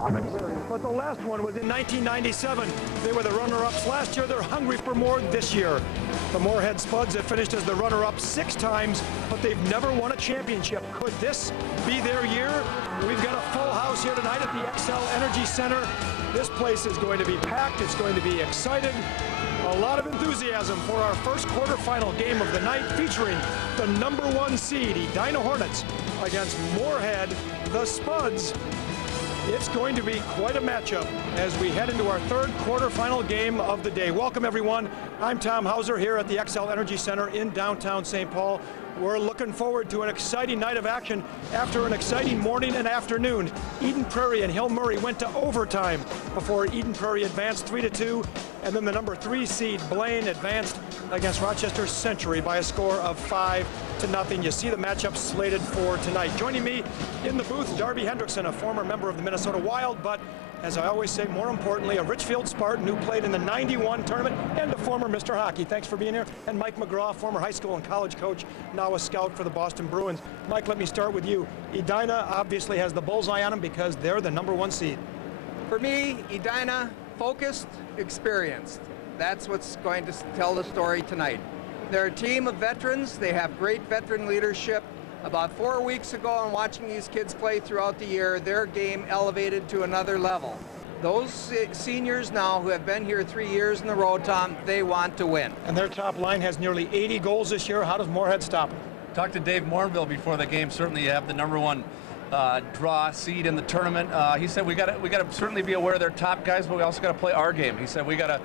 But the last one was in 1997. They were the runner-ups last year. They're hungry for more this year. The Moorhead Spuds have finished as the runner-up 6 times, but they've never won a championship. Could this be their year? We've got a full house here tonight at the XL Energy Center. This place is going to be packed. It's going to be exciting. A lot of enthusiasm for our first quarterfinal game of the night, featuring the #1 seed Edina Hornets against Moorhead, the Spuds. It's going to be quite a matchup as we head into our third quarterfinal game of the day. Welcome, everyone. I'm Tom Hauser here at the XL Energy Center in downtown St. Paul. We're looking forward to an exciting night of action after an exciting morning and afternoon. Eden Prairie and Hill Murray went to overtime before Eden Prairie advanced 3-2, and then the #3 seed Blaine advanced against Rochester Century by a score of 5-0. You see the matchup slated for tonight. Joining me in the booth, Darby Hendrickson, a former member of the Minnesota Wild, but as I always say, more importantly, a Richfield Spartan who played in the '91 tournament and a former Mr. Hockey. Thanks for being here. And Mike McGraw, former high school and college coach, now a scout for the Boston Bruins. Mike, let me start with you. Edina obviously has the bullseye on them because they're the #1 seed. For me, Edina, focused, experienced. That's what's going to tell the story tonight. They're a team of veterans. They have great veteran leadership. About 4 weeks ago, and watching these kids play throughout the year, their game elevated to another level. Those seniors now who have been here 3 years in a row, Tom, they want to win. And their top line has nearly 80 goals this year. How does Moorhead stop them? Talked to Dave Morinville before the game. Certainly you have the #1 draw seed in the tournament. He said we got to certainly be aware of their top guys, but we also got to play our game. He said we got to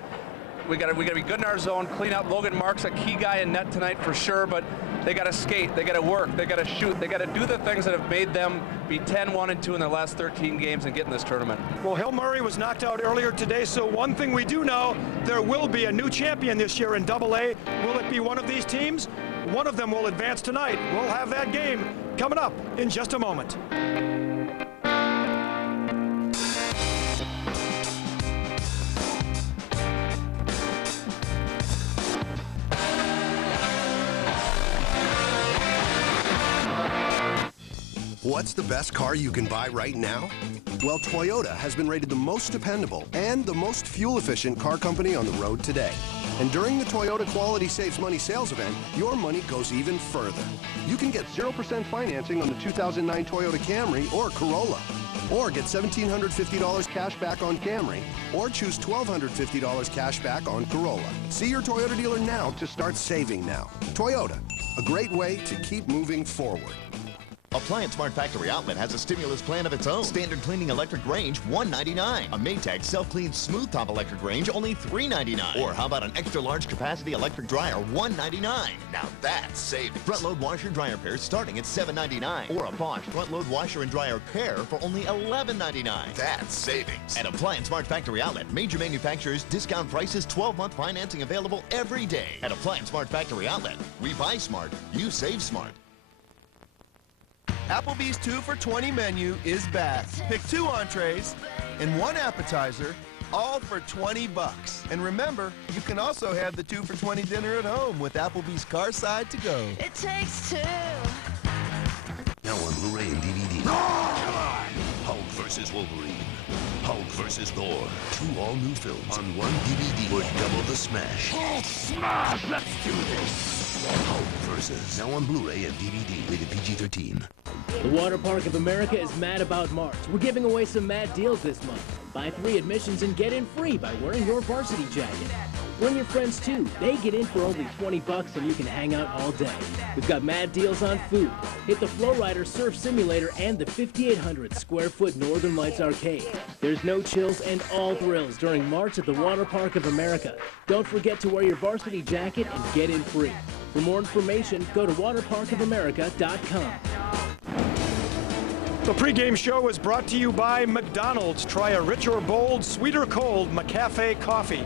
be good in our zone, clean up. Logan Mark's a key guy in net tonight for sure, but they got to skate, they got to work, they got to shoot, they got to do the things that have made them be 10-1-2 in their last 13 games and get in this tournament. Well, Hill Murray was knocked out earlier today, so one thing we do know, there will be a new champion this year in AA. Will it be one of these teams? One of them will advance tonight. We'll have that game coming up in just a moment. What's the best car you can buy right now? Well, Toyota has been rated the most dependable and the most fuel-efficient car company on the road today. And during the Toyota Quality Saves Money sales event, your money goes even further. You can get 0% financing on the 2009 Toyota Camry or Corolla. Or get $1,750 cash back on Camry. Or choose $1,250 cash back on Corolla. See your Toyota dealer now to start saving now. Toyota, a great way to keep moving forward. Appliance Smart Factory Outlet has a stimulus plan of its own. Standard cleaning electric range, $199. A Maytag self-clean smooth top electric range, only $399. Or how about an extra large capacity electric dryer, $199. Now that's savings. Front load washer dryer pairs starting at $799. Or a Bosch front load washer and dryer pair for only $11.99. That's savings. At Appliance Smart Factory Outlet, major manufacturers, discount prices, 12-month financing available every day. At Appliance Smart Factory Outlet, we buy smart, you save smart. Applebee's 2 for $20 menu is back. Pick 2 entrees and 1 appetizer, all for $20. And remember, you can also have the 2 for $20 dinner at home with Applebee's Carside to go. It takes 2. Now on Blu-ray and DVD. Come on! Hulk vs. Wolverine. Hulk vs. Thor. 2 all-new films on 1 DVD for double the smash. Hulk smash! Let's do this! Hulk vs. Now on Blu-ray and DVD. Rated PG-13. The Water Park of America is mad about March. We're giving away some mad deals this month. Buy 3 admissions and get in free by wearing your varsity jacket. Bring your friends too. They get in for only $20 and you can hang out all day. We've got mad deals on food. Hit the Flow Rider Surf Simulator and the 5,800 square foot Northern Lights Arcade. There's no chills and all thrills during March at the Water Park of America. Don't forget to wear your varsity jacket and get in free. For more information, go to waterparkofamerica.com. The pregame show is brought to you by McDonald's. Try a rich or bold, sweet or cold McCafe coffee.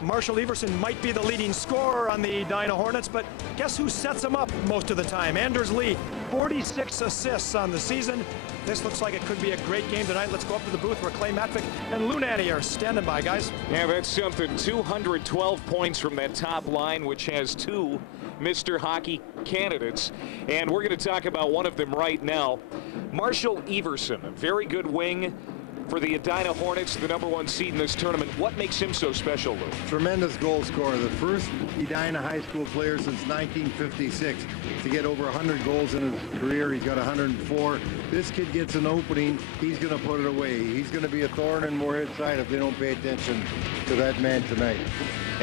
Marshall Everson might be the leading scorer on the Edina Hornets, but guess who sets them up most of the time? Anders Lee, 46 assists on the season. This looks like it could be a great game tonight. Let's go up to the booth where Clay Matvick and Lou Nanny are standing by, guys. Yeah, that's something. 212 points from that top line, which has 2 Mr. Hockey candidates. And we're going to talk about one of them right now. Marshall Everson, a very good wing. for the Edina Hornets, the #1 seed in this tournament. What makes him so special, Lou? Tremendous goal scorer. The first Edina high school player since 1956 to get over 100 goals in his career. He's got 104. This kid gets an opening, he's going to put it away. He's going to be a thorn in Moorhead's side if they don't pay attention to that man tonight.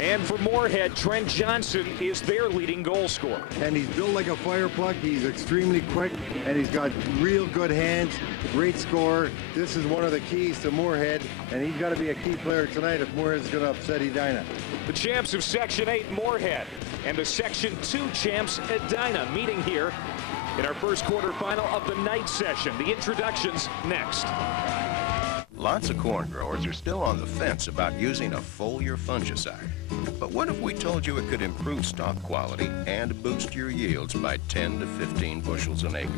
And for Moorhead, Trent Johnson is their leading goal scorer. And he's built like a fire plug. He's extremely quick, and he's got real good hands, great scorer. This is one of the keys to Moorhead, and he's got to be a key player tonight if Moorhead's going to upset Edina. The champs of Section 8, Moorhead, and the Section 2 champs, Edina, meeting here in our first quarterfinal of the night session. The introductions next. Lots of corn growers are still on the fence about using a foliar fungicide. But what if we told you it could improve stalk quality and boost your yields by 10 to 15 bushels an acre?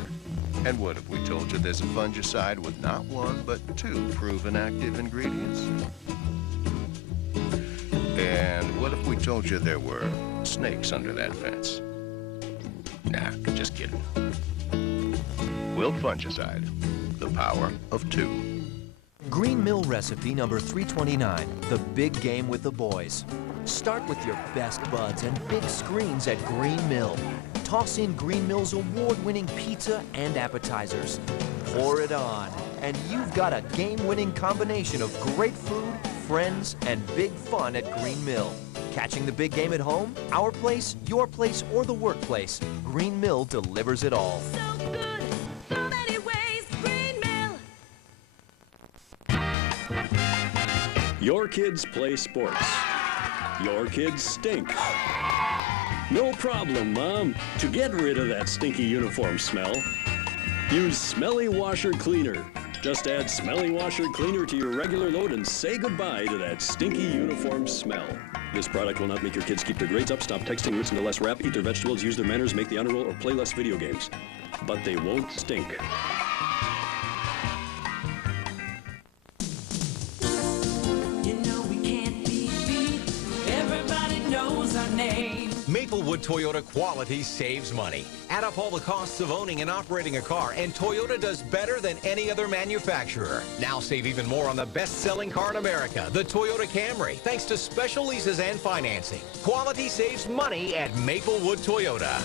And what if we told you there's a fungicide with not one, but 2 proven active ingredients? And what if we told you there were snakes under that fence? Nah, just kidding. Wilt fungicide, the power of 2. Green Mill recipe number 329, the big game with the boys. Start with your best buds and big screens at Green Mill. Toss in Green Mill's award-winning pizza and appetizers. Pour it on, and you've got a game-winning combination of great food, friends, and big fun at Green Mill. Catching the big game at home, our place, your place, or the workplace, Green Mill delivers it all. So good, so many ways, Green Mill. Your kids play sports. Your kids stink. No problem, Mom. To get rid of that stinky uniform smell, use Smelly Washer Cleaner. Just add Smelly Washer Cleaner to your regular load and say goodbye to that stinky uniform smell. This product will not make your kids keep their grades up, stop texting, listen to less rap, eat their vegetables, use their manners, make the honor roll, or play less video games. But they won't stink. Maplewood Toyota quality saves money. Add up all the costs of owning and operating a car, and Toyota does better than any other manufacturer. Now save even more on the best-selling car in America, the Toyota Camry, thanks to special leases and financing. Quality saves money at Maplewood Toyota.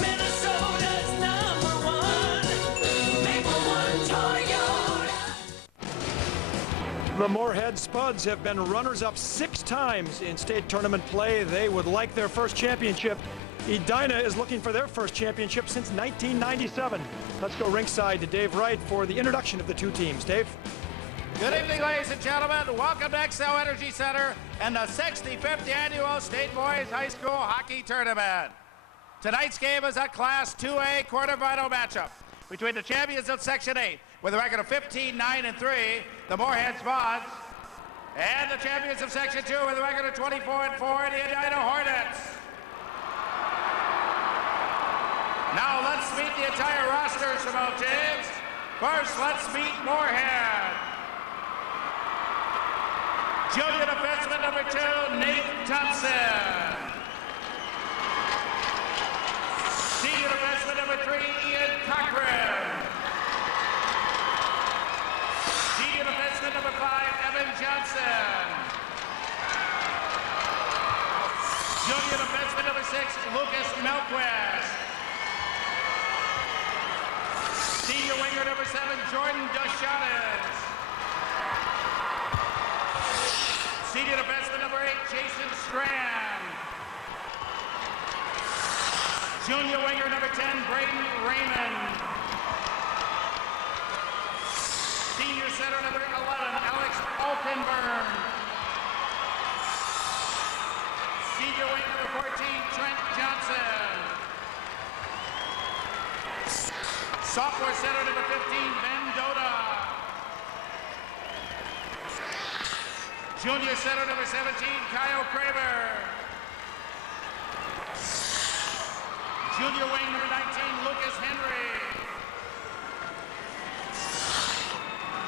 Minnesota's #1, Maplewood Toyota. The Moorhead Spuds have been runners-up 6 times in state tournament play. They would like their first championship. Edina is looking for their first championship since 1997. Let's go ringside to Dave Wright for the introduction of the 2 teams. Dave? Good evening, ladies and gentlemen. Welcome to Excel Energy Center and the 65th Annual State Boys High School Hockey Tournament. Tonight's game is a Class 2A quarterfinal matchup between the champions of Section 8 with a record of 15-9-3, the Moorhead Spuds, and the champions of Section 2 with a record of 24-4, the Edina Hornets. Now let's meet the entire rosters from both teams. First, let's meet Moorhead. Junior defenseman number 2, Nate Thompson. Senior defenseman number 3, Ian Cochran. Senior defenseman number 5, Evan Johnson. Junior defenseman number 6, Lucas Melquist. Senior winger number 7, Jordan Deschanes. Senior defenseman number 8, Jason Strand. Junior winger number 10, Braden Raymond. Senior center number 11, Alex Altenburn. Senior wing number 14, Trent Johnson. Sophomore center number 15, Ben Doda. Junior center number 17, Kyle Kramer. Junior wing number 19, Lucas Henry.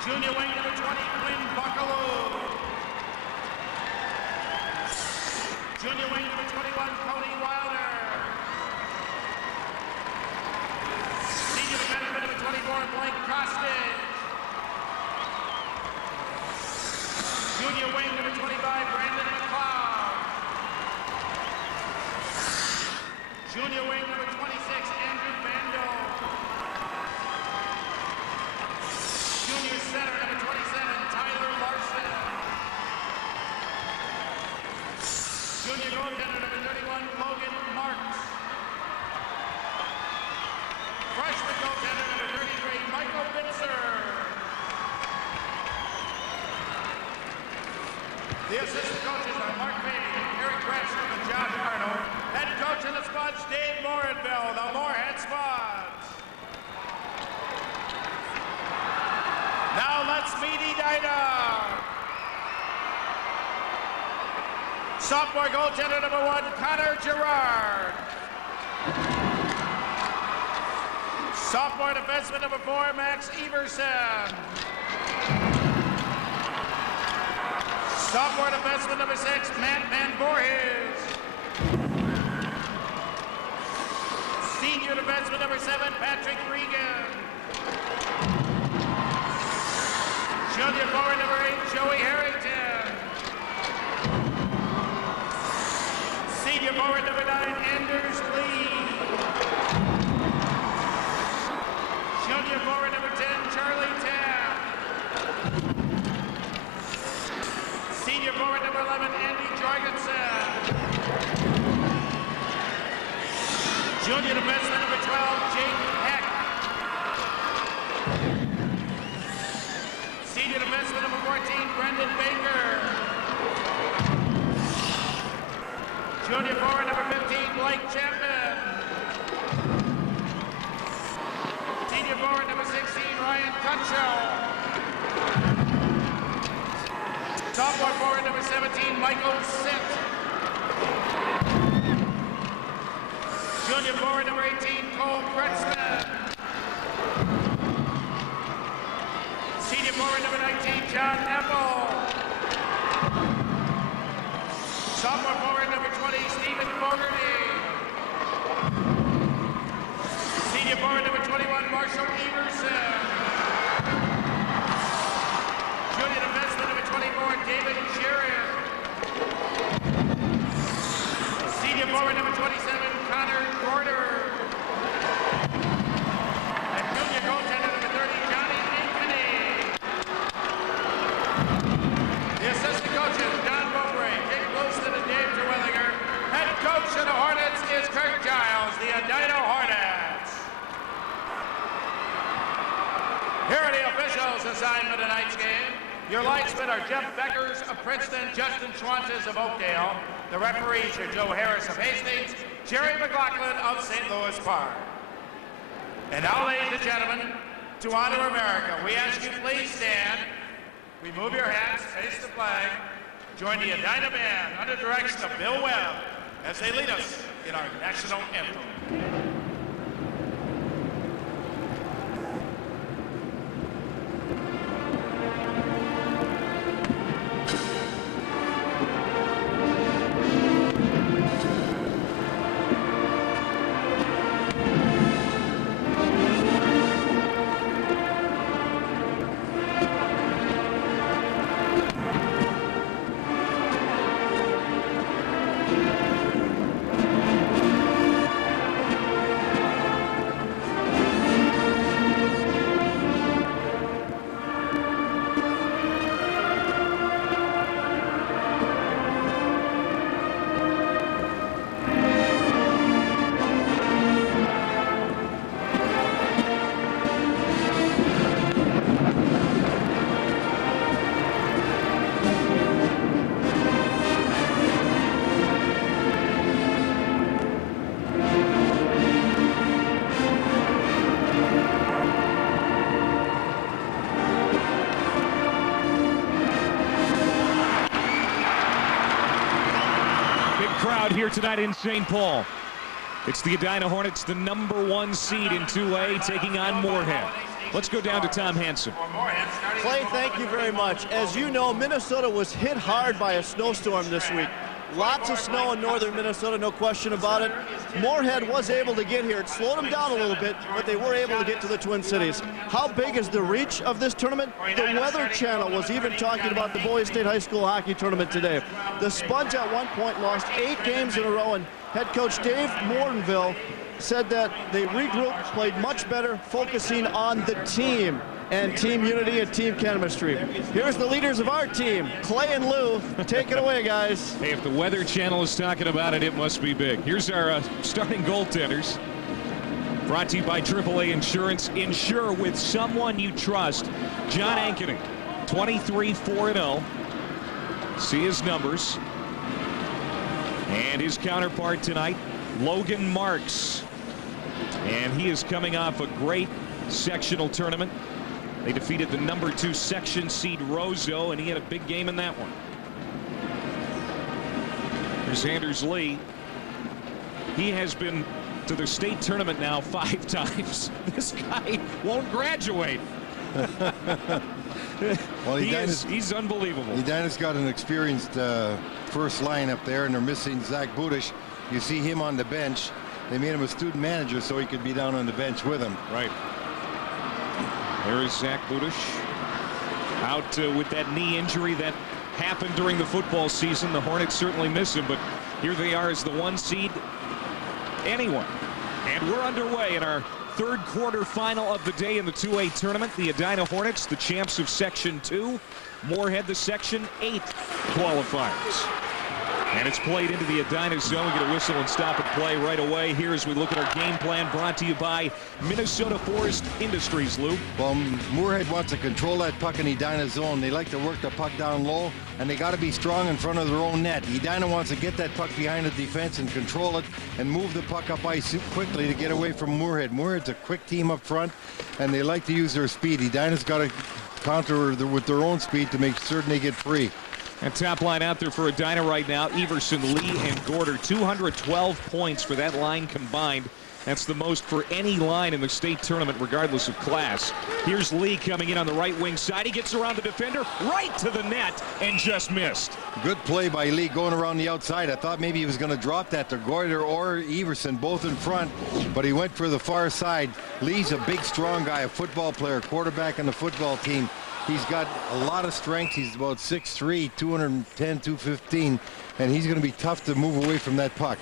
Junior wing number 20, Quinn Buckaloo. Junior wing number 21, Cody Wilder. Senior defenseman number 24, Blake Costage. Junior wing number 25, Brandon McLeod. Junior wing number 26, Andrew Bando. Junior center number 27, Tyler Larson. Junior goaltender number 31, Logan Marks. Freshman goaltender number 33, Michael Bitzer. The assistant coaches are Mark Beatty, Eric Gresham, and Josh Arnold. Head coach of the Spuds, Dave Moorheadville, the Moorhead Spuds. Now let's meet Edina. Sophomore goaltender number 1, Connor Gerard. Sophomore defenseman number 4, Max Everson. Sophomore defenseman number 6, Matt Van Voorhees. Senior defenseman number 7, Patrick Regan. Junior forward number 8, Joey Harrington. Senior forward number 9, Anders Lee. Junior forward number 10, Charlie Tapp. Senior forward number 11, Andy Jorgensen. Junior defenseman number 12, Jake Heck. Senior defenseman number 14, Brendan Baker. Junior forward number 15, Blake Chapman. Senior forward number 16, Ryan Cutchow. Sophomore forward number 17, Michael Sitt. Junior forward number 18, Cole Kretzman. Senior forward number 19, John Apple. Sophomore forward number 20, Stephen Fogarty. Senior forward number 21, Marshall Everson. Junior defenseman number 24, David Sheeran. Senior forward number 27, Connor Gorder. And junior goaltender number 30, Johnny Ankeny. The assistant coaches, Don Mowbray, Dick Wilson, and Dave Terwilliger. Head coach of the Hornets is Kirk Giles, the Edina Hornets. Here are the officials assigned for tonight's game. Your linesmen are Jeff Beckers of Princeton, Justin Schwantes of Oakdale. The referees are Joe Harris of Hastings, Jerry McLaughlin of St. Louis Park. And now, ladies and gentlemen, to honor America, we ask you please stand. Remove your hats, face the flag. Join the Edina Band under direction of Bill Webb as they lead us in our national anthem. Crowd here tonight in St. Paul. It's the Edina Hornets, the #1 seed in 2A, taking on Moorhead. Let's go down to Tom Hansen. Clay, thank you very much. As you know, Minnesota was hit hard by a snowstorm this week. Lots of snow in northern Minnesota, no question about it. Moorhead was able to get here. It slowed them down a little bit, but they were able to get to the Twin Cities. How big is the reach of this tournament? The Weather Channel was even talking about the Boys State High School hockey tournament today. The Spuds at one point lost 8 games in a row, and head coach Dave Morinville said that they regrouped, played much better, focusing on the team and team unity and team chemistry. Here's the leaders of our team, Clay and Lou. Take it away, guys. Hey, if the Weather Channel is talking about it, it must be big. Here's our starting goaltenders. Brought to you by AAA Insurance. Insure with someone you trust. John Ankeny, 23-4-0. See his numbers. And his counterpart tonight, Logan Marks. And he is coming off a great sectional tournament. They defeated the number 2 section seed Roseau, and he had a big game in that one. Here's Anders Lee. He has been to the state tournament now 5 times. This guy won't graduate. Well, he's unbelievable. Edina's got an experienced first line up there, and they're missing Zach Budish. You see him on the bench. They made him a student manager so he could be down on the bench with him. Right. There is Zach Budish out with that knee injury that happened during the football season. The Hornets certainly miss him, but here they are as the 1 seed. Anyone. And we're underway in our 3rd quarter final of the day in the 2A tournament. The Edina Hornets, the champs of Section 2. Moorhead, the Section 8 qualifiers. And it's played into the Edina zone. We get a whistle and stop and play right away here as we look at our game plan, brought to you by Minnesota Forest Industries, Lou. Well, Moorhead wants to control that puck in Edina zone. They like to work the puck down low, and they got to be strong in front of their own net. Edina wants to get that puck behind the defense and control it and move the puck up ice quickly to get away from Moorhead. Moorhead's a quick team up front, and they like to use their speed. Edina's got to counter with their own speed to make certain they get free. And top line out there for Edina right now, Everson, Lee, and Gorder. 212 points for that line combined. That's the most for any line in the state tournament, regardless of class. Here's Lee coming in on the right wing side. He gets around the defender, right to the net, and just missed. Good play by Lee going around the outside. I thought maybe he was going to drop that to Gorder or Everson, both in front, but he went for the far side. Lee's a big, strong guy, a football player, quarterback on the football team. He's got a lot of strength. He's about 6'3", 210, 215, and he's going to be tough to move away from that puck.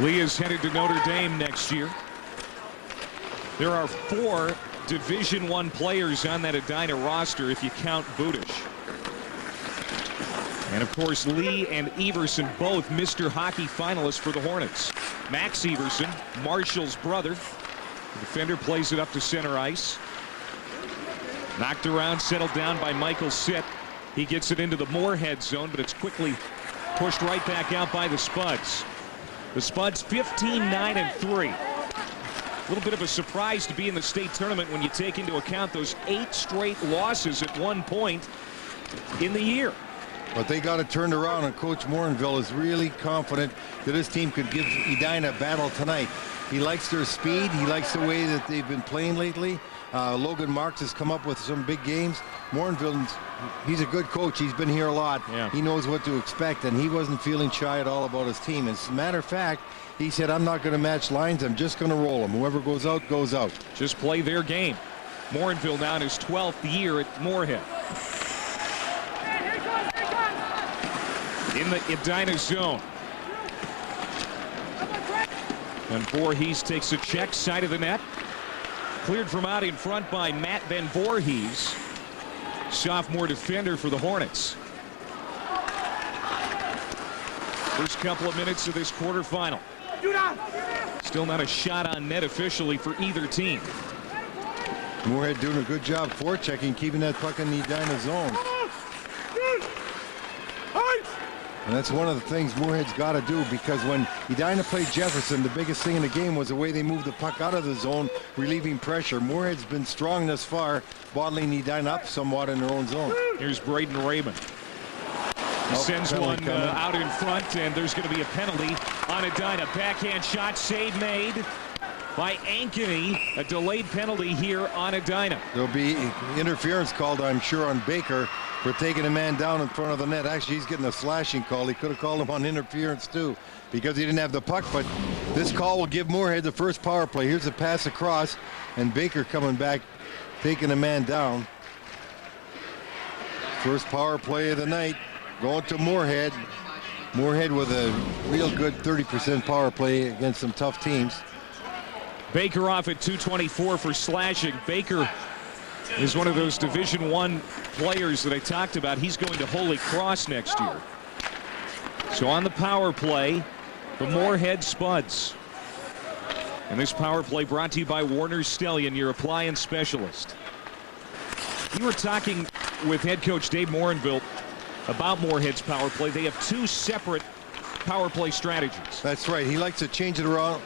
Lee is headed to Notre Dame next year. There are 4 Division I players on that Edina roster if you count Budish. And of course, Lee and Everson, both Mr. Hockey finalists for the Hornets. Max Everson, Marshall's brother. The defender plays it up to center ice. Knocked around, settled down by Michael Sitt. He gets it into the Moorhead zone, but it's quickly pushed right back out by the Spuds. The Spuds 15-9-3. A little bit of a surprise to be in the state tournament when you take into account those 8 straight losses at one point in the year. But they got it turned around, and Coach Morinville is really confident that his team could give Edina a battle tonight. He likes their speed. He likes the way that they've been playing lately. Logan Marks has come up with some big games. Morinville, he's a good coach. He's been here a lot. Yeah. He knows what to expect, and he wasn't feeling shy at all about his team. As a matter of fact, he said, I'm not going to match lines. I'm just going to roll them. Whoever goes out, goes out. Just play their game. Morinville now in his 12th year at Moorhead. In the Edina zone. And Voorhees takes a check, side of the net. Cleared from out in front by Matt Van Voorhees, sophomore defender for the Hornets. First couple of minutes of this quarterfinal. Still not a shot on net officially for either team. Moorhead doing a good job forechecking, keeping that puck in the Edina zone. And that's one of the things Moorhead's got to do, because when Edina played Jefferson, the biggest thing in the game was the way they moved the puck out of the zone, relieving pressure. Moorhead's been strong thus far, bottling Edina up somewhat in their own zone. Here's Braden Raymond. He sends one out in front, and there's going to be a penalty on Edina. Backhand shot, save made. by Ankeny. A delayed penalty here on Edina. There'll be interference called, I'm sure, on Baker for taking a man down in front of the net. Actually, he's getting a slashing call. He could have called him on interference too because he didn't have the puck, but this call will give Moorhead the first power play. Here's a pass across, and Baker coming back, taking a man down. First power play of the night going to Moorhead. Moorhead with a real good 30% power play against some tough teams. Baker off at .224 for slashing. Baker is one of those Division I players that I talked about. He's going to Holy Cross next year. So on the power play, the Moorhead Spuds. And this power play brought to you by Warner Stellian, your appliance specialist. We were talking with head coach Dave Morinville about Moorhead's power play. They have two separate power play strategies. That's right. He likes to change it around.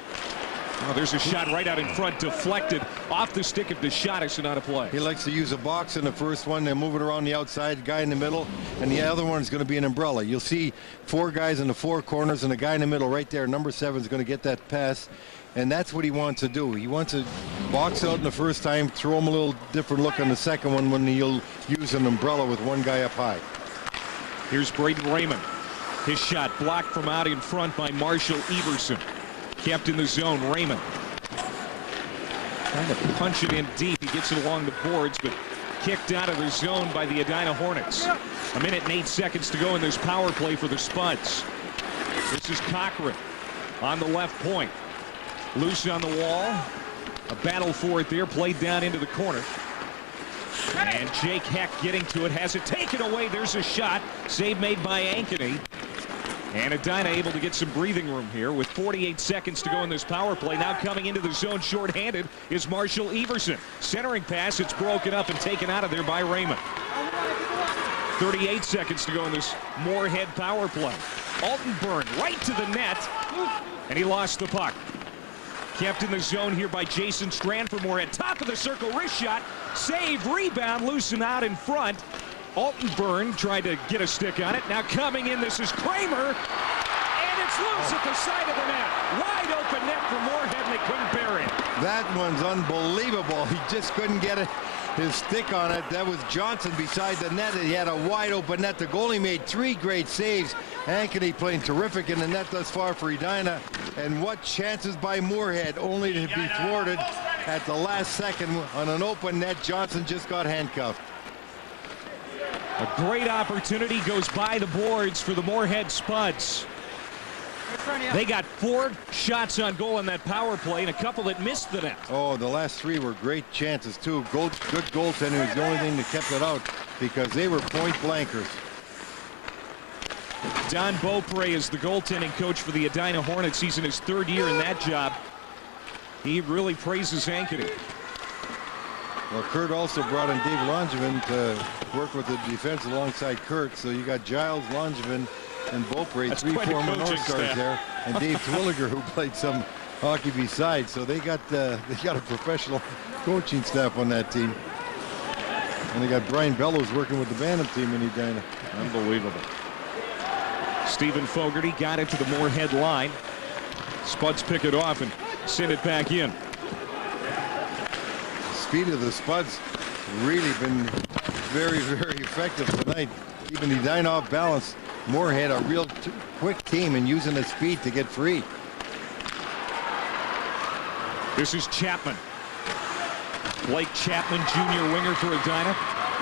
Oh, there's a shot right out in front, deflected off the stick of DeShatis and out of play. He likes to use a box in the first one. They move it around the outside, guy in the middle, and the other one is going to be an umbrella. You'll see four guys in the four corners and a guy in the middle right there. Number 7 is going to get that pass, and that's what he wants to do. He wants to box out in the first time, throw him a little different look on the second one when he'll use an umbrella with one guy up high. Here's Braden Raymond. His shot blocked from out in front by Marshall Everson. Kept in the zone, Raymond. Trying to punch it in deep. He gets it along the boards, but kicked out of the zone by the Edina Hornets. 1 minute and 8 seconds to go in this power play for the Spuds. This is Cochran on the left point. Loose on the wall. A battle for it there, played down into the corner. And Jake Heck getting to it, has it taken away. There's a shot. Save made by Ankeny. And Edina able to get some breathing room here with 48 seconds to go in this power play. Now coming into the zone shorthanded is Marshall Everson. Centering pass, it's broken up and taken out of there by Raymond. 38 seconds to go in this Moorhead power play. Altenburn right to the net, and he lost the puck. Kept in the zone here by Jason Strand for Moorhead. Top of the circle, wrist shot, save, rebound, loosen out in front. Altenburn tried to get a stick on it. Now coming in, this is Kramer, and it's loose at the side of the net. Wide open net for Moorhead, and they couldn't bury it. That one's unbelievable. He just couldn't get his stick on it. That was Johnson beside the net. He had a wide open net. The goalie made 3 great saves. Ankeny playing terrific in the net thus far for Edina. And what chances by Moorhead, only to be thwarted at the last second on an open net. Johnson just got handcuffed. A great opportunity goes by the boards for the Moorhead Spuds. They got 4 shots on goal in that power play and a couple that missed the net. Oh, the last 3 were great chances too. Good goaltending was the only thing that kept it out because they were point blankers. Don Beaupre is the goaltending coach for the Edina Hornets. He's in his 3rd year in that job. He really praises Ankeny. Well, Kurt also brought in Dave Langevin to work with the defense alongside Kurt. So you got Giles, Langevin, and Beaupre, 3 former North Stars there, and Dave Twilliger, who played some hockey besides. So they got a professional coaching staff on that team. And they got Brian Bellows working with the Bantam team in Edina. Unbelievable. Stephen Fogarty got it to the Moorhead line. Spuds pick it off and send it back in. Speed of the Spuds really been very, very effective tonight. Keeping Edina off balance. Moorhead a real quick team and using the speed to get free. This is Chapman. Blake Chapman, junior winger for Edina.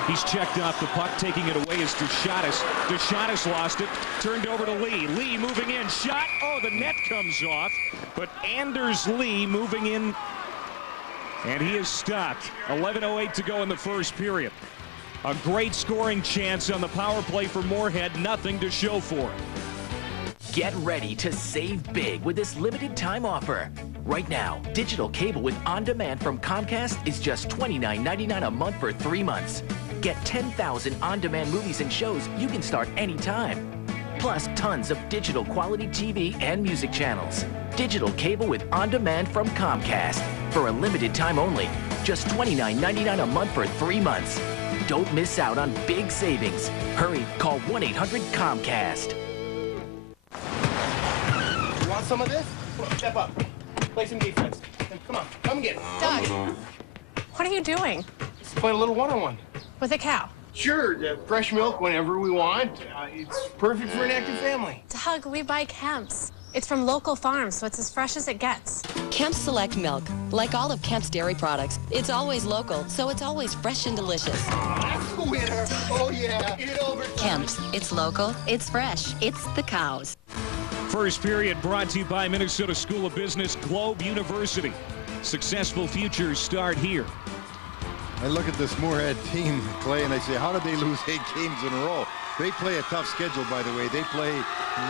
He's checked off the puck. Taking it away is DeShatis. DeShatis lost it. Turned over to Lee. Lee moving in. Shot. Oh, the net comes off. But Anders Lee moving in. And he is stopped. 11:08 to go in the first period. A great scoring chance on the power play for Moorhead. Nothing to show for it. Get ready to save big with this limited time offer. Right now, digital cable with on-demand from Comcast is just $29.99 a month for 3 months. Get 10,000 on-demand movies and shows you can start anytime. Plus tons of digital quality TV and music channels. Digital cable with on-demand from Comcast. For a limited time only, just $29.99 a month for 3 months. Don't miss out on big savings. Hurry, call 1-800-COMCAST. You want some of this? Step up. Play some defense. Come on, come get it. Doug, what are you doing? Let's play a little one-on-one. With a cow? Sure, fresh milk whenever we want. It's perfect for an active family. Doug, we buy Kemp's. It's from local farms, so it's as fresh as it gets. Kemp's Select Milk. Like all of Kemp's dairy products, it's always local, so it's always fresh and delicious. Winner. Oh, yeah. Eat it over. Kemp's. It's local, it's fresh, it's the cows. First period brought to you by Minnesota School of Business, Globe University. Successful futures start here. I look at this Moorhead team, Clay, and I say, how did they lose 8 games in a row? They play a tough schedule, by the way. They play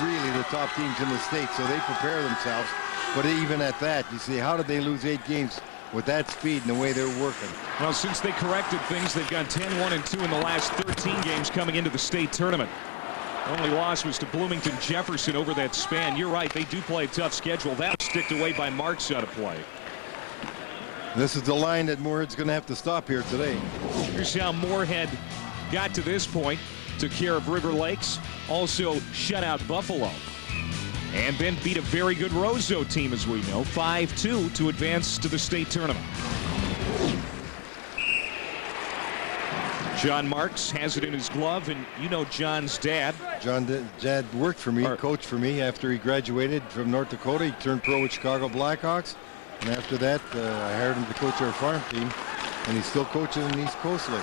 really the top teams in the state, so they prepare themselves. But even at that, you see, how did they lose 8 games with that speed and the way they're working? Well, since they corrected things, they've gone 10-1-2 in the last 13 games coming into the state tournament. Only loss was to Bloomington Jefferson over that span. You're right, they do play a tough schedule. That was sticked away by Marks out of play. This is the line that Moorhead's going to have to stop here today. Here's how Moorhead got to this point. Took care of River Lakes, also shut out Buffalo. And then beat a very good Roseau team, as we know, 5-2 to advance to the state tournament. John Marks has it in his glove, and you know John's dad. John's dad worked for me, coached for me after he graduated from North Dakota. He turned pro with Chicago Blackhawks. And after that, I hired him to coach our farm team, and he's still coaching in the East Coast League.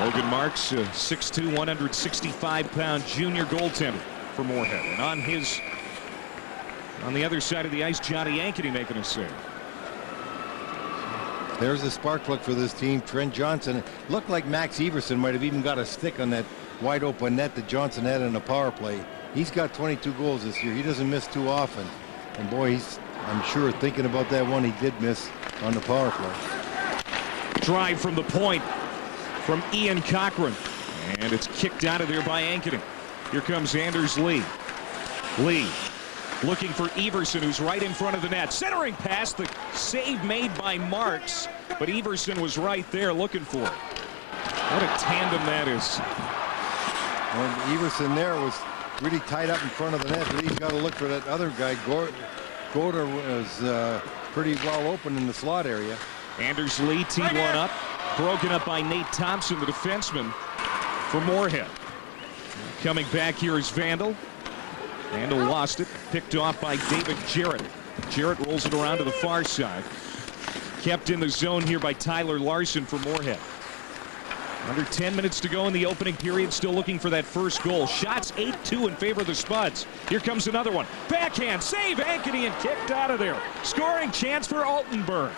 Logan Marks, a 6'2", 165-pound junior goaltender for Moorhead. And on the other side of the ice, Johnny Ankeny making a save. There's a spark plug for this team. Trent Johnson. Looked like Max Everson might have even got a stick on that wide open net that Johnson had in a power play. He's got 22 goals this year. He doesn't miss too often. And boy, he's, I'm sure, thinking about that one he did miss on the power play. Drive from the point from Ian Cochran. And it's kicked out of there by Ankeny. Here comes Anders Lee. Lee looking for Everson, who's right in front of the net. Centering pass, the save made by Marks, but Everson was right there looking for it. What a tandem that is. Well, Everson there was really tied up in front of the net, but he's got to look for that other guy. Gorder was pretty well open in the slot area. Anders Lee teed one up, broken up by Nate Thompson, the defenseman for Moorhead. Coming back here is Vandal. Vandal lost it, picked off by David Jarrett. Jarrett rolls it around to the far side. Kept in the zone here by Tyler Larson for Moorhead. Under 10 minutes to go in the opening period, still looking for that first goal. Shots 8-2 in favor of the Spuds. Here comes another one. Backhand, save Ankeny, and kicked out of there. Scoring chance for Altenburg.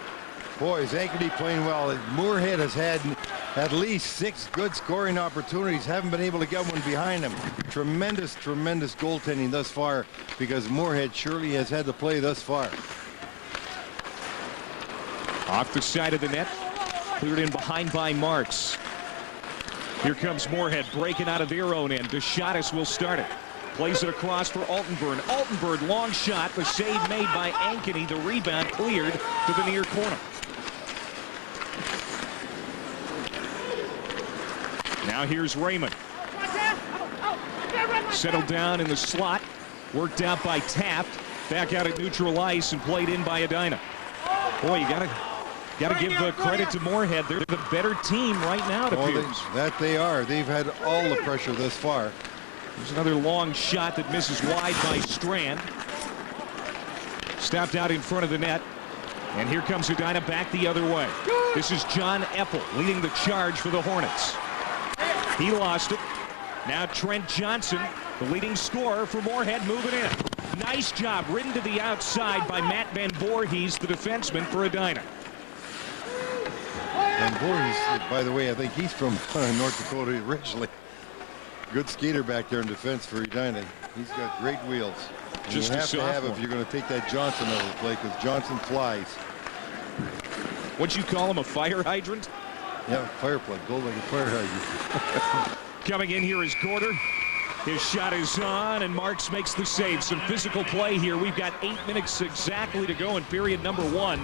Boy, is Ankeny playing well. Moorhead has had at least 6 good scoring opportunities. Haven't been able to get one behind him. Tremendous goaltending thus far, because Moorhead surely has had to play thus far. Off the side of the net. Cleared in behind by Marks. Here comes Moorhead breaking out of their own end. DeShatis will start it. Plays it across for Altenburg. Altenburg, long shot. The save made by Ankeny. The rebound cleared to the near corner. Now here's Raymond. Settled down in the slot. Worked out by Taft. Back out at neutral ice and played in by Edina. Boy, you gotta give credit to Moorhead. They're the better team right now, it appears. That they are. They've had all the pressure thus far. There's another long shot that misses wide by Strand. Stopped out in front of the net. And here comes Edina back the other way. This is John Eppel leading the charge for the Hornets. He lost it. Now Trent Johnson, the leading scorer for Moorhead, moving in. Nice job ridden to the outside by Matt Van Voorhees, the defenseman for Edina. Van Voorhees, by the way, I think he's from North Dakota originally. Good skater back there in defense for Edina. He's got great wheels. And Just you a have to have sophomore. if you're going to take that Johnson out of the play, because Johnson flies. What'd you call him, a fire hydrant? Yeah, fire plug, go like a fire hydrant. Coming in here is Gorder. His shot is on, and Marks makes the save. Some physical play here. We've got 8 minutes exactly to go in period number 1.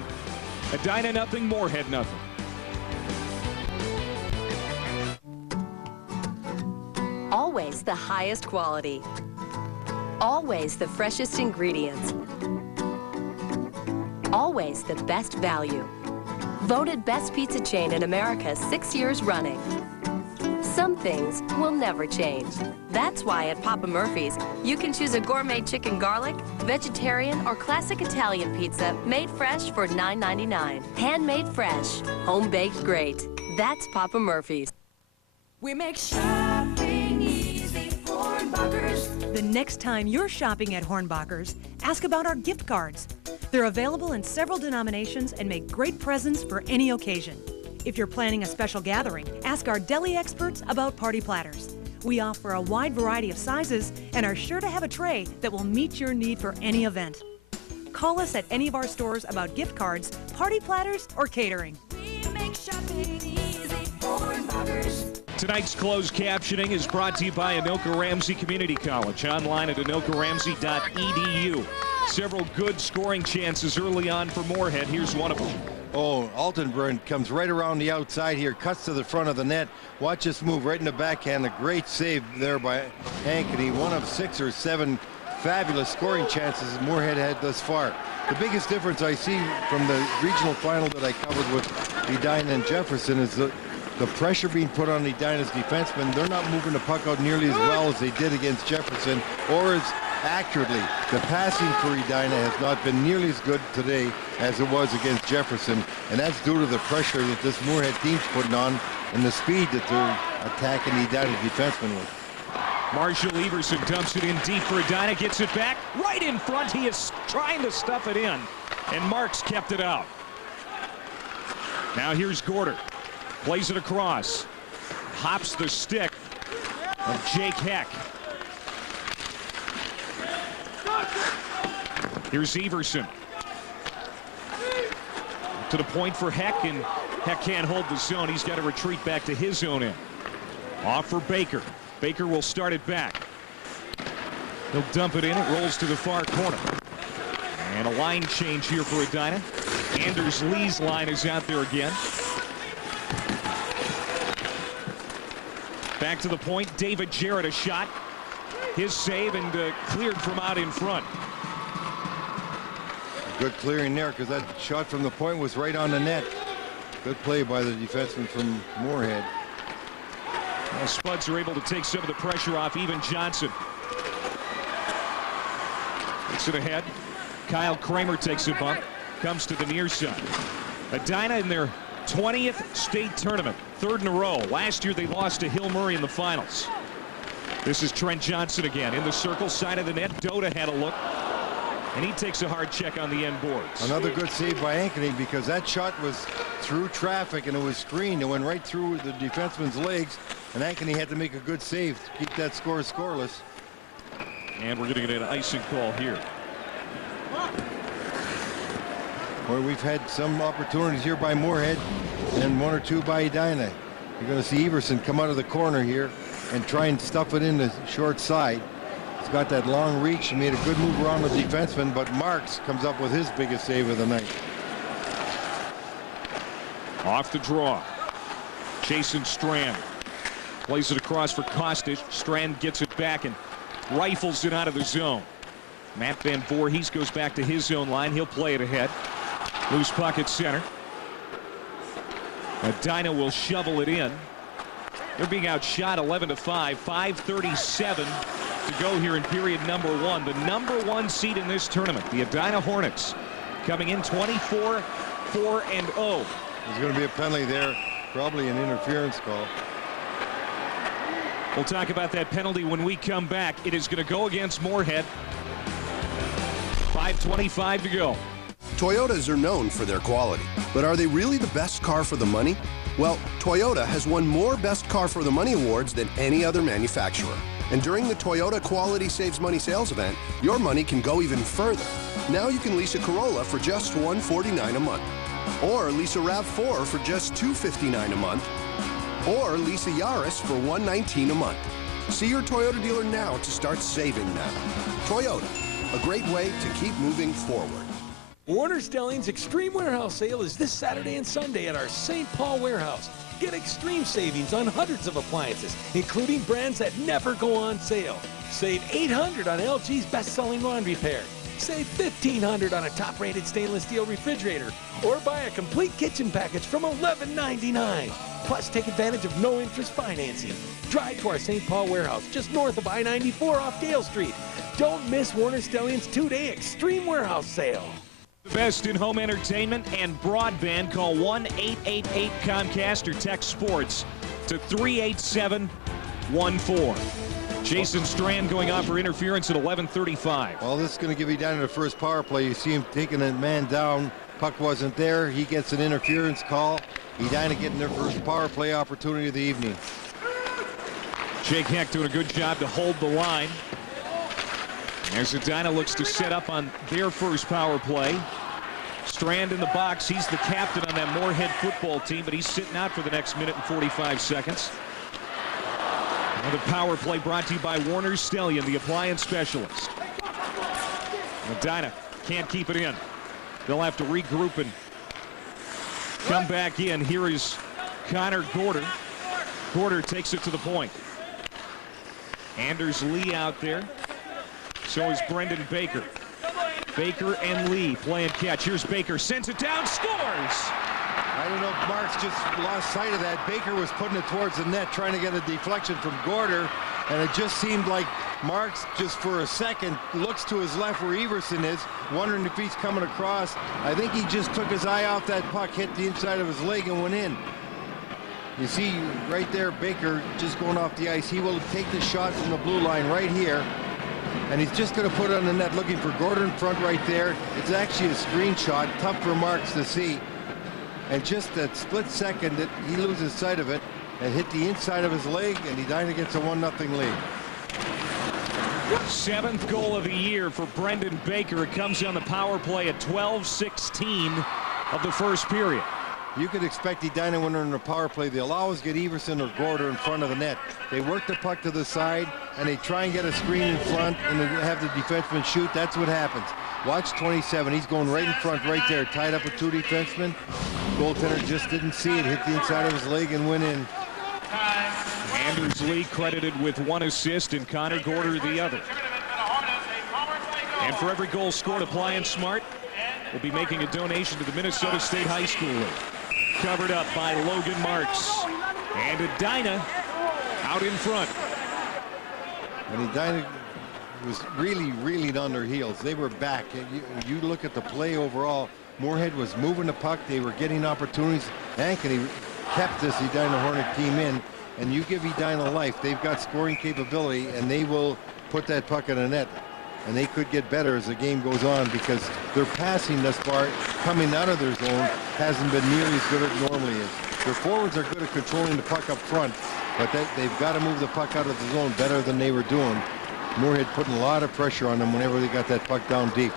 Edina nothing, Moorhead nothing. Always the highest quality. Always the freshest ingredients. always the best value. Voted best pizza chain in America 6 years running. Some things will never change. That's why at Papa Murphy's, you can choose a gourmet chicken garlic, vegetarian, or classic Italian pizza made fresh for $9.99. Handmade fresh, home-baked great. That's Papa Murphy's. We make shopping easy, Hornbachers. The next time you're shopping at Hornbachers, ask about our gift cards. They're available in several denominations and make great presents for any occasion. If you're planning a special gathering, ask our deli experts about party platters. We offer a wide variety of sizes and are sure to have a tray that will meet your need for any event. Call us at any of our stores about gift cards, party platters, or catering. We make shopping easy, Hornbachers. Tonight's closed captioning is brought to you by Anoka Ramsey Community College. Online at anokaramsey.edu. Several good scoring chances early on for Moorhead. Here's one of them. Oh, Altenbrand comes right around the outside here, cuts to the front of the net. Watch this move right in the backhand. A great save there by Ankeny. One of 6 or 7 fabulous scoring chances Moorhead had thus far. The biggest difference I see from the regional final that I covered with Edina and Jefferson is the pressure being put on Edina's defensemen. They're not moving the puck out nearly as well as they did against Jefferson or as accurately. The passing for Edina has not been nearly as good today as it was against Jefferson, and that's due to the pressure that this Moorhead team's putting on and the speed that they're attacking Edina's defensemen with. Marshall Everson dumps it in deep for Edina, gets it back right in front. He is trying to stuff it in, and Marks kept it out. Now here's Gorder. Plays it across. Hops the stick of Jake Heck. Here's Everson. To the point for Heck, and Heck can't hold the zone. He's got to retreat back to his own end. Off for Baker. Baker will start it back. He'll dump it in. It rolls to the far corner. And a line change here for Edina. Anders Lee's line is out there again. Back to the point. David Jarrett a shot. His save and cleared from out in front. Good clearing there because that shot from the point was right on the net. Good play by the defenseman from Moorhead. Well, Spuds are able to take some of the pressure off even Johnson. Gets it ahead. Kyle Kramer takes a bump. Comes to the near side. Edina in their 20th state tournament. 3rd in a row. Last year they lost to Hill Murray in the finals. This is Trent Johnson again in the circle side of the net. Dota had a look. And he takes a hard check on the end boards. Another good save by Ankeny because that shot was through traffic and it was screened. It went right through the defenseman's legs, and Ankeny had to make a good save to keep that score scoreless. And we're going to get an icing call here. Well, we've had some opportunities here by Moorhead and 1 or 2 by Edina. You're going to see Everson come out of the corner here and try and stuff it in the short side. He's got that long reach. He made a good move around the defenseman, but Marks comes up with his biggest save of the night. Off the draw. Jason Strand plays it across for Kostic. Strand gets it back and rifles it out of the zone. Matt Van Voorhees goes back to his zone line. He'll play it ahead. Loose puck at center. Edina will shovel it in. They're being outshot 11-5. 5:37 to go here in period number 1. The number 1 seed in this tournament, the Edina Hornets, coming in 24-4-0. There's going to be a penalty there, probably an interference call. We'll talk about that penalty when we come back. It is going to go against Moorhead. 5:25 to go. Toyotas are known for their quality, but are they really the best car for the money? Well, Toyota has won more Best Car for the Money awards than any other manufacturer. And during the Toyota Quality Saves Money sales event, your money can go even further. Now you can lease a Corolla for just $149 a month, or lease a RAV4 for just $259 a month, or lease a Yaris for $119 a month. See your Toyota dealer now to start saving now. Toyota, a great way to keep moving forward. Warner Stelling's Extreme Warehouse Sale is this Saturday and Sunday at our St. Paul warehouse. Get extreme savings on hundreds of appliances, including brands that never go on sale. Save $800 on LG's best-selling laundry pair. Save $1,500 on a top-rated stainless steel refrigerator or buy a complete kitchen package from $11.99. Plus, take advantage of no-interest financing. Drive to our St. Paul warehouse just north of I-94 off Gale Street. Don't miss Warner Stellian's 2-day Extreme Warehouse Sale. The best in home entertainment and broadband. Call 1-888-COMCAST or text SPORTS to 38714. Jason Strand going off for interference at 11:35. Well, this is going to give Edina the first power play. You see him taking a man down. Puck wasn't there. He gets an interference call. Edina getting their first power play opportunity of the evening. Jake Heck doing a good job to hold the line as Edina looks to set up on their first power play. Strand in the box. He's the captain on that Moorhead football team, but he's sitting out for the next minute and 45 seconds. Another power play brought to you by Warner Stellian, the appliance specialist. Edina can't keep it in. They'll have to regroup and come back in. Here is Connor Gorder. Gorder takes it to the point. Anders Lee out there. So is Brendan Baker. Baker and Lee playing catch. Here's Baker, sends it down, scores! I don't know if Marks just lost sight of that. Baker was putting it towards the net, trying to get a deflection from Gorder, and it just seemed like Marks, just for a second, looks to his left where Everson is, wondering if he's coming across. I think he just took his eye off that puck, hit the inside of his leg, and went in. You see right there, Baker just going off the ice. He will take the shot from the blue line right here, and he's just going to put it on the net, looking for Gorder in front right there. It's actually a screenshot, tough for Marks to see. And just that split second that he loses sight of it and hit the inside of his leg, and Edina gets a 1-0 lead. Seventh goal of the year for Brendan Baker. It comes on the power play at 12:16 of the first period. You could expect Edina when they're in the power play, they'll always get Everson or Gorder in front of the net. They work the puck to the side, and they try and get a screen in front and then have the defenseman shoot. That's what happens. Watch 27. He's going right in front right there, tied up with two defensemen. Goaltender just didn't see it, hit the inside of his leg and went in. Anders Lee credited with 1 assist and Connor Gorder the other. And for every goal scored, Appliance Smart will be making a donation to the Minnesota State High School League. Covered up by Logan Marks. And Edina out in front. And Edina was really, really on their heels. They were back. You look at the play overall, Moorhead was moving the puck. They were getting opportunities. Ankeny kept this Edina Hornet team in, and you give Edina life. They've got scoring capability, and they will put that puck in the net. And they could get better as the game goes on, because their passing thus far, coming out of their zone, hasn't been nearly as good as it normally is. Their forwards are good at controlling the puck up front, but they've got to move the puck out of the zone better than they were doing. Moorhead putting a lot of pressure on them whenever they got that puck down deep.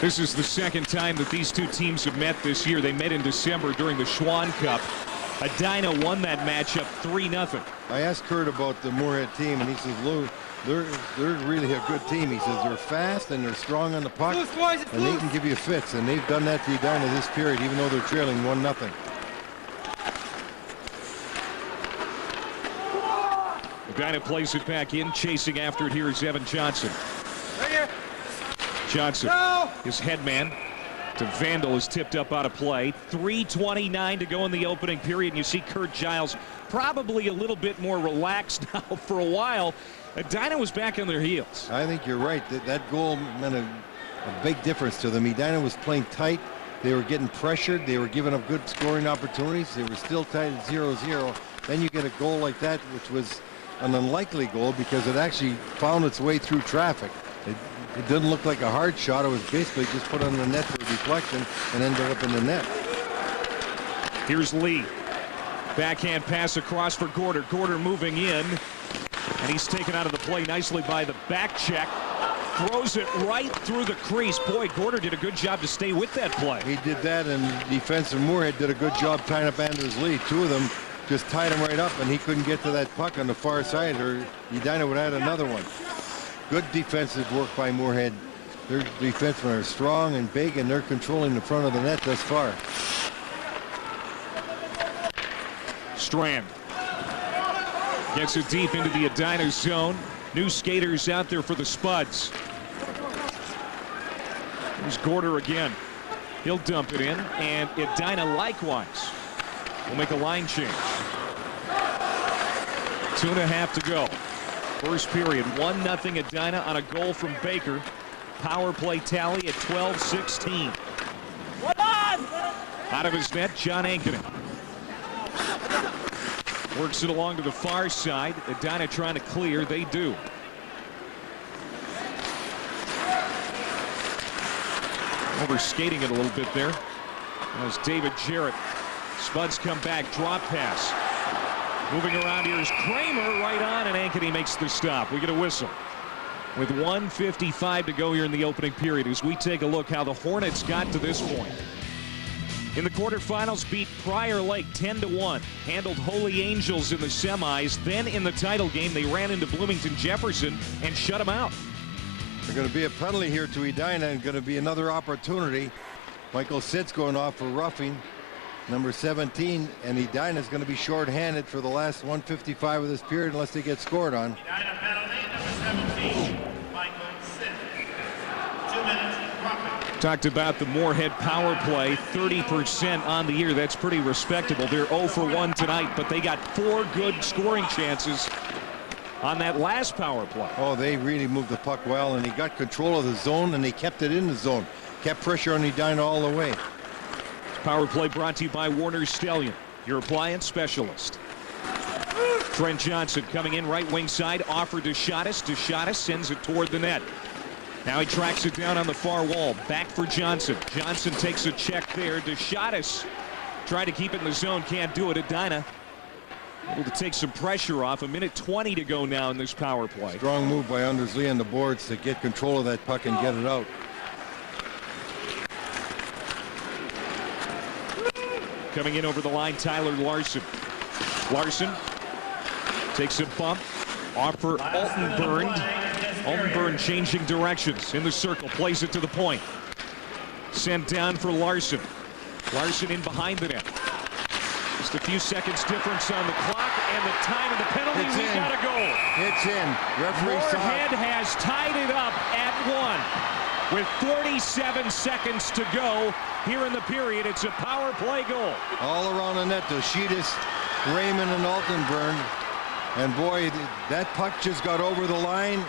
This is the second time that these two teams have met this year. They met in December during the Schwann Cup. Edina won that matchup 3-0. I asked Kurt about the Moorhead team, and he says, Lou, they're really a good team. He says they're fast and they're strong on the puck, and they can give you fits, and they've done that to Edina this period, even though they're trailing 1-0. Edina plays it back in, chasing after it. Here is Evan Johnson. Johnson, his headman to Vandal, is tipped up out of play. 3:29 to go in the opening period, and you see Kurt Giles probably a little bit more relaxed now. For a while, Edina was back on their heels. I think you're right. That goal meant a big difference to them. Edina was playing tight. They were getting pressured. They were giving up good scoring opportunities. They were still tied at 0-0. Then you get a goal like that, which was an unlikely goal because it actually found its way through traffic. It didn't look like a hard shot. It was basically just put on the net for a deflection and ended up in the net. Here's Lee. Backhand pass across for Gorder. Gorder moving in, and he's taken out of the play nicely by the back check. Throws it right through the crease. Boy, Gorder did a good job to stay with that play. He did that, and defensive Moorhead did a good job tying up Anders Lee. Two of them just tied him right up, and he couldn't get to that puck on the far side, or Edina would add another one. Good defensive work by Moorhead. Their defensemen are strong and big, and they're controlling the front of the net thus far. Strand gets it deep into the Edina zone. New skaters out there for the Spuds. Here's Gorder again. He'll dump it in, and Edina likewise will make a line change. 2.5 to go. First period, 1-0 Edina on a goal from Baker. Power play tally at 12-16. Out of his net, John Ankeny. Works it along to the far side. Edina trying to clear. They do. Overskating it a little bit there. As David Jarrett. Spuds come back. Drop pass. Moving around here is Kramer right on, and Ankeny makes the stop. We get a whistle. With 1:55 to go here in the opening period as we take a look how the Hornets got to this point. In the quarterfinals, beat Prior Lake 10-1. Handled Holy Angels in the semis. Then in the title game, they ran into Bloomington Jefferson and shut them out. There's going to be a penalty here to Edina and going to be another opportunity. Michael Sitz going off for roughing. Number 17, and Edina is going to be short-handed for the last 1:55 of this period unless they get scored on. Edina penalty, number 17, Michael Sitz. 2 minutes, roughing. Talked about the Moorhead power play, 30% on the year. That's pretty respectable. They're 0 for 1 tonight, but they got 4 good scoring chances on that last power play. Oh, they really moved the puck well, and he got control of the zone, and they kept it in the zone. Kept pressure on Edina all the way. Power play brought to you by Warner's Stallion, your appliance specialist. Trent Johnson coming in right wing side, offered to Shottis. Shottis sends it toward the net. Now he tracks it down on the far wall. Back for Johnson. Johnson takes a check there. Shottis try to keep it in the zone. Can't do it. Edina able to take some pressure off. 1:20 to go now in this power play. Strong move by Undersley on the boards to get control of that puck and get it out. Coming in over the line, Tyler Larson. Larson takes a bump. Offer Altenburn. Altenburn changing directions in the circle. Plays it to the point. Sent down for Larson. Larson in behind the net. Just a few seconds difference on the clock and the time of the penalty. It's We in. got a goal. It's in. Referee Moorhead has tied it up at 1 with 47 seconds to go. Here in the period, it's a power play goal. All around the net, Doshitas, Raymond, and Altenburn. And boy, that puck just got over the line.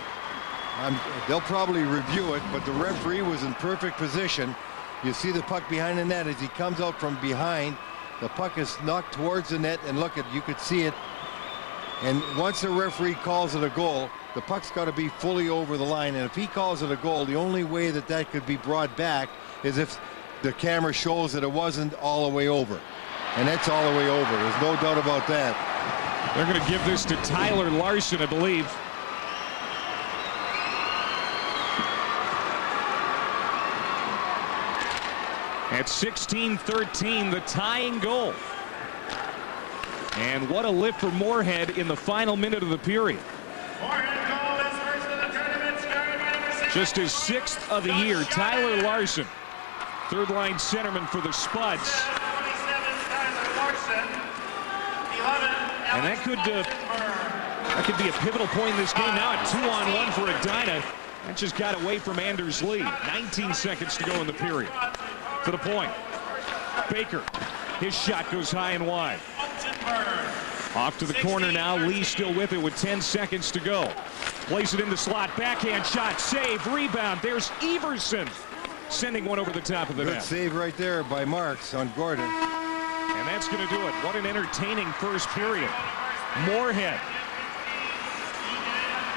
They'll probably review it, but the referee was in perfect position. You see the puck behind the net as he comes out from behind. The puck is knocked towards the net, and look at, you could see it. And once the referee calls it a goal, the puck's got to be fully over the line. And if he calls it a goal, the only way that that could be brought back is if the camera shows that it wasn't all the way over. And that's all the way over. There's no doubt about that. They're going to give this to Tyler Larson, I believe. At 16-13, the tying goal. And what a lift for Moorhead in the final minute of the period. Just his 6th of the year, Tyler Larson. Third line centerman for the Spuds. And that could be a pivotal point in this game. Now at 2-on-1 for Edina. That just got away from Anders Lee. 19 seconds to go in the period. To the point. Baker. His shot goes high and wide. Off to the corner now. Lee still with it with 10 seconds to go. Plays it in the slot. Backhand shot. Save. Rebound. There's Everson. Sending one over the top of the net. Good save right there by Marks on Gordon. And that's going to do it. What an entertaining first period. Moorhead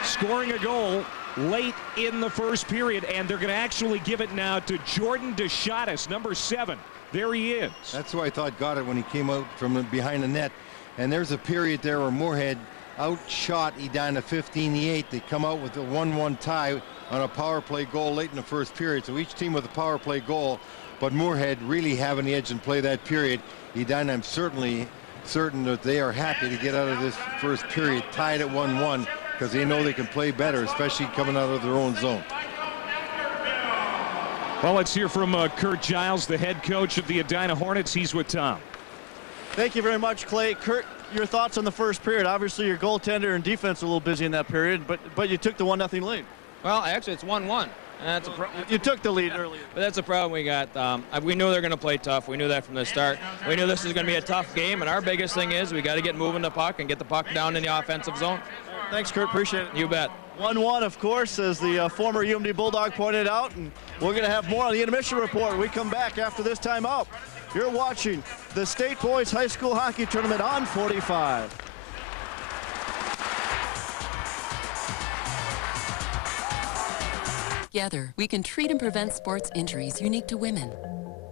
scoring a goal late in the first period, and they're going to actually give it now to Jordan Deshottis, number 7. There he is. That's who I thought got it when he came out from behind the net. And there's a period there where Moorhead outshot Edina 15-8. They come out with a 1-1 tie on a power play goal late in the first period. So each team with a power play goal, but Moorhead really having the edge and play that period. Edina, I'm certainly certain that they are happy to get out of this first period tied at 1-1 because they know they can play better, especially coming out of their own zone. Well, let's hear from Kurt Giles, the head coach of the Edina Hornets. He's with Tom. Thank you very much, Clay. Kurt, your thoughts on the first period? Obviously, your goaltender and defense were a little busy in that period, but you took the 1-0 lead. Well, actually, it's 1-1. You took the lead earlier. But that's a problem we got. We knew they were going to play tough. We knew that from the start. We knew this was going to be a tough game, and our biggest thing is we got to get moving the puck and get the puck down in the offensive zone. Thanks, Kurt. Appreciate it. You bet. 1-1, of course, as the former UMD Bulldog pointed out, and we're going to have more on the intermission report when we come back after this timeout. You're watching the State Boys High School Hockey Tournament on 45. Together, we can treat and prevent sports injuries unique to women.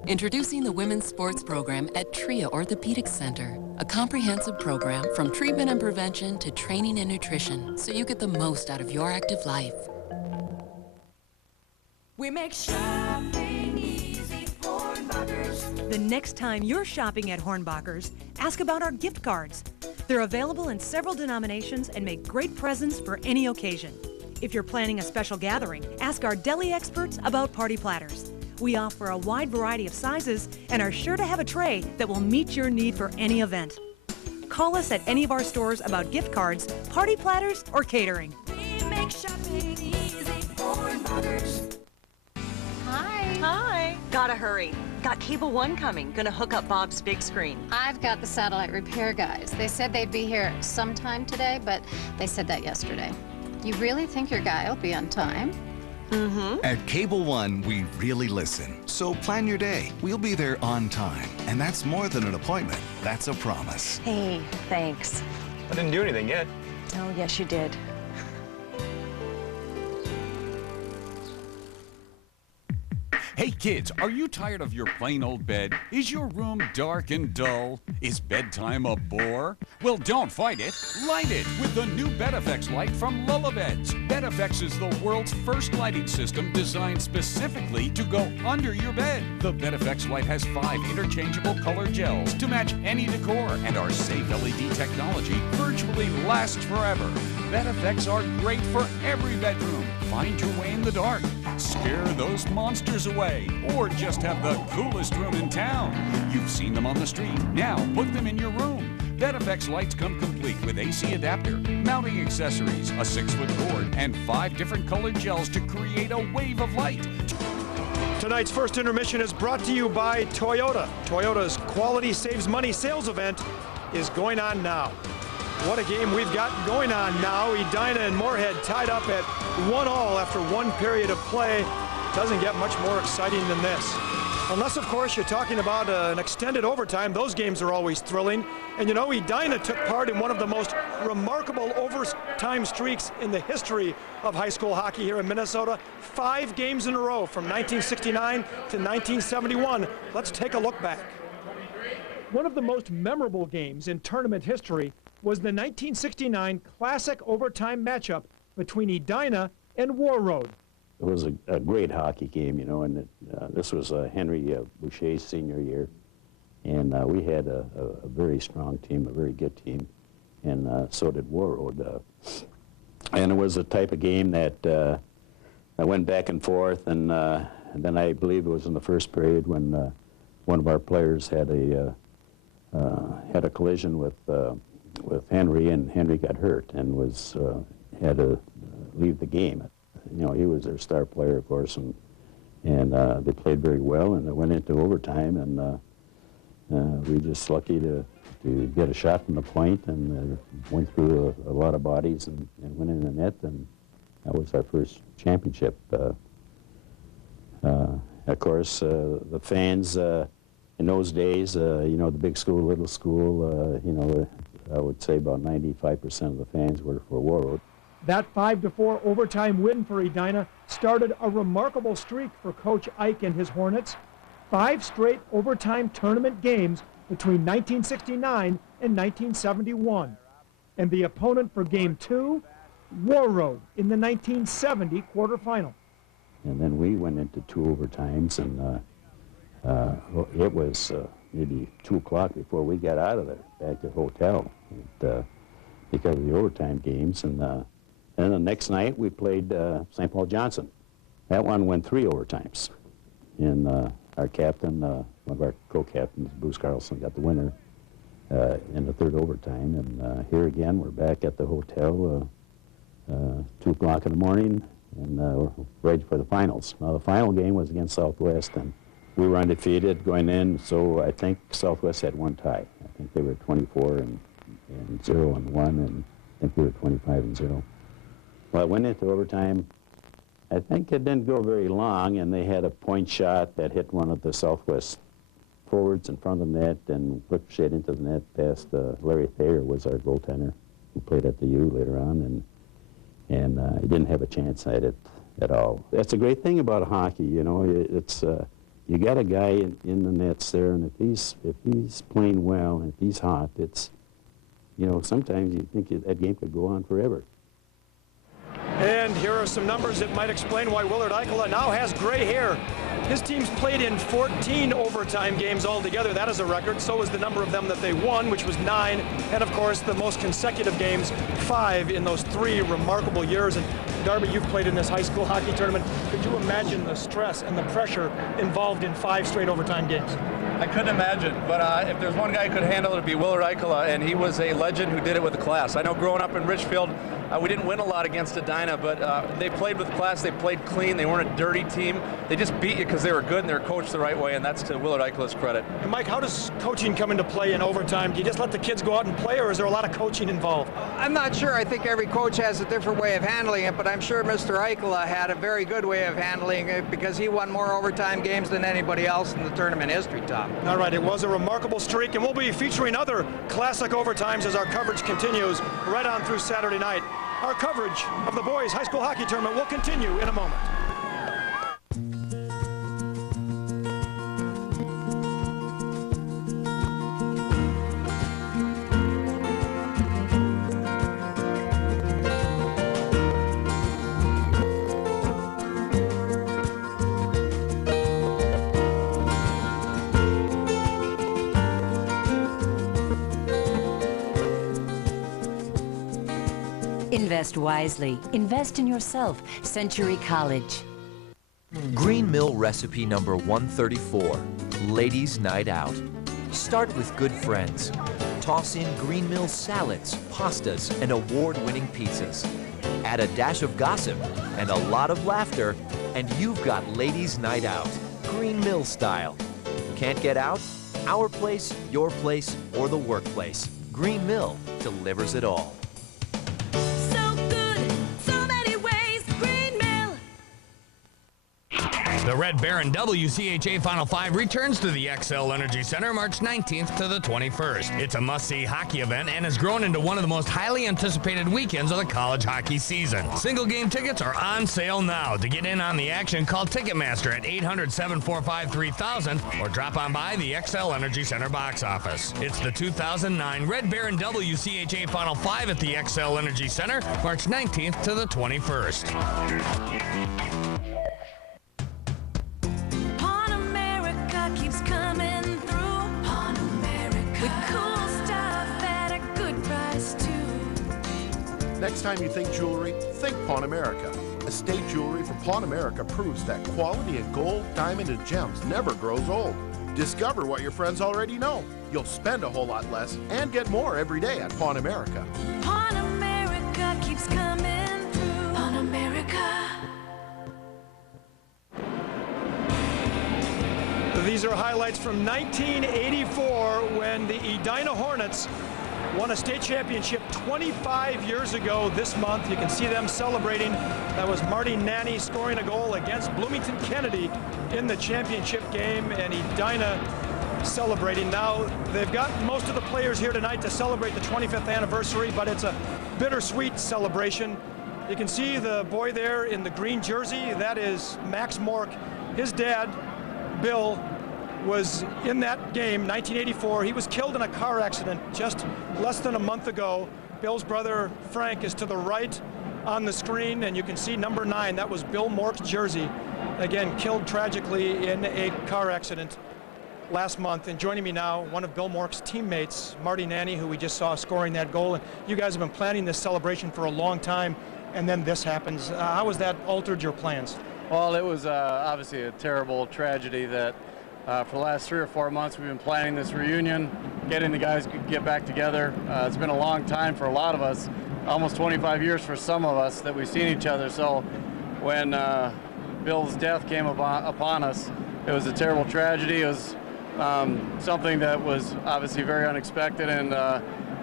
Introducing the Women's Sports Program at TRIA Orthopedic Center, a comprehensive program from treatment and prevention to training and nutrition, so you get the most out of your active life. We make shopping easy for Hornbachers. The next time you're shopping at Hornbachers, ask about our gift cards. They're available in several denominations and make great presents for any occasion. If you're planning a special gathering, ask our deli experts about party platters. We offer a wide variety of sizes and are sure to have a tray that will meet your need for any event. Call us at any of our stores about gift cards, party platters, or catering. We make shopping easy for Hornbachers. Hi. Hi. Gotta hurry. Got Cable One coming. Gonna hook up Bob's big screen. I've got the satellite repair guys. They said they'd be here sometime today, but they said that yesterday. You really think your guy will be on time? Mm-hmm. At Cable One, we really listen. So plan your day. We'll be there on time. And that's more than an appointment. That's a promise. Hey, thanks. I didn't do anything yet. Oh, yes, you did. Hey kids, are you tired of your plain old bed? Is your room dark and dull? Is bedtime a bore? Well, don't fight it. Light it with the new BedFX light from Lullabeds. BedFX is the world's first lighting system designed specifically to go under your bed. The BedFX light has 5 interchangeable color gels to match any decor, and our safe LED technology virtually lasts forever. BedFX are great for every bedroom. Find your way in the dark, scare those monsters away, or just have the coolest room in town. You've seen them on the street. Now put them in your room. BedFX lights come complete with AC adapter, mounting accessories, a 6-foot cord, and 5 different colored gels to create a wave of light. Tonight's first intermission is brought to you by Toyota. Toyota's Quality Saves Money sales event is going on now. What a game we've got going on now. Edina and Moorhead tied up at 1-1 after one period of play. Doesn't get much more exciting than this. Unless, of course, you're talking about an extended overtime. Those games are always thrilling. And you know, Edina took part in one of the most remarkable overtime streaks in the history of high school hockey here in Minnesota. 5 games in a row from 1969 to 1971. Let's take a look back. One of the most memorable games in tournament history was the 1969 classic overtime matchup between Edina and War Road. It was a great hockey game, you know, and this was Henry Boucher's senior year, and we had a very strong team, a very good team, and so did War Road. And it was a type of game that I went back and forth, and then I believe it was in the first period when one of our players had a collision with Henry, and Henry got hurt and had to leave the game. You know, he was their star player, of course, and they played very well, and it went into overtime, and we were just lucky to get a shot from the point, and went through a lot of bodies and went in the net, and that was our first championship. Of course, the fans in those days, you know, the big school, little school, you know, I would say about 95% of the fans were for War Road. That 5-4 overtime win for Edina started a remarkable streak for Coach Ike and his Hornets. 5 straight overtime tournament games between 1969 and 1971. And the opponent for Game 2, War Road, in the 1970 quarterfinal. And then we went into 2 overtimes, and it was maybe 2 o'clock before we got out of there, back to the hotel, because of the overtime games. And then the next night we played St. Paul Johnson. That one went 3 overtimes. And our captain, one of our co-captains, Bruce Carlson, got the winner in the 3rd overtime. And here again, we're back at the hotel, 2 o'clock in the morning, and we're ready for the finals. Now, the final game was against Southwest, and we were undefeated going in, so I think Southwest had one tie. I think they were 24-0-1, and I think we were 25-0. Well, it went into overtime. I think it didn't go very long, and they had a point shot that hit one of the Southwest forwards in front of the net and ricocheted into the net past Larry Thayer was our goaltender, who played at the U later on, and he didn't have a chance at it at all. That's a great thing about hockey, you know. It's you got a guy in the nets there, and if he's playing well and if he's hot, it's, you know, sometimes you think that game could go on forever. And here are some numbers that might explain why Willard Eichela now has gray hair. His team's played in 14 overtime games altogether. That is a record. So is the number of them that they won, which was 9. And, of course, the most consecutive games, 5 in those 3 remarkable years. And, Darby, you've played in this high school hockey tournament. Could you imagine the stress and the pressure involved in 5 straight overtime games? I couldn't imagine, but if there's one guy who could handle it, it'd be Willard Eichela, and he was a legend who did it with class. I know growing up in Richfield, we didn't win a lot against Edina, but they played with class, they played clean, they weren't a dirty team. They just beat you because they were good and they were coached the right way, and that's to Willard Eichela's credit. And Mike, how does coaching come into play in overtime? Do you just let the kids go out and play, or is there a lot of coaching involved? I'm not sure. I think every coach has a different way of handling it, but I'm sure Mr. Eichela had a very good way of handling it because he won more overtime games than anybody else in the tournament history, Tom. All right, it was a remarkable streak, and we'll be featuring other classic overtimes as our coverage continues right on through Saturday night. Our coverage of the boys high school hockey tournament will continue in a moment. Invest wisely. Invest in yourself. Century College. Green Mill recipe number 134, Ladies' Night Out. Start with good friends. Toss in Green Mill salads, pastas, and award-winning pizzas. Add a dash of gossip and a lot of laughter, and you've got Ladies' Night Out, Green Mill style. Can't get out? Our place, your place, or the workplace. Green Mill delivers it all. The Red Baron WCHA Final 5 returns to the XL Energy Center March 19th to the 21st. It's a must-see hockey event and has grown into one of the most highly anticipated weekends of the college hockey season. Single game tickets are on sale now. To get in on the action, call Ticketmaster at 800-745-3000 or drop on by the XL Energy Center box office. It's the 2009 Red Baron WCHA Final 5 at the XL Energy Center March 19th to the 21st. Keeps coming through Pawn America with cool stuff at a good price too. Next time you think jewelry, think Pawn America. Estate jewelry from Pawn America proves that quality in gold, diamond, and gems never grows old. Discover what your friends already know. You'll spend a whole lot less and get more every day at Pawn America. Pawn America keeps coming through. Pawn America. These are highlights from 1984 when the Edina Hornets won a state championship 25 years ago this month. You can see them celebrating. That was Marty Nanny scoring a goal against Bloomington Kennedy in the championship game, and Edina celebrating. Now, they've got most of the players here tonight to celebrate the 25th anniversary, but it's a bittersweet celebration. You can see the boy there in the green jersey. That is Max Mork. His dad, Bill, was in that game, 1984. He was killed in a car accident just less than a month ago. Bill's brother, Frank, is to the right on the screen, and you can see number 9. That was Bill Mork's jersey. Again, killed tragically in a car accident last month. And joining me now, one of Bill Mork's teammates, Marty Nanny, who we just saw scoring that goal. And you guys have been planning this celebration for a long time, and then this happens. How has that altered your plans? Well, it was obviously a terrible tragedy that for the last 3 or 4 months we've been planning this reunion, getting the guys to get back together. It's been a long time for a lot of us, almost 25 years for some of us that we've seen each other. So when Bill's death came upon us. It was a terrible tragedy. It was something that was obviously very unexpected and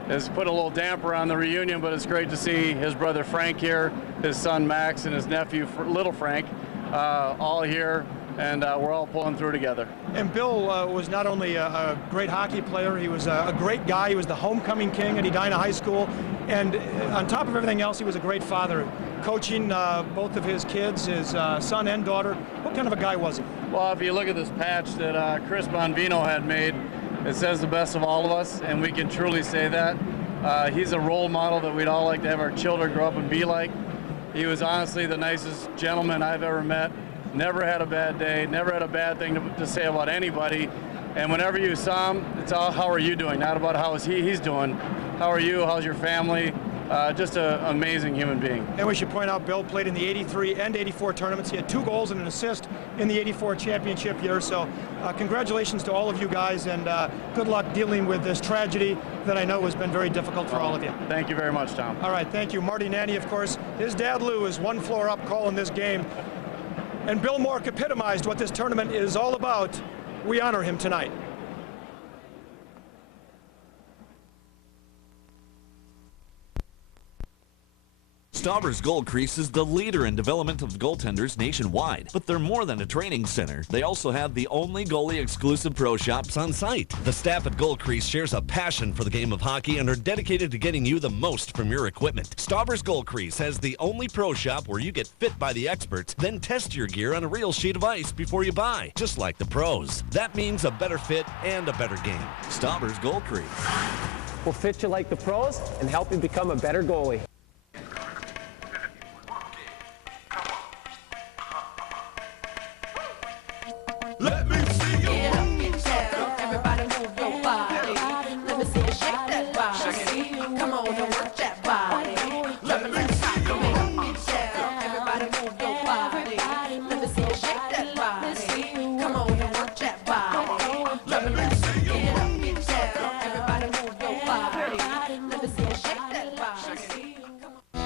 has put a little damper on the reunion, but it's great to see his brother Frank here, his son Max, and his nephew little Frank all here, and we're all pulling through together. And Bill was not only a great hockey player, he was a great guy. He was the homecoming king at Edina High School, and on top of everything else, he was a great father, coaching both of his kids, his son and daughter. What kind of a guy was he? Well, if you look at this patch that Chris Bonvino had made, it says the best of all of us, and we can truly say that. He's a role model that we'd all like to have our children grow up and be like. He was honestly the nicest gentleman I've ever met. Never had a bad day, never had a bad thing to say about anybody. And whenever you saw him, it's all, how are you doing? Not about how is he's doing. How are you? How's your family? Just an amazing human being. And we should point out Bill played in the 83 and 84 tournaments. He had 2 goals and an assist in the 84 championship year. So congratulations to all of you guys, and good luck dealing with this tragedy that I know has been very difficult for all of you. Thank you very much, Tom. All right, thank you. Marty Nanny, of course. His dad, Lou, is one floor up calling this game. And Bill Mork epitomized what this tournament is all about. We honor him tonight. Stauber's Gold Crease is the leader in development of goaltenders nationwide, but they're more than a training center. They also have the only goalie-exclusive pro shops on site. The staff at Gold Crease shares a passion for the game of hockey and are dedicated to getting you the most from your equipment. Stauber's Gold Crease has the only pro shop where you get fit by the experts, then test your gear on a real sheet of ice before you buy, just like the pros. That means a better fit and a better game. Stauber's Gold Crease. We'll fit you like the pros and help you become a better goalie. Let me see you move. Everybody move your body. Let me see you shake that body. Come on and work that body. Let me see you move. Everybody move your body. Let me see you shake that body. Come on and work that body. Let me see you move. Everybody move your body. Let me see you shake that body.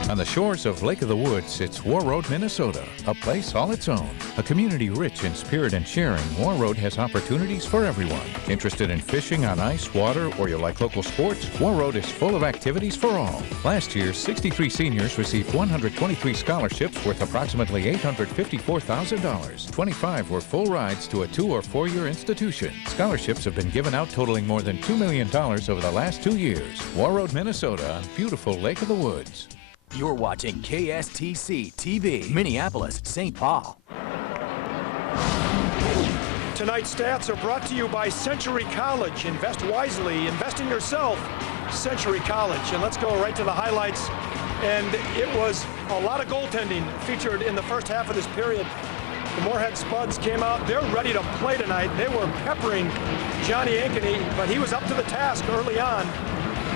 On the shores of Lake of the Woods, it's War Road, Minnesota, a place all its own. A community rich in spirit and sharing, War Road has opportunities for everyone. Interested in fishing on ice, water, or you like local sports? War Road is full of activities for all. Last year, 63 seniors received 123 scholarships worth approximately $854,000. 25 were full rides to a 2- or 4-year institution. Scholarships have been given out totaling more than $2 million over the last 2 years. War Road, Minnesota, on beautiful Lake of the Woods. You're watching KSTC TV, Minneapolis, St. Paul. Tonight's stats are brought to you by Century College. Invest wisely, invest in yourself. Century College. And let's go right to the highlights. And it was a lot of goaltending featured in the first half of this period. The Moorhead Spuds came out. They're ready to play tonight. They were peppering Johnny Ankeny, but he was up to the task early on.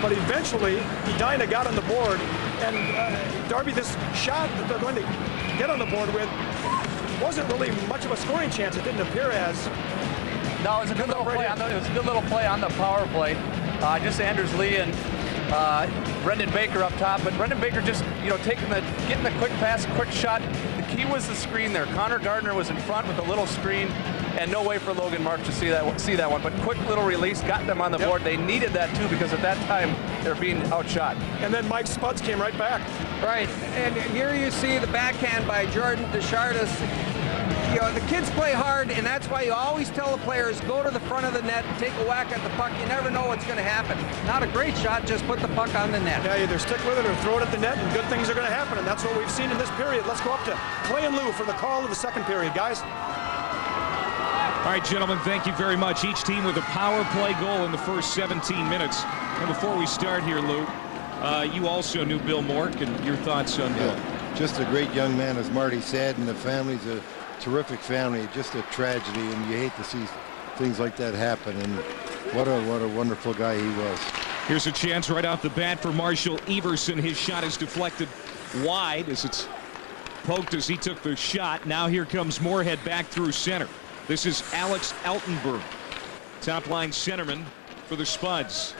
But eventually, Edina got on the board. And Darby, this shot that they're going to get on the board with wasn't really much of a scoring chance. It didn't appear as. No, it was a good little play. It was a good little play on the power play. Just Anders Lee and Brendan Baker up top, but Brendan Baker just getting the quick pass, quick shot. The key was the screen there. Connor Gardner was in front with a little screen, and no way for Logan Mark to see that one. But quick little release got them on the board. They needed that too because at that time they're being outshot. And then Mike Spuds came right back. Right, and here you see the backhand by Jordan Deschardis. The kids play hard, and that's why you always tell the players, go to the front of the net, take a whack at the puck. You never know what's going to happen. Not a great shot, just put the puck on the net. Yeah, either stick with it or throw it at the net, and good things are going to happen, and that's what we've seen in this period. Let's go up to Clay and Lou for the call of the second period, guys. All right, gentlemen, thank you very much. Each team with a power play goal in the first 17 minutes. And before we start here, Lou, you also knew Bill Mork, and your thoughts on Bill? Just a great young man, as Marty said, and the family's a terrific family. Just a tragedy, and you hate to see things like that happen. And what a wonderful guy he was. Here's a chance right off the bat for Marshall Everson. His shot is deflected wide as it's poked as he took the shot. Now here comes Moorhead back through center. This is Alex Altenberg, top line centerman for the Spuds.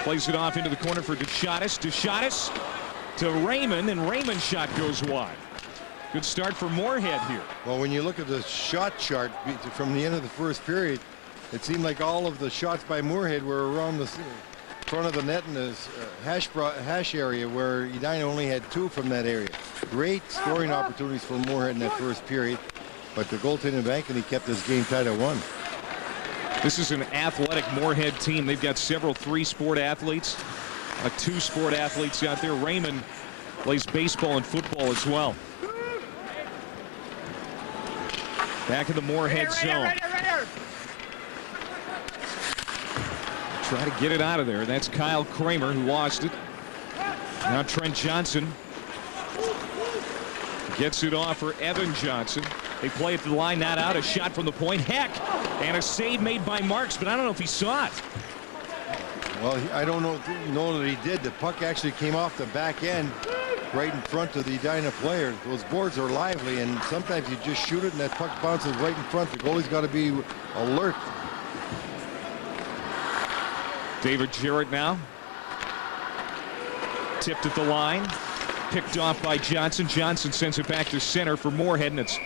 Plays it off into the corner for DeShatis. DeShatis to Raymond, and Raymond's shot goes wide. Good start for Moorhead here. Well, when you look at the shot chart from the end of the first period, it seemed like all of the shots by Moorhead were around the front of the net in the hash area, where Edina only had 2 from that area. Great scoring opportunities for Moorhead in that first period, but the goaltending bank, and he kept this game tied at 1. This is an athletic Moorhead team. They've got several 3-sport athletes, 2-sport athletes out there. Raymond plays baseball and football as well. Back in the Moorhead zone. Try to get it out of there. That's Kyle Kramer, who lost it. Now Trent Johnson gets it off for Evan Johnson. They play it to the line, not out. A shot from the point. Heck! And a save made by Marks, but I don't know if he saw it. Well, I don't know that he did. The puck actually came off the back end right in front of the Edina player. Those boards are lively, and sometimes you just shoot it and that puck bounces right in front. The goalie's got to be alert. David Jarrett now. Tipped at the line. Picked off by Johnson. Johnson sends it back to center for Moorhead, and it's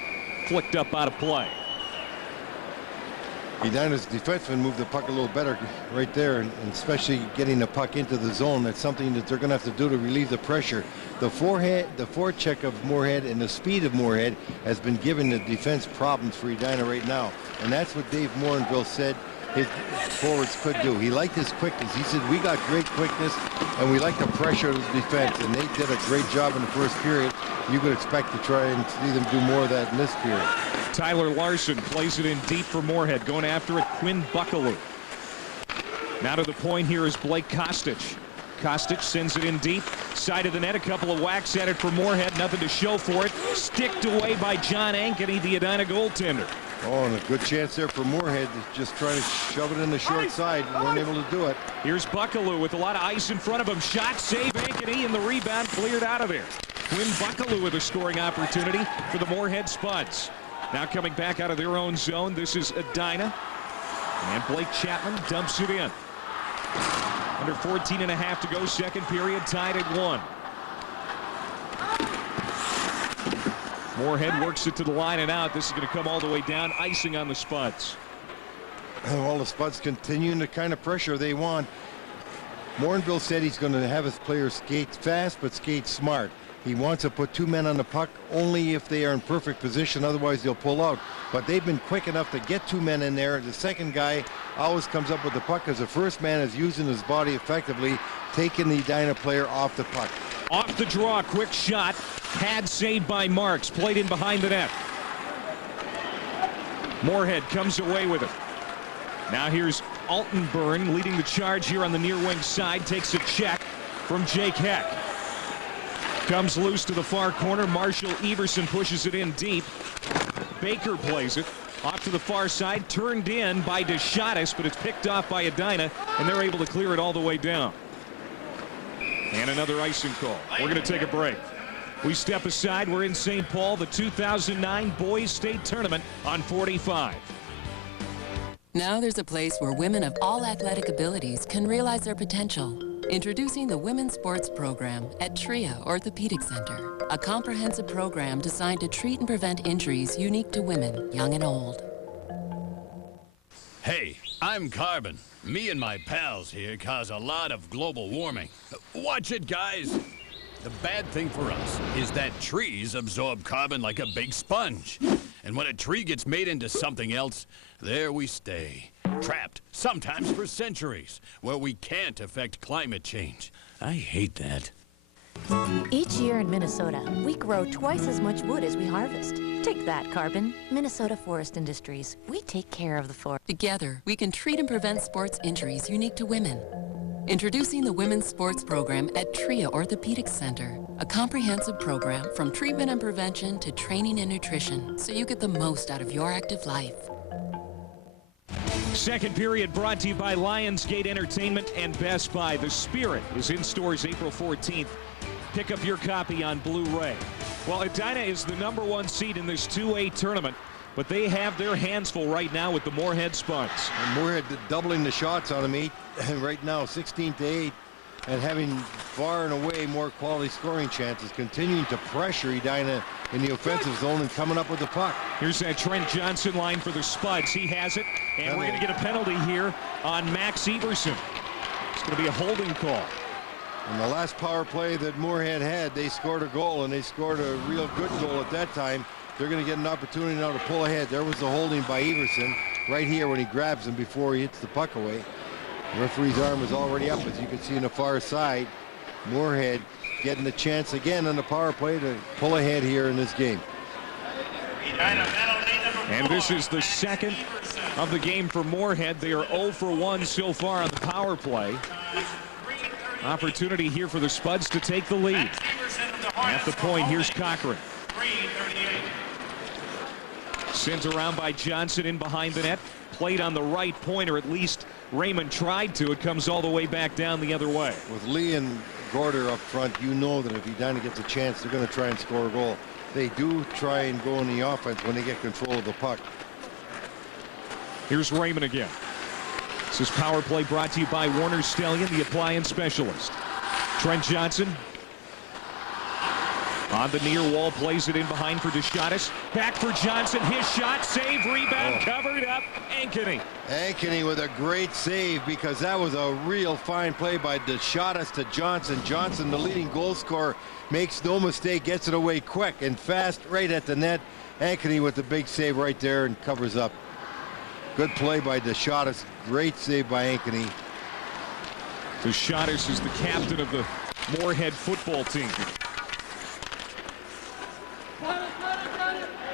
flicked up out of play. Edina's defenseman moved the puck a little better right there, and especially getting the puck into the zone. That's something that they're going to have to do to relieve the pressure. The forecheck of Moorhead and the speed of Moorhead has been giving the defense problems for Edina right now, and that's what Dave Morinville said his forwards could do. He liked his quickness. He said, we got great quickness, and we like the pressure of the defense, and they did a great job in the first period. You could expect to try and see them do more of that in this period. Tyler Larson plays it in deep for Moorhead. Going after it, Quinn Buckaloo. Now to the point here is Blake Kostic. Kostic sends it in deep. Side of the net, a couple of whacks at it for Moorhead. Nothing to show for it. Sticked away by John Ankeny, the Edina goaltender. Oh, and a good chance there for Moorhead to just try to shove it in the short side. Weren't able to do it. Here's Buckaloo with a lot of ice in front of him. Shot, save, Ankeny, and the rebound cleared out of there. Quinn Buckaloo with a scoring opportunity for the Moorhead Spuds. Now coming back out of their own zone, this is Edina. And Blake Chapman dumps it in. Under 14 and a half to go, second period, tied at 1. Moorhead works it to the line and out. This is going to come all the way down, icing on the Spuds. Well, the Spuds continuing the kind of pressure they want. Morinville said he's going to have his players skate fast but skate smart. He wants to put 2 men on the puck only if they are in perfect position, otherwise they'll pull out. But they've been quick enough to get 2 men in there. The second guy always comes up with the puck because the first man is using his body effectively, taking the Edina player off the puck. Off the draw, quick shot. Pad saved by Marks. Played in behind the net. Moorhead comes away with it. Now here's Altenburn leading the charge here on the near wing side. Takes a check from Jake Heck. Comes loose to the far corner. Marshall Everson pushes it in deep. Baker plays it off to the far side. Turned in by DeShatis, but it's picked off by Edina, and they're able to clear it all the way down. And another icing call. We're going to take a break. We step aside. We're in St. Paul, the 2009 Boys State Tournament on 45. Now there's a place where women of all athletic abilities can realize their potential. Introducing the Women's Sports Program at TRIA Orthopedic Center, a comprehensive program designed to treat and prevent injuries unique to women, young and old. Hey, I'm Carbon. Me and my pals here cause a lot of global warming. Watch it, guys. The bad thing for us is that trees absorb carbon like a big sponge. And when a tree gets made into something else, there we stay. Trapped, sometimes for centuries, where we can't affect climate change. I hate that. Each year in Minnesota, we grow twice as much wood as we harvest. Take that, Carbon. Minnesota Forest Industries. We take care of the forest. Together, we can treat and prevent sports injuries unique to women. Introducing the Women's Sports Program at TRIA Orthopedic Center, a comprehensive program from treatment and prevention to training and nutrition, so you get the most out of your active life. Second period brought to you by Lionsgate Entertainment and Best Buy. The Spirit is in stores April 14th. Pick up your copy on Blu-ray. Well, Edina is the #1 seed in this 2A tournament, but they have their hands full right now with the Moorhead Spuds. And Moorhead doubling the shots on them, right now 16-8. and having far and away more quality scoring chances, continuing to pressure Edina in the offensive zone and coming up with the puck. Here's that Trent Johnson line for the Spuds. He has it, and we're going to get a penalty here on Max Everson. It's going to be a holding call. In the last power play that Moorhead had, they scored a goal, and they scored a real good goal at that time. They're going to get an opportunity now to pull ahead. There was the holding by Everson right here when he grabs him before he hits the puck away. The referee's arm is already up, as you can see on the far side. Moorhead getting the chance again on the power play to pull ahead here in this game. And this is the second of the game for Moorhead. They are 0 for 1 so far on the power play. Opportunity here for the Spuds to take the lead. At the point, here's Cochran. Sent around by Johnson in behind the net. Played on the right point, or at least Raymond tried to. It comes all the way back down the other way. With Lee and Gorder up front, you know that if Edina gets a chance, they're going to try and score a goal. They do try and go in the offense when they get control of the puck. Here's Raymond again. This is power play brought to you by Warner Stellian, the appliance specialist. Trent Johnson on the near wall, plays it in behind for DeShatis. Back for Johnson. His shot, save, rebound, covered up. Ankeny. Ankeny with a great save, because that was a real fine play by DeShatis to Johnson. Johnson, the leading goal scorer, makes no mistake, gets it away quick and fast right at the net. Ankeny with the big save right there and covers up. Good play by DeShatis. Great save by Ankeny. DeShatis is the captain of the Moorhead football team.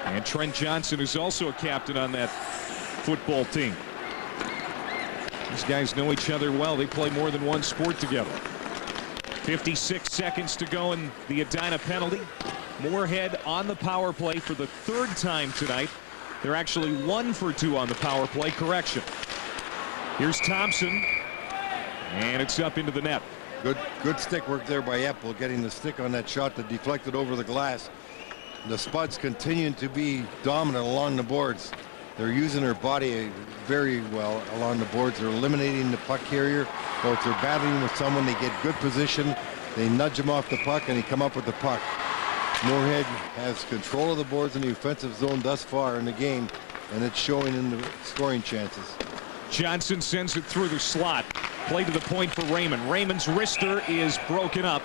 And Trent Johnson is also a captain on that football team. These guys know each other well. They play more than one sport together. 56 seconds to go in the Edina penalty. Moorhead on the power play for the third time tonight. They're actually 1 for 2 on the power play. Correction. Here's Thompson. And it's up into the net. Good stick work there by Eppel, getting the stick on that shot that deflected over the glass. The Spuds continuing to be dominant along the boards. They're using their body very well along the boards. They're eliminating the puck carrier. Or if they're battling with someone, they get good position. They nudge him off the puck, and he come up with the puck. Moorhead has control of the boards in the offensive zone thus far in the game, and it's showing in the scoring chances. Johnson sends it through the slot. Play to the point for Raymond. Raymond's wrister is broken up,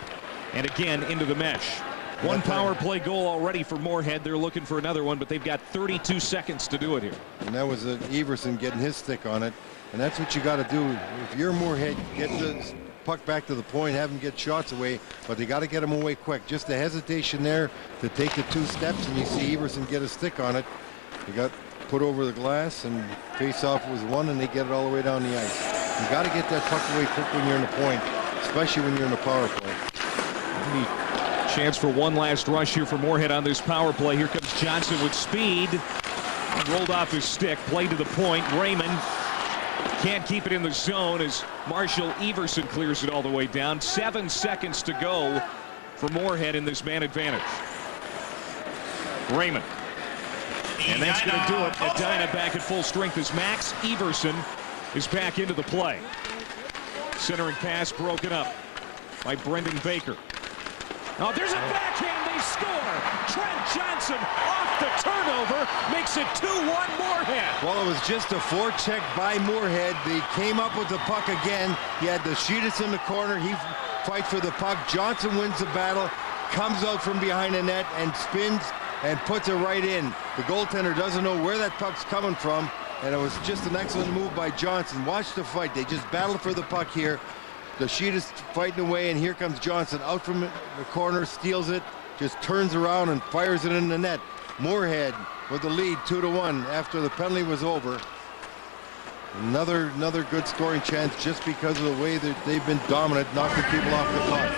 and again into the mesh. One power play goal already for Moorhead. They're looking for another one, but they've got 32 seconds to do it here. And that was Everson getting his stick on it, and that's what you got to do. If you're Moorhead, get the puck back to the point, have him get shots away, but they got to get him away quick. Just the hesitation there to take the 2 steps, and you see Everson get a stick on it. He got put over the glass, and face-off was 1, and they get it all the way down the ice. You got to get that puck away quick when you're in the point, especially when you're in the power play. Chance for one last rush here for Moorhead on this power play. Here comes Johnson with speed. Rolled off his stick. Play to the point. Raymond can't keep it in the zone as Marshall Everson clears it all the way down. 7 seconds to go for Moorhead in this man advantage. Raymond. And that's going to do it. Edina back at full strength as Max Everson is back into the play. Centering pass broken up by Brendan Baker. Oh, there's a backhand, they score! Trent Johnson off the turnover makes it 2-1 Moorhead. Well, it was just a forecheck by Moorhead. They came up with the puck again. He had the Sheetis in the corner. He fights for the puck. Johnson wins the battle, comes out from behind the net and spins and puts it right in. The goaltender doesn't know where that puck's coming from, and it was just an excellent move by Johnson. Watch the fight. They just battled for the puck here. The sheet is fighting away, and here comes Johnson out from the corner, steals it, just turns around and fires it in the net. Moorhead with the lead 2-1 after the penalty was over. Another good scoring chance just because of the way that they've been dominant, knocking people off the puck.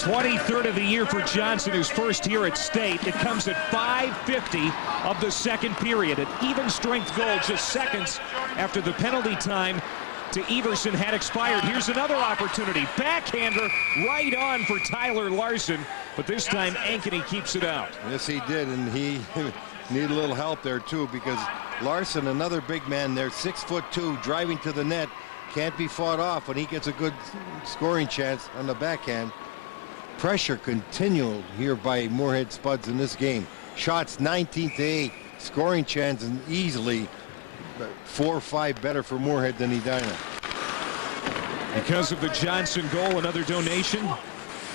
23rd of the year for Johnson, his first here at State. It comes at 5:50 of the second period. An even strength goal just seconds after the penalty time to Everson had expired. Here's another opportunity. Backhander right on for Tyler Larson, but this time Ankeny keeps it out. Yes, he did, and he needed a little help there too, because Larson, another big man there, 6'2", driving to the net, can't be fought off when he gets a good scoring chance on the backhand. Pressure continued here by Moorhead Spuds in this game. Shots 19-8, scoring chances easily 4 or 5 better for Moorhead than Edina. Because of the Johnson goal, another donation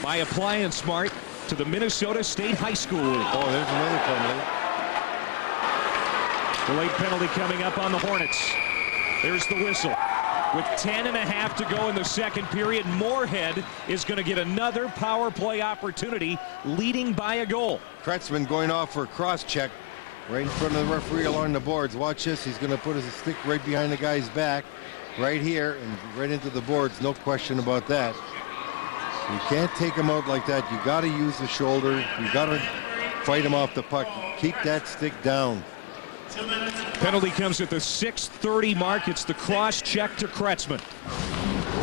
by Appliance Smart to the Minnesota State High School. Oh, there's another penalty. The late penalty coming up on the Hornets. There's the whistle. With 10.5 to go in the second period, Moorhead is going to get another power play opportunity, leading by a goal. Kretzman going off for a cross check right in front of the referee along the boards. Watch this. He's going to put his stick right behind the guy's back, right here, and right into the boards. No question about that. You can't take him out like that. You got to use the shoulder. You got to fight him off the puck. Keep that stick down. Penalty comes at the 6:30 mark. It's the cross check to Kretzman.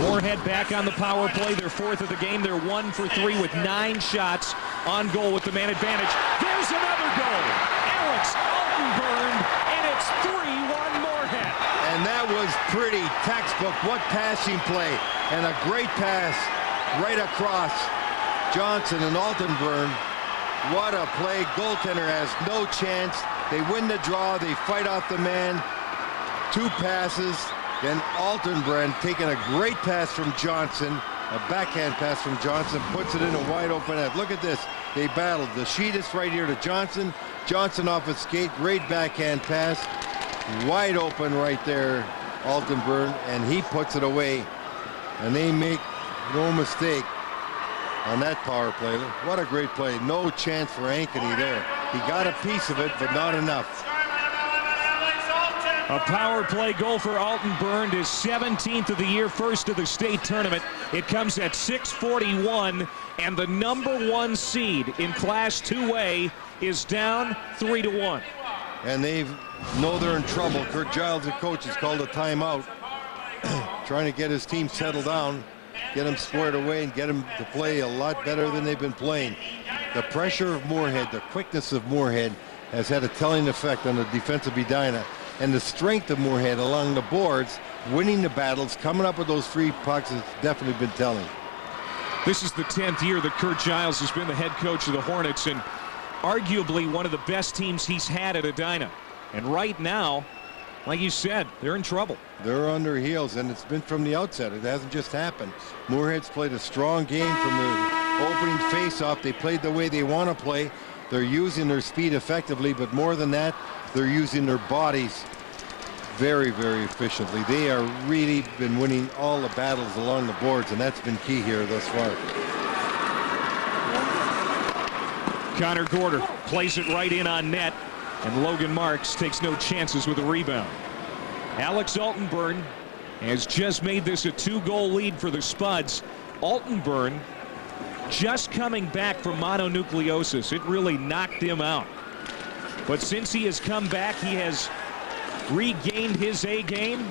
Moorhead back on the power play. They're 4th of the game. They're 1 for 3 with 9 shots on goal with the man advantage. There's another goal. Alex Altenburn, and it's 3-1 Moorhead. And that was pretty textbook. What passing play. And a great pass right across Johnson and Altenburn. What a play. Goaltender has no chance. They win the draw. They fight off the man. 2 passes. Then Altenbrand taking a great pass from Johnson. A backhand pass from Johnson. Puts it in a wide open net. Look at this. They battled. The sheet is right here to Johnson. Johnson off his skate. Great backhand pass. Wide open right there. Altenbrand. And he puts it away. And they make no mistake on that power play. What a great play. No chance for Ankeny there. He got a piece of it, but not enough. A power play goal for Altenburn, his 17th of the year, first of the state tournament. It comes at 6:41, and the #1 seed in Class 2A is down 3-1. And they know they're in trouble. Kurt Giles, the coach, has called a timeout, trying to get his team settled down, get them squared away, and get them to play a lot better than they've been playing. The pressure of Moorhead, the quickness of Moorhead has had a telling effect on the defense of Edina. And the strength of Moorhead along the boards, winning the battles, coming up with those free pucks has definitely been telling. This is the 10th year that Kurt Giles has been the head coach of the Hornets, and arguably one of the best teams he's had at Edina. And right now, like you said, they're in trouble. They're on their heels, and it's been from the outset. It hasn't just happened. Moorhead's played a strong game from the opening face-off. They played the way they want to play. They're using their speed effectively, but more than that, they're using their bodies very, very efficiently. They are really been winning all the battles along the boards, and that's been key here thus far. Connor Gorder plays it right in on net, and Logan Marks takes no chances with a rebound. Alex Altenburn has just made this a 2-goal lead for the Spuds. Altenburn just coming back from mononucleosis. It really knocked him out. But since he has come back, he has regained his A game,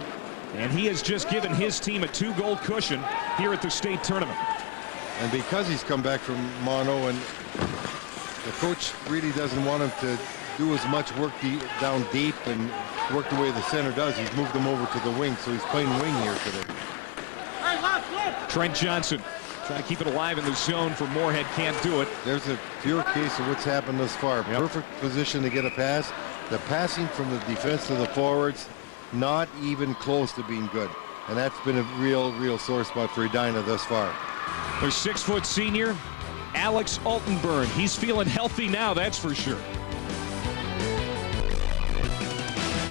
and he has just given his team a 2-goal cushion here at the state tournament. And because he's come back from mono, and the coach really doesn't want him to do as much work down deep and work the way the center does, he's moved him over to the wing, so he's playing wing here today. Trent Johnson trying to keep it alive in the zone for Moorhead. Can't do it. There's a pure case of what's happened thus far. Yep. Perfect position to get a pass. The passing from the defense to the forwards, not even close to being good. And that's been a real sore spot for Edina thus far. The 6-foot senior, Alex Altenburn. He's feeling healthy now, that's for sure.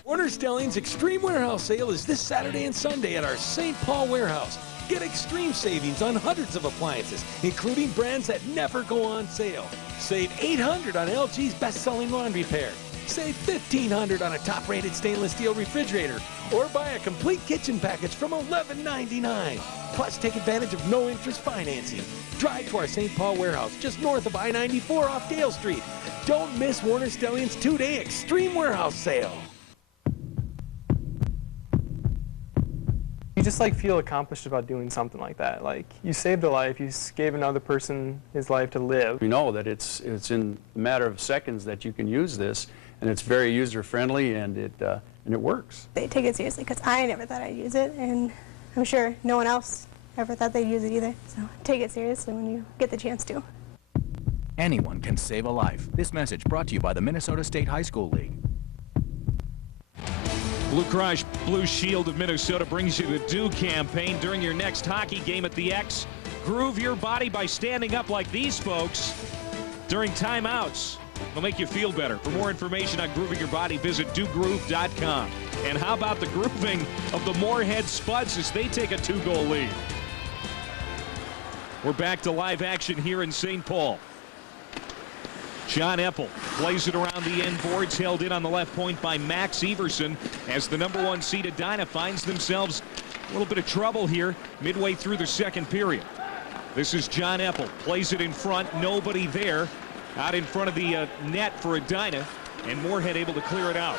Warner Stelling's Extreme Warehouse Sale is this Saturday and Sunday at our St. Paul warehouse. Get extreme savings on hundreds of appliances, including brands that never go on sale. Save $800 on LG's best-selling laundry pair. Save $1,500 on a top-rated stainless steel refrigerator. Or buy a complete kitchen package from $11.99. Plus, take advantage of no-interest financing. Drive to our St. Paul warehouse just north of I-94 off Dale Street. Don't miss Warner Stelling's 2-day Extreme Warehouse Sale. You just feel accomplished about doing something like that. You saved a life, you gave another person his life to live. We know that it's in a matter of seconds that you can use this, and it's very user friendly, and it works. They take it seriously because I never thought I'd use it, and I'm sure no one else ever thought they'd use it either. So take it seriously when you get the chance to. Anyone can save a life. This message brought to you by the Minnesota State High School League. Blue Cross Blue Shield of Minnesota brings you the Do campaign. During your next hockey game at the X, groove your body by standing up like these folks during timeouts. It'll make you feel better. For more information on grooving your body, visit dogroove.com. And how about the grooving of the Moorhead Spuds as they take a 2-goal lead? We're back to live action here in St. Paul. John Eppel plays it around the end boards, held in on the left point by Max Everson as the #1 seed Edina finds themselves a little bit of trouble here midway through the second period. This is John Eppel, plays it in front, nobody there, out in front of the net for Edina, and Moorhead able to clear it out.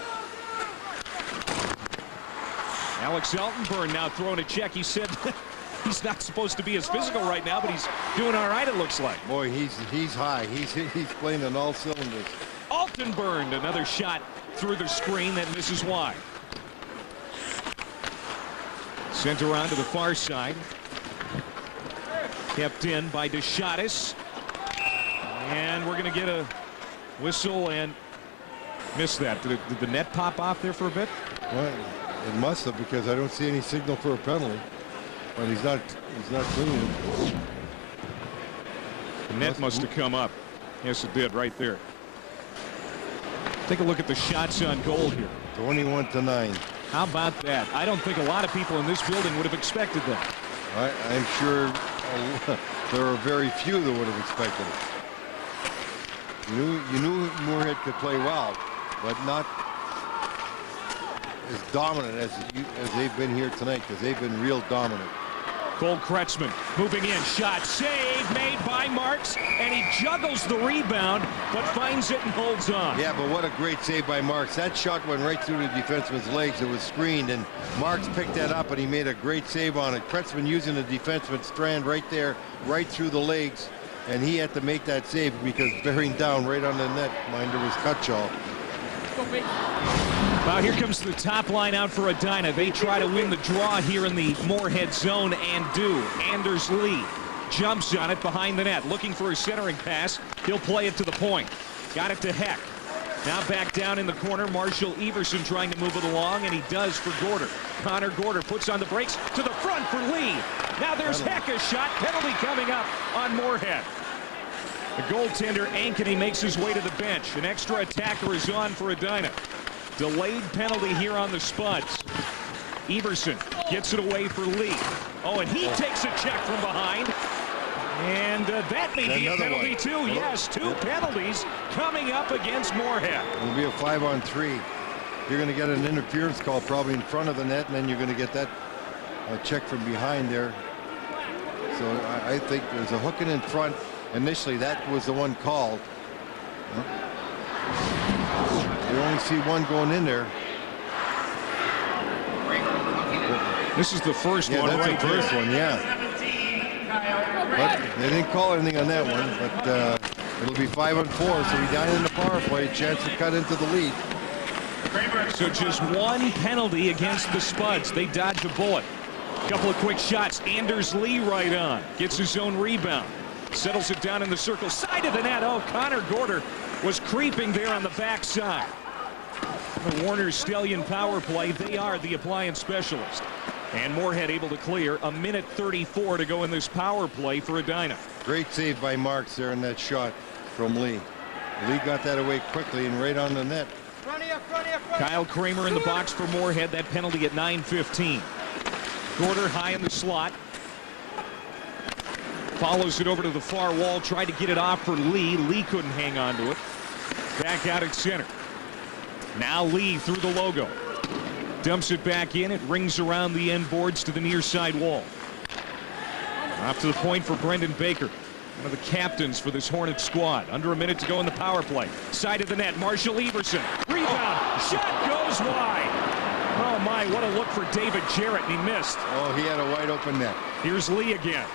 Alex Altenburn now throwing a check. He said he's not supposed to be as physical right now, but he's doing all right, it looks like. Boy, he's high. He's playing on all cylinders. Altenburn, another shot through the screen that misses wide. Sent around to the far side. Kept in by DeShatis. And we're going to get a whistle and miss that. Did the net pop off there for a bit? Well, it must have, because I don't see any signal for a penalty. But he's not clean. The net must have come up. Yes, it did right there. Take a look at the shots on goal here. 21-9. How about that? I don't think a lot of people in this building would have expected that. I'm sure there are very few that would have expected it. You knew Moorhead could play well, but not as dominant as they've been here tonight, because they've been real dominant. Cole Kretzman moving in, shot, save made by Marks, and he juggles the rebound, but finds it and holds on. Yeah, but what a great save by Marks. That shot went right through the defenseman's legs. It was screened, and Marks picked that up, and he made a great save on it. Kretzman using the defenseman's strand right there, right through the legs, and he had to make that save because bearing down right on the net, minder was Cutshall. Well, here comes the top line out for Edina. They try to win the draw here in the Moorhead zone and do. Anders Lee jumps on it behind the net, looking for a centering pass. He'll play it to the point. Got it to Heck. Now back down in the corner, Marshall Everson trying to move it along, and he does for Gorder. Connor Gorder puts on the brakes to the front for Lee. Now there's Heck, a shot. Penalty coming up on Moorhead. The goaltender, Ankeny, makes his way to the bench. An extra attacker is on for Edina. Delayed penalty here on the Spuds. Everson gets it away for Lee. Oh, and he takes a check from behind. And that may be a penalty too. Yes, two penalties coming up against Moorhead. It'll be a 5-on-3. You're going to get an interference call probably in front of the net, and then you're going to get that check from behind there. So I think there's a hooking in front. Initially, that was the one called. You only see one going in there. This is the first one that's right the first there. one, yeah. But they didn't call anything on that one. But it'll be 5-on-4, so we down in the power play, chance to cut into the lead. So just one penalty against the Spuds. They dodge a bullet. Couple of quick shots. Anders Lee right on. Gets his own rebound. Settles it down in the circle. Side of the net. Oh, Connor Gorder was creeping there on the backside. The Warner Stallion power play. They are the appliance specialist. And Moorhead able to clear. 1:34 to go in this power play for Edina. Great save by Marks there in that shot from Lee. Lee got that away quickly and right on the net. Kyle Kramer in the box for Moorhead. That penalty at 9:15. Gorder high in the slot. Follows it over to the far wall. Tried to get it off for Lee. Lee couldn't hang on to it. Back out at center. Now Lee through the logo. Dumps it back in. It rings around the end boards to the near side wall. Off to the point for Brendan Baker. One of the captains for this Hornet squad. Under a minute to go in the power play. Side of the net. Marshall Everson. Rebound. Shot goes wide. Oh my, what a look for David Jarrett, and he missed. Oh, he had a wide open net. Here's Lee again.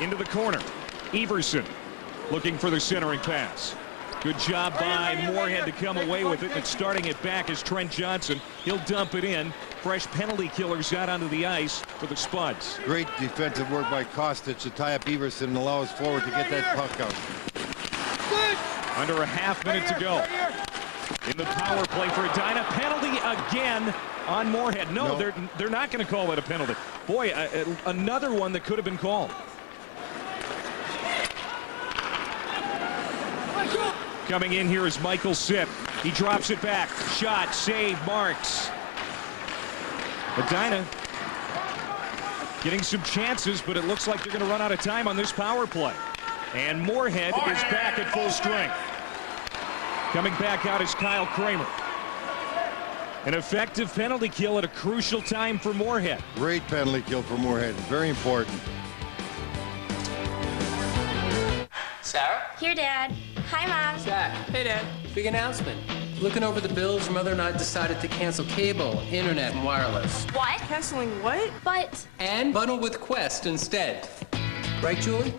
Into the corner. Everson looking for the centering pass. Good job by Moorhead to come away with it. And starting it back is Trent Johnson. He'll dump it in. Fresh penalty killers out onto the ice for the Spuds. Great defensive work by Kostic to tie up Everson and allow his forward to get that puck out. Under a half minute to go. In the power play for Edina. Penalty again on Moorhead. No. They're not going to call it a penalty. Boy, another one that could have been called. Coming in here is Michael Sipp. He drops it back. Shot, save, Marks. Edina getting some chances, but it looks like they're going to run out of time on this power play. And Moorhead is back at full strength. Coming back out is Kyle Kramer. An effective penalty kill at a crucial time for Moorhead. Great penalty kill for Moorhead. Very important. Sarah? Here, Dad. Hi, Mom. Jack. Hey, Dad. Big announcement. Looking over the bills, your mother and I decided to cancel cable, internet, and wireless. What? Canceling what? But... And bundle with Quest instead. Right, Julie?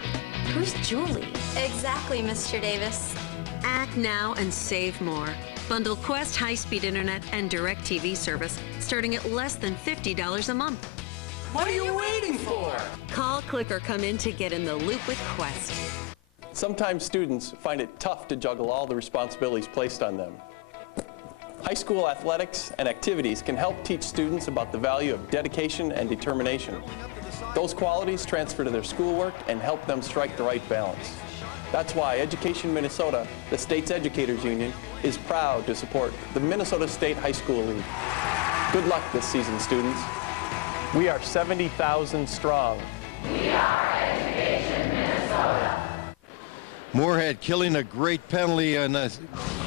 Who's Julie? Exactly, Mr. Davis. Act now and save more. Bundle Quest high-speed internet and direct TV service starting at less than $50 a month. What are you waiting for? Call, click, or come in to get in the loop with Quest. Sometimes students find it tough to juggle all the responsibilities placed on them. High school athletics and activities can help teach students about the value of dedication and determination. Those qualities transfer to their schoolwork and help them strike the right balance. That's why Education Minnesota, the state's educators union, is proud to support the Minnesota State High School League. Good luck this season, students. We are 70,000 strong. We are Education Minnesota. Moorhead killing a great penalty and an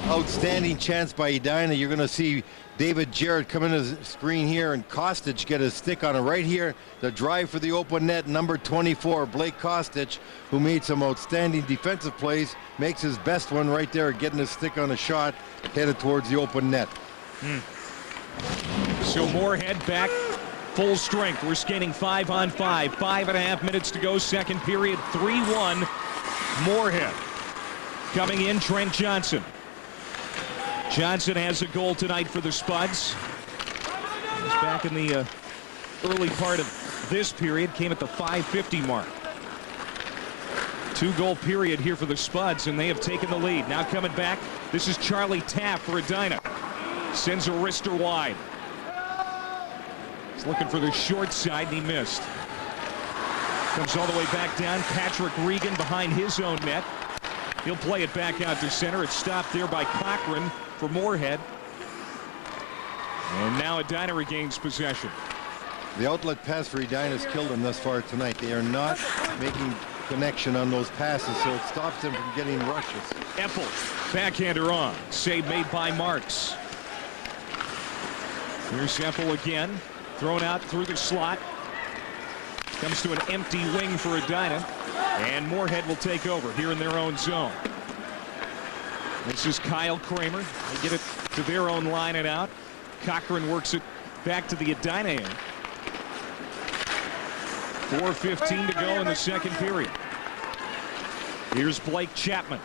outstanding chance by Edina. You're going to see David Jarrett come into the screen here and Kostic get a stick on it right here. The drive for the open net, number 24, Blake Kostic, who made some outstanding defensive plays, makes his best one right there, getting a stick on a shot headed towards the open net. So Moorhead back full strength. We're skating 5-on-5. 5.5 minutes to go, second period, 3-1. Moorhead. Coming in, Trent Johnson. Johnson has a goal tonight for the Spuds. He's back in the early part of this period, came at the 5:50 mark. 2-goal period here for the Spuds, and they have taken the lead. Now coming back, this is Charlie Taft for Edina. Sends a wrister wide. He's looking for the short side, and he missed. Comes all the way back down. Patrick Regan behind his own net. He'll play it back out to center. It's stopped there by Cochran for Moorhead. And now Edina regains possession. The outlet pass for Edina has killed them thus far tonight. They are not making connection on those passes, so it stops them from getting rushes. Eppel, backhander on. Save made by Marks. Here's Eppel again. Thrown out through the slot. Comes to an empty wing for Edina, and Moorhead will take over here in their own zone. This is Kyle Kramer. They get it to their own line and out. Cochran works it back to the Edina end. 4:15 to go in the second period. Here's Blake Chapman,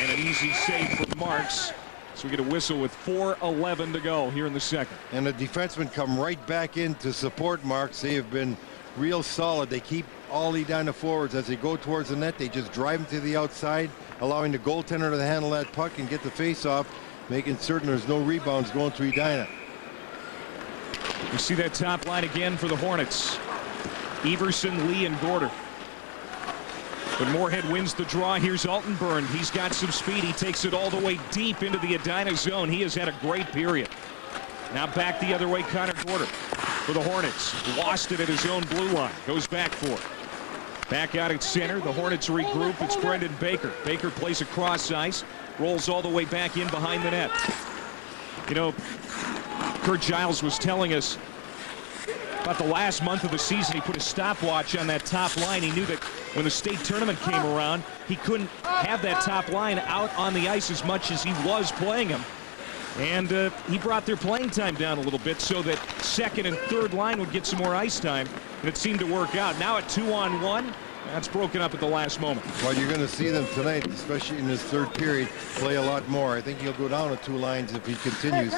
and an easy save from Marks. So we get a whistle with 4:11 to go here in the second. And the defensemen come right back in to support Marks. They have been real solid. They keep all Edina forwards as they go towards the net. They just drive them to the outside, allowing the goaltender to handle that puck and get the face-off, making certain there's no rebounds going to Edina. You see that top line again for the Hornets. Everson, Lee, and Gorder. But Moorhead wins the draw. Here's Altenburn. He's got some speed. He takes it all the way deep into the Edina zone. He has had a great period. Now back the other way, Connor Gorder for the Hornets. Lost it at his own blue line. Goes back for it. Back out at center. The Hornets regroup. It's Brendan Baker. Baker plays across ice. Rolls all the way back in behind the net. You know, Kurt Giles was telling us about the last month of the season. He put a stopwatch on that top line. He knew that when the state tournament came around, he couldn't have that top line out on the ice as much as he was playing them. And he brought their playing time down a little bit so that second and third line would get some more ice time. And it seemed to work out. Now at 2-on-1, That's broken up at the last moment. Well, you're going to see them tonight, especially in this third period, play a lot more. I think he'll go down to 2 lines if he continues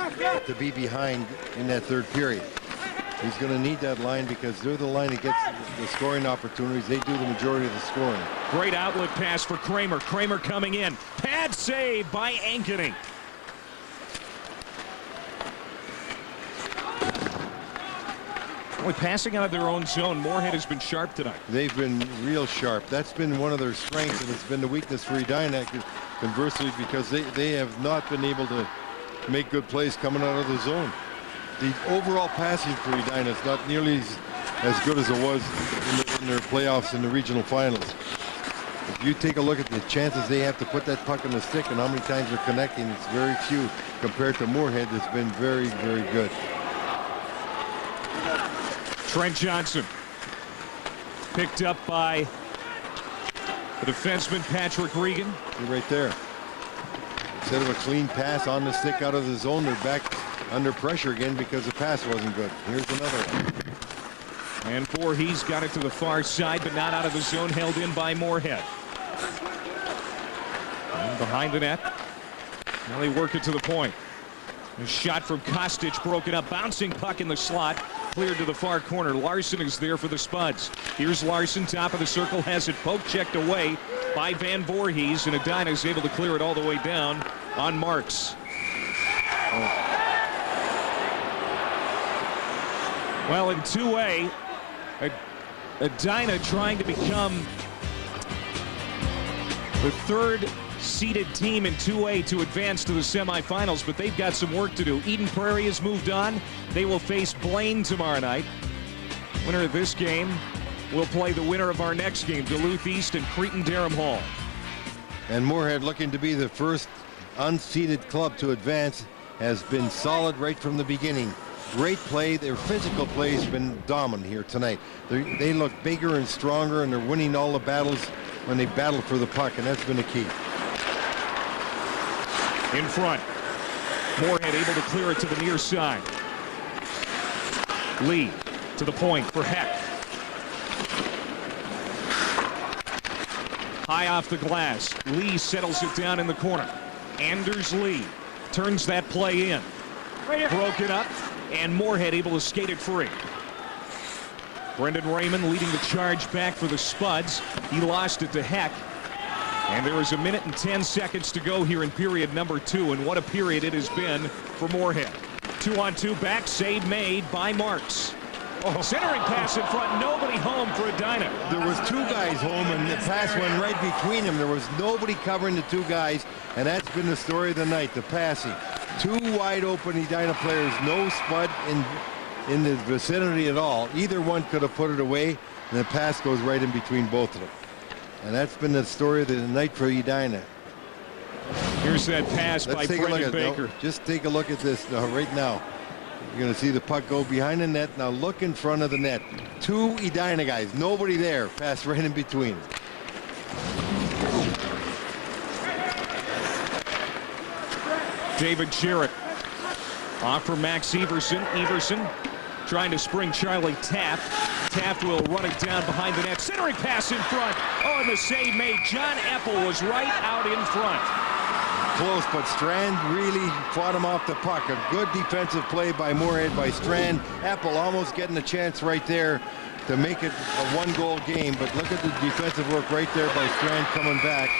to be behind in that third period. He's going to need that line because they're the line that gets the scoring opportunities. They do the majority of the scoring. Great outlet pass for Kramer. Kramer coming in. Pad save by Ankeny. Only passing out of their own zone. Moorhead has been sharp tonight. They've been real sharp. That's been one of their strengths, and it's been the weakness for Edina, conversely, because they have not been able to make good plays coming out of the zone. The overall passing for Edina is not nearly as good as it was in their playoffs in the regional finals. If you take a look at the chances they have to put that puck in the stick and how many times they're connecting, it's very few compared to Moorhead. That's been very, very good. Trent Johnson picked up by the defenseman Patrick Regan. See right there. Instead of a clean pass on the stick out of the zone, they're back under pressure again because the pass wasn't good. Here's another one. And Voorhees got it to the far side, but not out of the zone, held in by Moorhead. And behind the net. Now they work it to the point. A shot from Kostic broken up. Bouncing puck in the slot. Cleared to the far corner. Larson is there for the Spuds. Here's Larson, top of the circle, has it poke checked away by Van Voorhees, and Edina is able to clear it all the way down on Marks. Well, in 2A, Edina trying to become the third seeded team in 2A to advance to the semifinals, but they've got some work to do. Eden Prairie has moved on. They will face Blaine tomorrow night. Winner of this game will play the winner of our next game, Duluth East and Cretin-Derham Hall. And Moorhead, looking to be the first unseeded club to advance, has been solid right from the beginning. Great play. Their physical play has been dominant here tonight. They look bigger and stronger, and they're winning all the battles when they battle for the puck, and that's been the key. In front. Moorhead able to clear it to the near side. Lee to the point for Heck. High off the glass. Lee settles it down in the corner. Anders Lee turns that play in. Broken up, and Moorhead able to skate it free. Brendan Raymond leading the charge back for the Spuds. He lost it to Heck. And there is 1 minute and 10 seconds to go here in period number 2, and what a period it has been for Moorhead. 2-on-2 back, save made by Marks. Centering pass in front, nobody home for Edina. There was 2 guys home, and the pass went right between them. There was nobody covering the 2 guys, and that's been the story of the night, the passing. 2 wide open Edina players, no Spud in the vicinity at all. Either one could have put it away, and the pass goes right in between both of them. And that's been the story of the night for Edina. Here's that pass by Brendan Baker. Just take a look at this now, right now. You're going to see the puck go behind the net. Now look in front of the net. 2 Edina guys. Nobody there. Pass right in between. David Jarrett off for Max Everson. Everson trying to spring Charlie Taft. Taft will run it down behind the net. Centering pass in front. Oh, and the save made. John Eppel was right out in front. Close, but Strand really fought him off the puck. A good defensive play by Moorhead by Strand. Eppel almost getting a chance right there to make it a 1-goal game, but look at the defensive work right there by Strand coming back,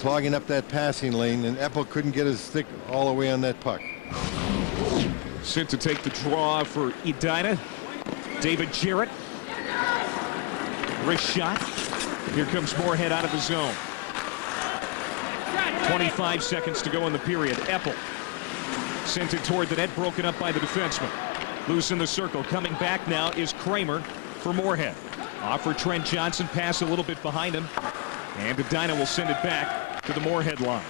clogging up that passing lane, and Eppel couldn't get his stick all the way on that puck. Sent to take the draw for Edina. David Jarrett. Wrist shot. Here comes Moorhead out of the zone. 25 seconds to go in the period. Eppel sent it toward the net, broken up by the defenseman. Loose in the circle. Coming back now is Kramer for Moorhead. Off for Trent Johnson. Pass a little bit behind him. And Edina will send it back to the Moorhead line.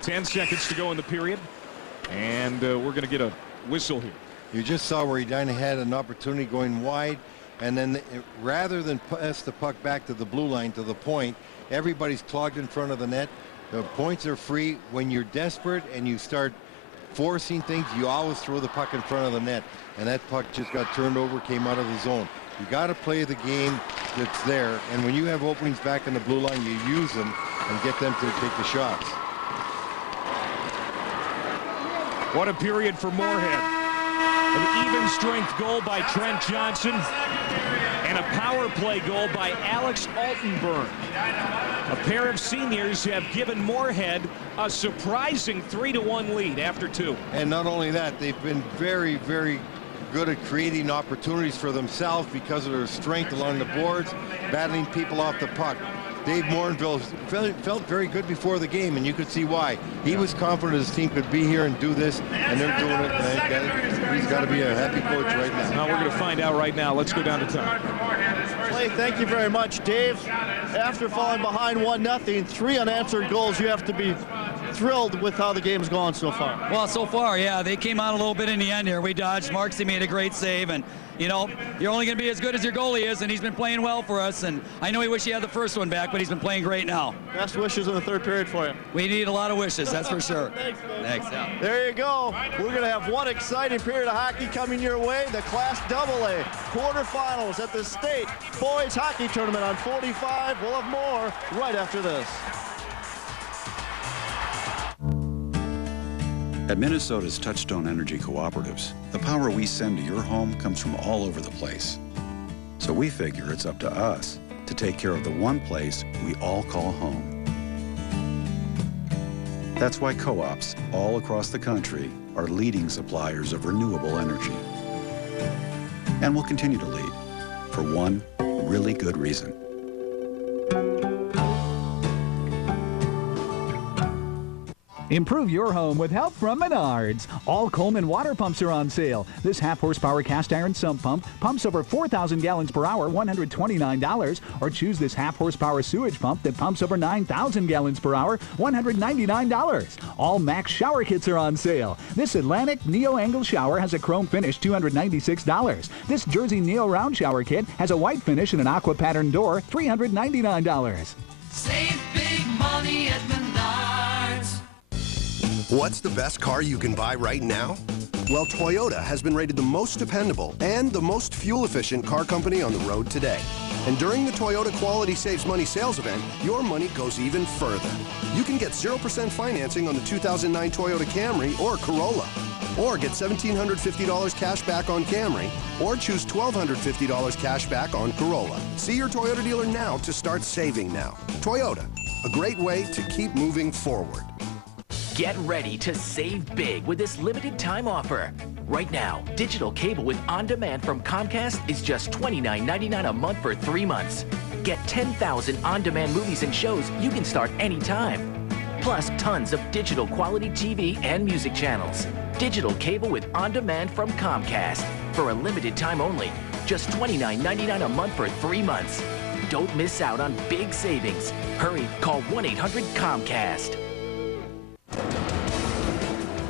10 seconds to go in the period. And we're going to get a whistle here. You just saw where Edina had an opportunity going wide, and then rather than pass the puck back to the blue line, to the point, everybody's clogged in front of the net. The points are free. When you're desperate and you start forcing things, you always throw the puck in front of the net, and that puck just got turned over, came out of the zone. You got to play the game that's there, and when you have openings back in the blue line, you use them and get them to take the shots. What a period for Moorhead. An even strength goal by Trent Johnson and a power play goal by Alex Altenburn. A pair of seniors have given Moorhead a surprising 3-1 lead after 2. And not only that, they've been very, very good at creating opportunities for themselves because of their strength along the boards, battling people off the puck. Dave Morinville felt very good before the game, and you could see why. He was confident his team could be here and do this, and they're doing it. And he's got to be a happy coach right now. Now we're going to find out right now. Let's go down to Tom. Clay, thank you very much, Dave. After falling behind 1-0, 3 unanswered goals, you have to be thrilled with how the game's gone so far. Well, so far, yeah, they came out a little bit in the end here. We dodged. Marksy made a great save, and you know, you're only going to be as good as your goalie is, and he's been playing well for us. And I know he wished he had the first one back, but he's been playing great now. Best wishes in the third period for you. We need a lot of wishes, that's for sure. Thanks. Yeah. There you go. We're going to have one exciting period of hockey coming your way. The Class AA quarterfinals at the state boys hockey tournament on 45. We'll have more right after this. At Minnesota's Touchstone Energy Cooperatives, the power we send to your home comes from all over the place. So we figure it's up to us to take care of the one place we all call home. That's why co-ops all across the country are leading suppliers of renewable energy. And will continue to lead for one really good reason. Improve your home with help from Menards. All Coleman water pumps are on sale. This half-horsepower cast iron sump pump pumps over 4,000 gallons per hour, $129. Or choose this half-horsepower sewage pump that pumps over 9,000 gallons per hour, $199. All Max shower kits are on sale. This Atlantic Neo Angle shower has a chrome finish, $296. This Jersey Neo Round shower kit has a white finish and an aqua pattern door, $399. Save big money at Menards. What's the best car you can buy right now? Well, Toyota has been rated the most dependable and the most fuel-efficient car company on the road today. And during the Toyota Quality Saves Money sales event, your money goes even further. You can get 0% financing on the 2009 Toyota Camry or Corolla. Or get $1,750 cash back on Camry, or choose $1,250 cash back on Corolla. See your Toyota dealer now to start saving now. Toyota, a great way to keep moving forward. Get ready to save big with this limited time offer. Right now, digital cable with on-demand from Comcast is just $29.99 a month for 3 months. Get 10,000 on-demand movies and shows you can start anytime. Plus tons of digital quality TV and music channels. Digital cable with on-demand from Comcast. For a limited time only, just $29.99 a month for 3 months. Don't miss out on big savings. Hurry, call 1-800-COMCAST.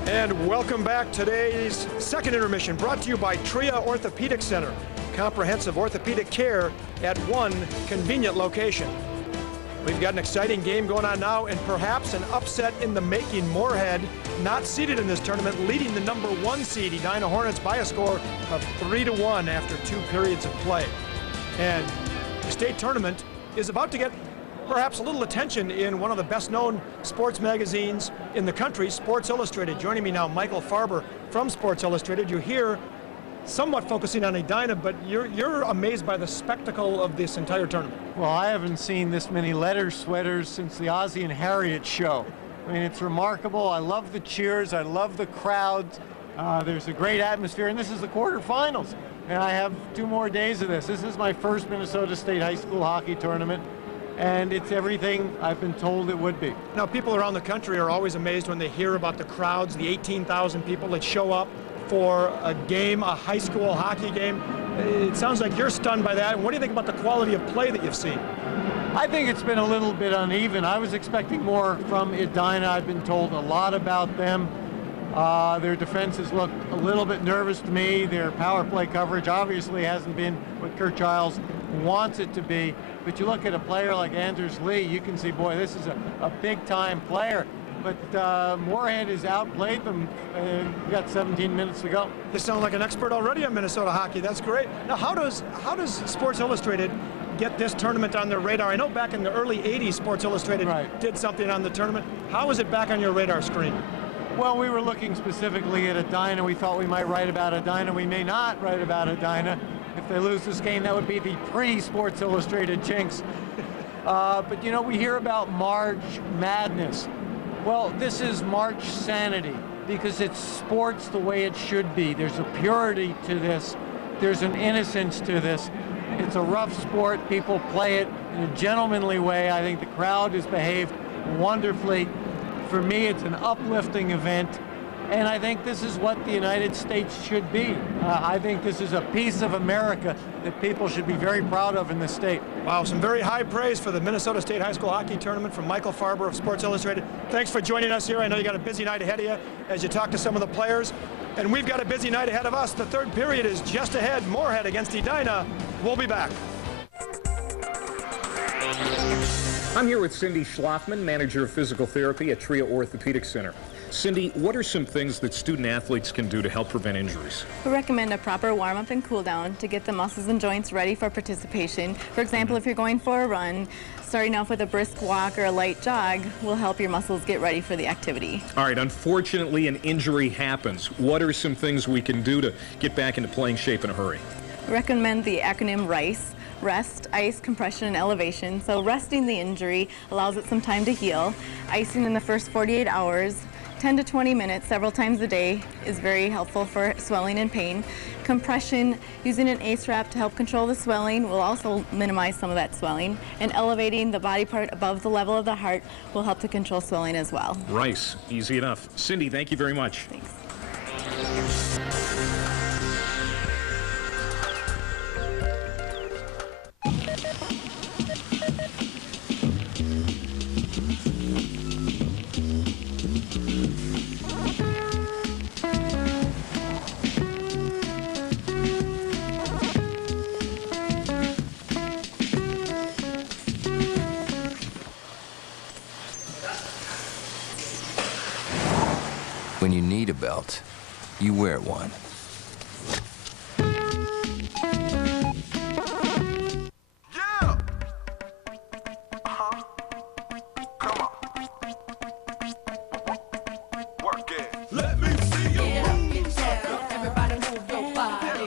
And welcome back. Today's second intermission brought to you by Tria Orthopedic Center. Comprehensive orthopedic care at one convenient location. We've got an exciting game going on now and perhaps an upset in the making. Moorhead not seeded in this tournament, leading the number 1 seed, Edina Hornets, by a score of 3-1 after 2 periods of play. And the state tournament is about to get perhaps a little attention in one of the best-known sports magazines in the country, Sports Illustrated. Joining me now, Michael Farber from Sports Illustrated. You hear somewhat focusing on Edina, but you're amazed by the spectacle of this entire tournament. Well, I haven't seen this many letter sweaters since the Ozzie and Harriet show. I mean, it's remarkable. I love the cheers. I love the crowds. There's a great atmosphere, and this is the quarterfinals. And I have 2 more days of this. This is my first Minnesota State high school hockey tournament, and it's everything I've been told it would be. Now, people around the country are always amazed when they hear about the crowds, the 18,000 people that show up for a game, a high school hockey game. It sounds like you're stunned by that. And what do you think about the quality of play that you've seen? I think it's been a little bit uneven. I was expecting more from Edina. I've been told a lot about them. Their defenses look a little bit nervous to me. Their power play coverage obviously hasn't been what Kurt Giles wants it to be. But you look at a player like Anders Lee, you can see, boy, this is a big-time player. but Moorhead has outplayed them, and we got 17 minutes to go. You sound like an expert already on Minnesota hockey. That's great. Now, how does Sports Illustrated get this tournament on their radar? I know back in the early 80s, Sports Illustrated did something on the tournament. How is it back on your radar screen? Well, we were looking specifically at Edina. We thought we might write about Edina. We may not write about Edina. If they lose this game, that would be the pre-Sports Illustrated jinx. But, you know, we hear about March Madness. Well, this is March Sanity, because it's sports the way it should be. There's a purity to this. There's an innocence to this. It's a rough sport. People play it in a gentlemanly way. I think the crowd has behaved wonderfully. For me, it's an uplifting event, and I think this is what the United States should be. I think this is a piece of America that people should be very proud of in the state. Wow, some very high praise for the Minnesota State High School Hockey Tournament from Michael Farber of Sports Illustrated. Thanks for joining us here. I know you got a busy night ahead of you as you talk to some of the players, and we've got a busy night ahead of us. The third period is just ahead. Moorhead against Edina. We'll be back. I'm here with Cindy Schlafman, manager of physical therapy at Tria Orthopedic Center. Cindy, what are some things that student athletes can do to help prevent injuries? We recommend a proper warm-up and cool-down to get the muscles and joints ready for participation. For example, if you're going for a run, starting off with a brisk walk or a light jog will help your muscles get ready for the activity. All right, unfortunately, an injury happens. What are some things we can do to get back into playing shape in a hurry? We recommend the acronym RICE. Rest, ice, compression, and elevation. So resting the injury allows it some time to heal. Icing in the first 48 hours, 10 to 20 minutes several times a day is very helpful for swelling and pain. Compression, using an ACE wrap to help control the swelling will also minimize some of that swelling. And elevating the body part above the level of the heart will help to control swelling as well. Rice, easy enough. Cindy, thank you very much. Thanks. When you need a belt, you wear one. Let me see you move. Everybody move your body.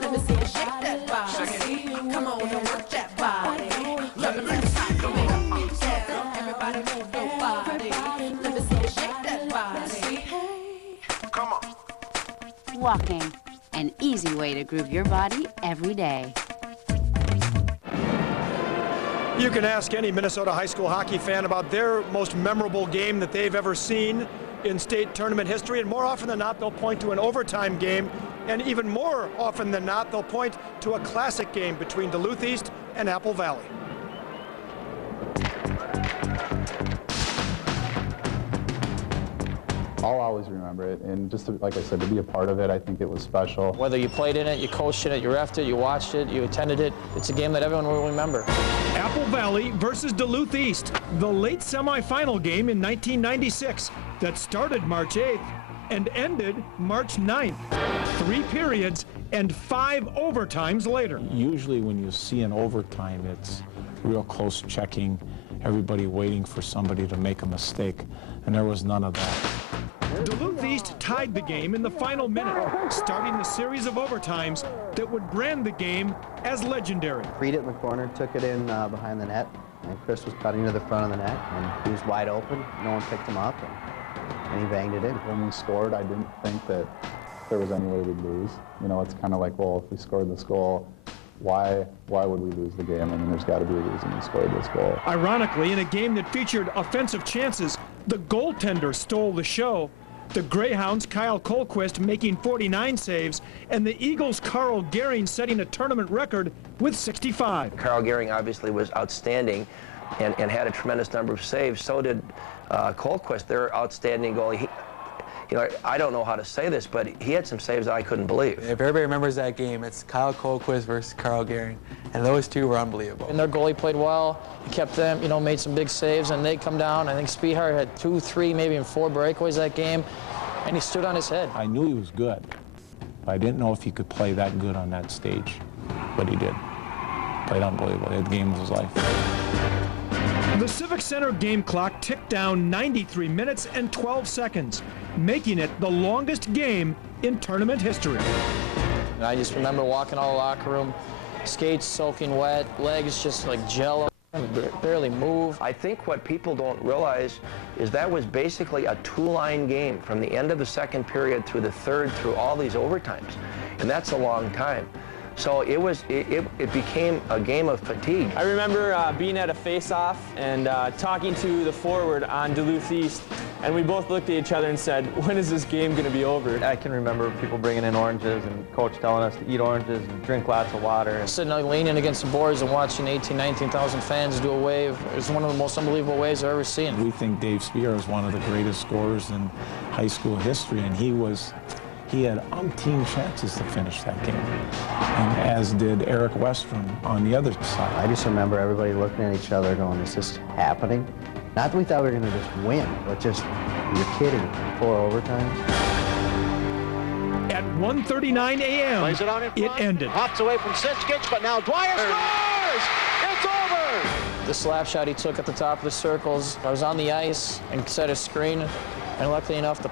Let me see you shake that body. Come on and work that body. Let me see you move. Everybody move your body. Let me see you shake that body. Come on. Walking, an easy way to groove your body every day. You can ask any Minnesota high school hockey fan about their most memorable game that they've ever seen in state tournament history, and more often than not, they'll point to an overtime game, and even more often than not, they'll point to a classic game between Duluth East and Apple Valley. I'll always remember it, and just to, like I said, to be a part of it, I think it was special. Whether you played in it, you coached in it, you reffed it, you watched it, you attended it, it's a game that everyone will remember. Apple Valley versus Duluth East, the late semifinal game in 1996 that started March 8th and ended March 9th. 3 periods and 5 overtimes later. Usually when you see an overtime, it's real close checking, everybody waiting for somebody to make a mistake, and there was none of that. Duluth East tied the game in the final minute, starting the series of overtimes that would brand the game as legendary. Reed it in the corner, took it in behind the net, and Chris was cutting to the front of the net, and he was wide open. No one picked him up, and he banged it in. When we scored, I didn't think that there was any way we'd lose. You know, it's kind of like, well, if we scored this goal, why would we lose the game? I mean, there's got to be a reason we scored this goal. Ironically, in a game that featured offensive chances, the goaltender stole the show. The Greyhounds' Kyle Colquist making 49 saves, and the Eagles' Carl Gehring setting a tournament record with 65. Carl Gehring obviously was outstanding and had a tremendous number of saves. So did Colquist, their outstanding goalie. you know, I don't know how to say this, but he had some saves that I couldn't believe. If everybody remembers that game, it's Kyle Colquist versus Carl Gehring, and those two were unbelievable. And their goalie played well. He kept them, you know, made some big saves, and they come down. I think Spehar had 2, 3, maybe even 4 breakaways that game, and he stood on his head. I knew he was good. I didn't know if he could play that good on that stage, but he did. Played unbelievable. He had the game of his life. The Civic Center game clock ticked down 93 minutes and 12 seconds, making it the longest game in tournament history. And I just remember walking out of the locker room, skates soaking wet, legs just like jello, barely move. I think what people don't realize is that was basically a 2-line game from the end of the second period through the third, through all these overtimes. And that's a long time. So it became a game of fatigue. I remember being at a face-off and talking to the forward on Duluth East, and we both looked at each other and said, when is this game going to be over? I can remember people bringing in oranges and coach telling us to eat oranges and drink lots of water. Sitting there leaning against the boards and watching 18,000, 19,000 fans do a wave. It was one of the most unbelievable waves I've ever seen. We think Dave Spehar is one of the greatest scorers in high school history, and he had umpteen chances to finish that game, and as did Eric Westrom on the other side. I just remember everybody looking at each other going, is this happening? Not that we thought we were going to just win, but just, you're kidding, 4 overtimes. At 1:39 a.m., it ended. Hops away from Siskich, but now Dwyer scores! It's over! The slap shot he took at the top of the circles, I was on the ice and set a screen, and luckily enough, the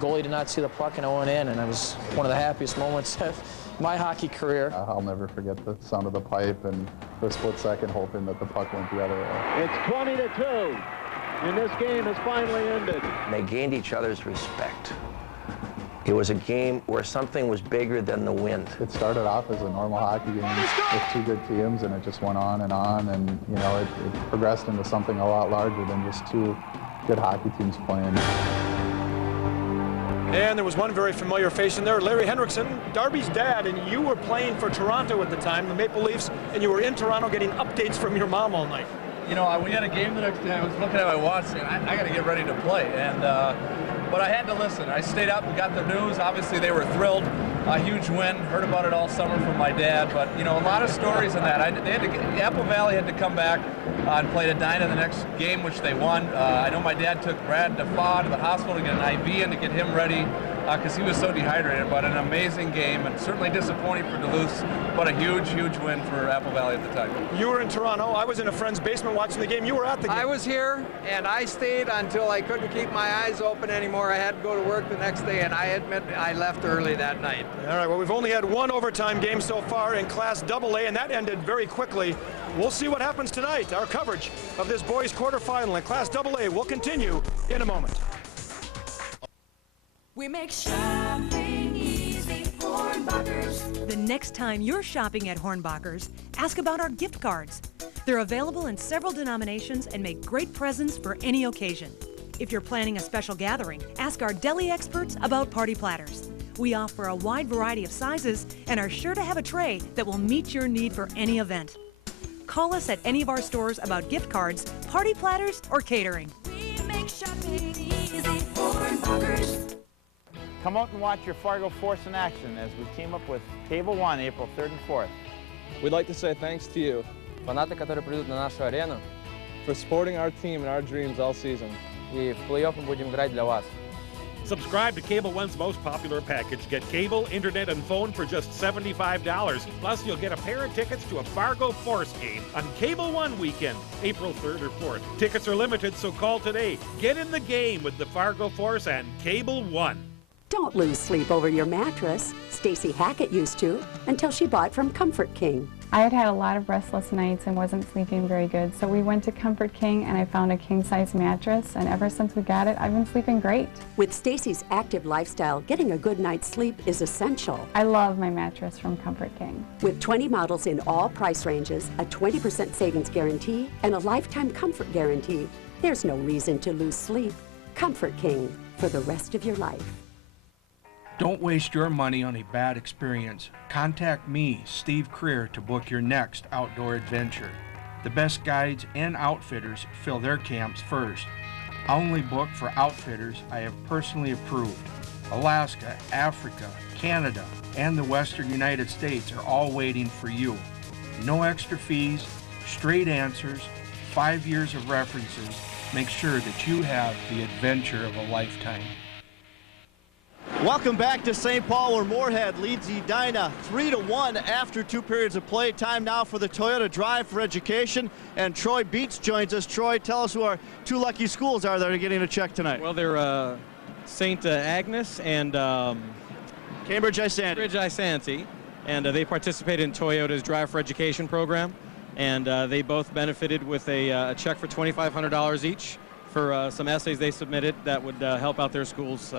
goalie did not see the puck and it went in, and it was one of the happiest moments of my hockey career. I'll never forget the sound of the pipe and for a split second hoping that the puck went the other way. It's 20-2, and this game has finally ended. They gained each other's respect. It was a game where something was bigger than the wind. It started off as a normal hockey game with 2 good teams, and it just went on, and you know, it progressed into something a lot larger than just 2 good hockey teams playing. And there was one very familiar face in there, Larry Hendrickson, Darby's dad, and you were playing for Toronto at the time, the Maple Leafs, and you were in Toronto getting updates from your mom all night. You know, we had a game the next day. I was looking at my watch saying, I got to get ready to play. And but I had to listen. I stayed up and got the news. Obviously, they were thrilled. A huge win. Heard about it all summer from my dad. But, you know, a lot of stories in that. Apple Valley had to come back and play Edina the next game, which they won. I know my dad took Brad DeFaw to the hospital to get an IV and to get him ready because he was so dehydrated. But an amazing game, and certainly disappointing for Duluth, but a huge, huge win for Apple Valley at the time. You were in Toronto. I was in a friend's basement watching the game. You were at the game. I was here, and I stayed until I couldn't keep my eyes open anymore. I had to go to work the next day, and I admit I left early that night. All right, well, we've only had 1 overtime game so far in Class AA, and that ended very quickly. We'll see what happens tonight. Our coverage of this boys' quarterfinal in Class AA will continue in a moment. We make shopping easy, Hornbachers. The next time you're shopping at Hornbachers, ask about our gift cards. They're available in several denominations and make great presents for any occasion. If you're planning a special gathering, ask our deli experts about party platters. We offer a wide variety of sizes and are sure to have a tray that will meet your need for any event. Call us at any of our stores about gift cards, party platters, or catering. We make shopping easy, Hornbachers. Come out and watch your Fargo Force in action as we team up with Cable One April 3rd and 4th. We'd like to say thanks to you, фанаты, которые придут на нашу арену, for supporting our team and our dreams all season. И в плей-офф мы будем играть для вас. Subscribe to Cable One's most popular package. Get cable, internet, and phone for just $75. Plus, you'll get a pair of tickets to a Fargo Force game on Cable One weekend, April 3rd or 4th. Tickets are limited, so call today. Get in the game with the Fargo Force and Cable One. Don't lose sleep over your mattress. Stacy Hackett used to, until she bought from Comfort King. I had had a lot of restless nights and wasn't sleeping very good, so we went to Comfort King and I found a king-size mattress, and ever since we got it, I've been sleeping great. With Stacy's active lifestyle, getting a good night's sleep is essential. I love my mattress from Comfort King. With 20 models in all price ranges, a 20% savings guarantee, and a lifetime comfort guarantee, there's no reason to lose sleep. Comfort King, for the rest of your life. Don't waste your money on a bad experience. Contact me, Steve Creer, to book your next outdoor adventure. The best guides and outfitters fill their camps first. I only book for outfitters I have personally approved. Alaska, Africa, Canada, and the Western United States are all waiting for you. No extra fees, straight answers, 5 years of references. Make sure that you have the adventure of a lifetime. Welcome back to St. Paul, where Moorhead leads Edina 3-1 after 2 periods of play. Time now for the Toyota Drive for Education, and Troy Beats joins us. Troy, tell us who our 2 lucky schools are that are getting a check tonight. Well, they're St. Agnes and Cambridge Isanti. Cambridge Isanti, and they participated in Toyota's Drive for Education program, and they both benefited with a check for $2,500 each for some essays they submitted that would help out their schools'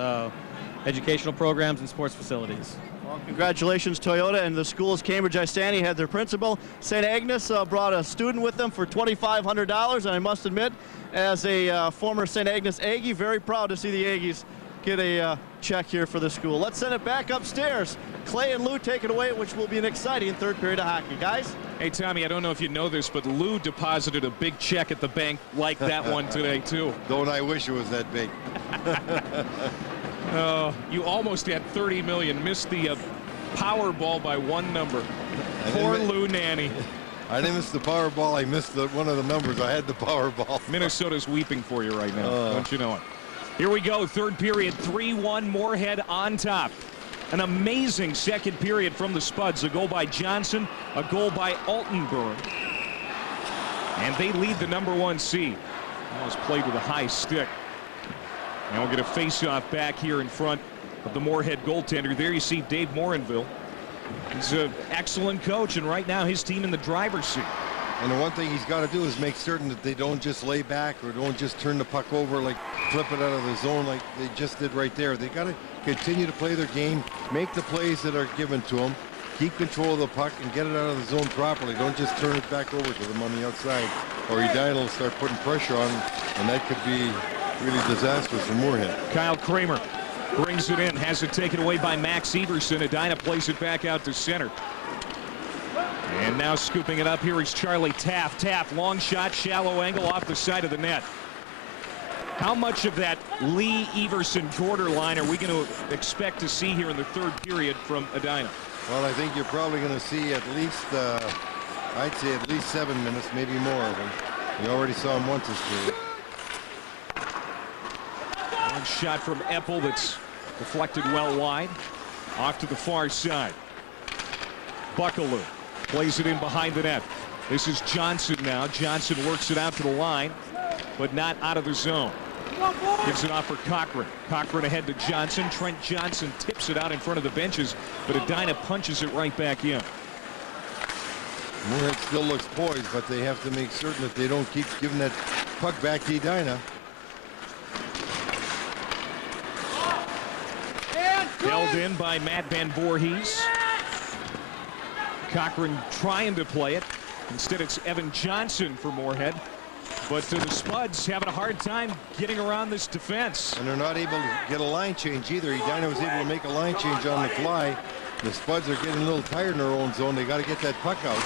educational programs and sports facilities. Well, congratulations, Toyota, and the schools. Cambridge Isanti had their principal. St. Agnes brought a student with them for $2,500, and I must admit, as a former St. Agnes Aggie, very proud to see the Aggies get a check here for the school. Let's send it back upstairs. Clay and Lou take it away, which will be an exciting 3rd period of hockey. Guys? Hey, Tommy, I don't know if you know this, but Lou deposited a big check at the bank like that one today, too. Don't I wish it was that big. You almost had $30 million, missed the Powerball by 1 number. Poor Lou Nanny. I didn't miss the Powerball. I missed one of the numbers. I had the Powerball. Minnesota's weeping for you right now. Don't you know it? Here we go, 3rd period, 3-1, Moorhead on top. An amazing 2nd period from the Spuds. A goal by Johnson, a goal by Altenberg. And they lead the #1 seed. Almost played with a high stick. And we'll get a face-off back here in front of the Moorhead goaltender. There you see Dave Morinville. He's an excellent coach, and right now his team in the driver's seat. And the one thing he's got to do is make certain that they don't just lay back or don't just turn the puck over, like flip it out of the zone like they just did right there. They got to continue to play their game, make the plays that are given to them, keep control of the puck, and get it out of the zone properly. Don't just turn it back over to them on the outside, or Edina will start putting pressure on them, and that could be really disastrous for Moorhead. Kyle Kramer brings it in, has it taken away by Max Everson. Edina plays it back out to center. And now scooping it up here is Charlie Taft. Taft, long shot, shallow angle off the side of the net. How much of that Lee Everson borderline are we going to expect to see here in the 3rd period from Edina? Well, I think you're probably going to see at least, I'd say at least 7 minutes, maybe more of them. You already saw him once this period. One shot from Eppel that's deflected well wide. Off to the far side. Buckaloo plays it in behind the net. This is Johnson now. Johnson works it out to the line, but not out of the zone. Gives it off for Cochran. Cochran ahead to Johnson. Trent Johnson tips it out in front of the benches, but Edina punches it right back in. Moorhead still looks poised, but they have to make certain that they don't keep giving that puck back to Edina. Held in by Matt Van Voorhees. Cochran trying to play it. Instead, it's Evan Johnson for Moorhead. But the Spuds having a hard time getting around this defense. And they're not able to get a line change either. Edina was able to make a line change on the fly. The Spuds are getting a little tired in their own zone. They got to get that puck out.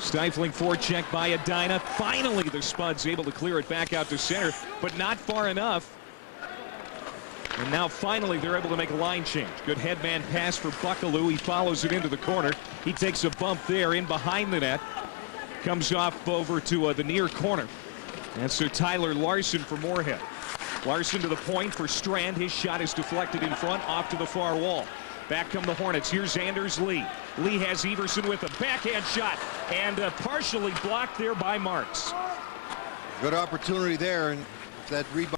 Stifling forecheck by Edina. Finally, the Spuds able to clear it back out to center, but not far enough. And now finally they're able to make a line change. Good headman pass for Buckaloo. He follows it into the corner. He takes a bump there in behind the net. Comes off over to the near corner. And so Tyler Larson for Moorhead. Larson to the point for Strand. His shot is deflected in front, off to the far wall. Back come the Hornets. Here's Anders Lee. Lee has Everson with a backhand shot, and partially blocked there by Marks. Good opportunity there, and that rebound.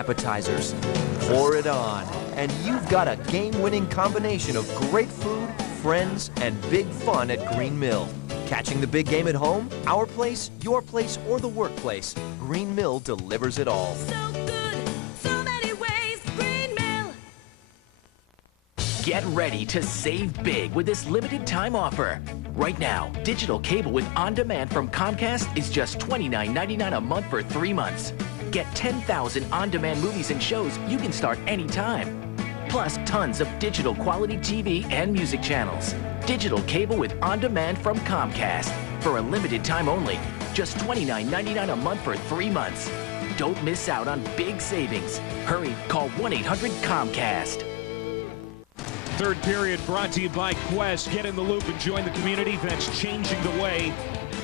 appetizers. Pour it on, and you've got a game-winning combination of great food, friends, and big fun at Green Mill. Catching the big game at home, our place, your place, or the workplace, Green Mill delivers it all. Get ready to save big with this limited time offer. Right now, digital cable with on-demand from Comcast is just $29.99 a month for 3 months. Get 10,000 on-demand movies and shows you can start anytime. Plus tons of digital quality TV and music channels. Digital cable with on-demand from Comcast. For a limited time only, just $29.99 a month for 3 months. Don't miss out on big savings. Hurry, call 1-800-COMCAST. Third period brought to you by Quest. Get in the loop and join the community that's changing the way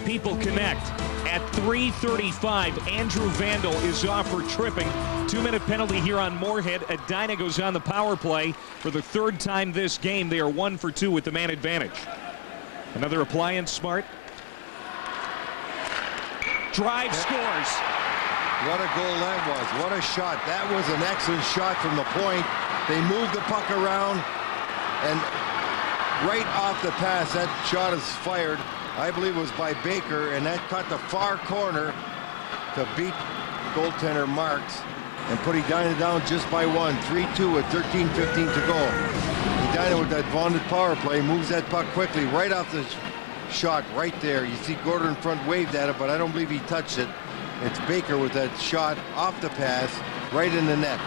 people connect. At 3:35, Andrew Vandal is off for tripping. 2-minute penalty here on Moorhead. Edina goes on the power play for the third time this game. They are 1 for 2 with the man advantage. Another appliance, Smart. Drive, scores. What a goal that was. What a shot. That was an excellent shot from the point. They moved the puck around. And right off the pass, that shot is fired. I believe it was by Baker, and that cut the far corner to beat goaltender Marks and put Edina down just by 1. 3-2 with 13:15 to go. Edina with that vaunted power play moves that puck quickly right off the shot right there. You see Gordon in front waved at it, but I don't believe he touched it. It's Baker with that shot off the pass right in the net.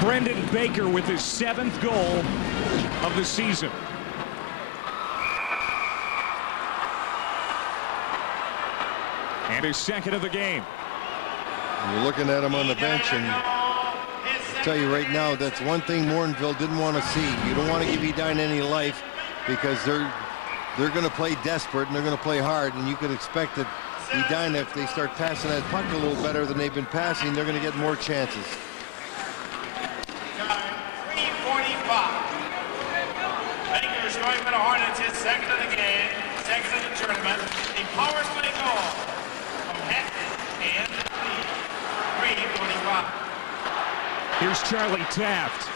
Brendan Baker with his 7th goal of the season. And his 2nd of the game. You're looking at him on the bench, and I'll tell you right now, that's one thing Morinville didn't want to see. You don't want to give Edina any life because they're going to play desperate and they're going to play hard, and you could expect that Edina, if they start passing that puck a little better than they've been passing, they're going to get more chances. Baker's going for the Hornets, his 2nd of the game, 2nd of the tournament. A power play goal from Hatton and Lee. 3:45. Here's Charlie Taft.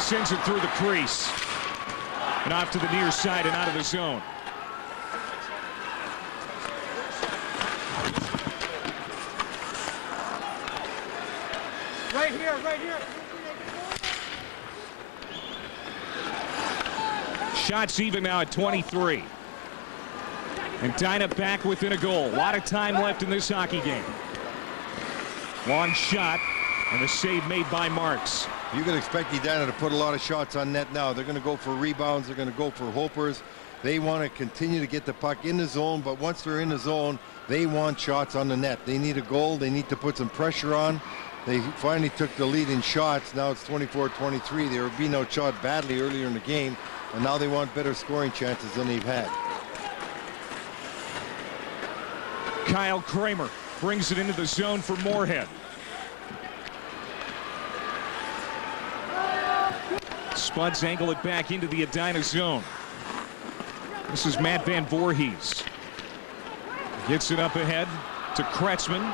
Sends it through the crease. And off to the near side and out of the zone. Right here, right here. Shots even now at 23. And Edina back within a goal. A lot of time left in this hockey game. Long shot and a save made by Marks. You can expect Edina to put a lot of shots on net now. They're going to go for rebounds. They're going to go for hopers. They want to continue to get the puck in the zone, but once they're in the zone, they want shots on the net. They need a goal. They need to put some pressure on. They finally took the lead in shots. Now it's 24-23. They were being outshot badly earlier in the game, and now they want better scoring chances than they've had. Kyle Kramer brings it into the zone for Moorhead. Spuds angle it back into the Edina zone. This is Matt Van Voorhees. Gets it up ahead to Kretzman.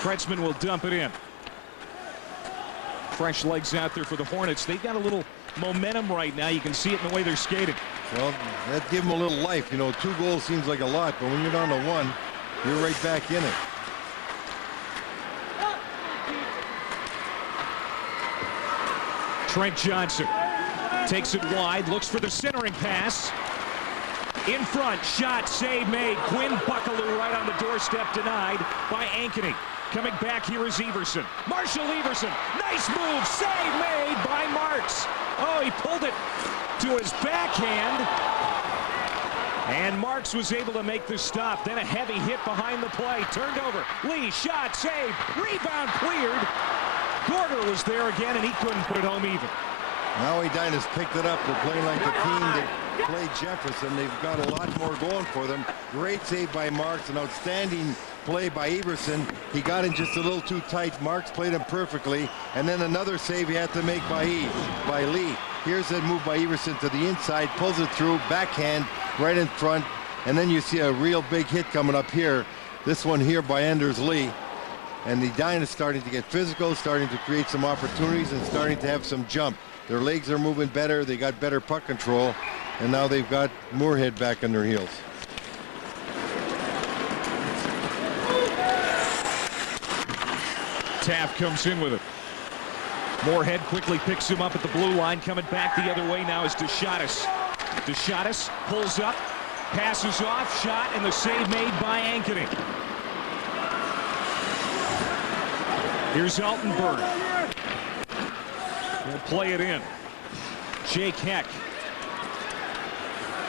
Kretzman will dump it in. Fresh legs out there for the Hornets. They've got a little momentum right now. You can see it in the way they're skating. Well, that give them a little life. You know, 2 goals seems like a lot, but when you're down to 1, you're right back in it. Trent Johnson takes it wide, looks for the centering pass. In front, shot, save made. Quinn Buckaloo right on the doorstep, denied by Ankeny. Coming back here is Everson. Marshall Everson, nice move, save made by Marks. Oh, he pulled it to his backhand. And Marks was able to make the stop. Then a heavy hit behind the play. Turned over. Lee, shot, save, rebound cleared. Gorder was there again, and he couldn't put it home even. Now Edina's picked it up. They're playing like the team that played Jefferson. They've got a lot more going for them. Great save by Marks. An outstanding play by Everson. He got in just a little too tight. Marks played him perfectly. And then another save he had to make by Lee. Here's that move by Everson to the inside. Pulls it through. Backhand right in front. And then you see a real big hit coming up here. This one here by Anders Lee. and the Edina is starting to get physical, starting to create some opportunities, and starting to have some jump. Their legs are moving better. They got better puck control, and now they've got Moorhead back on their heels. Taft comes in with it. Moorhead quickly picks him up at the blue line. Coming back the other way now is DeShatis. DeShatis pulls up, passes off, shot, and the save made by Ankeny. Here's Altenberg. He'll play it in. Jake Heck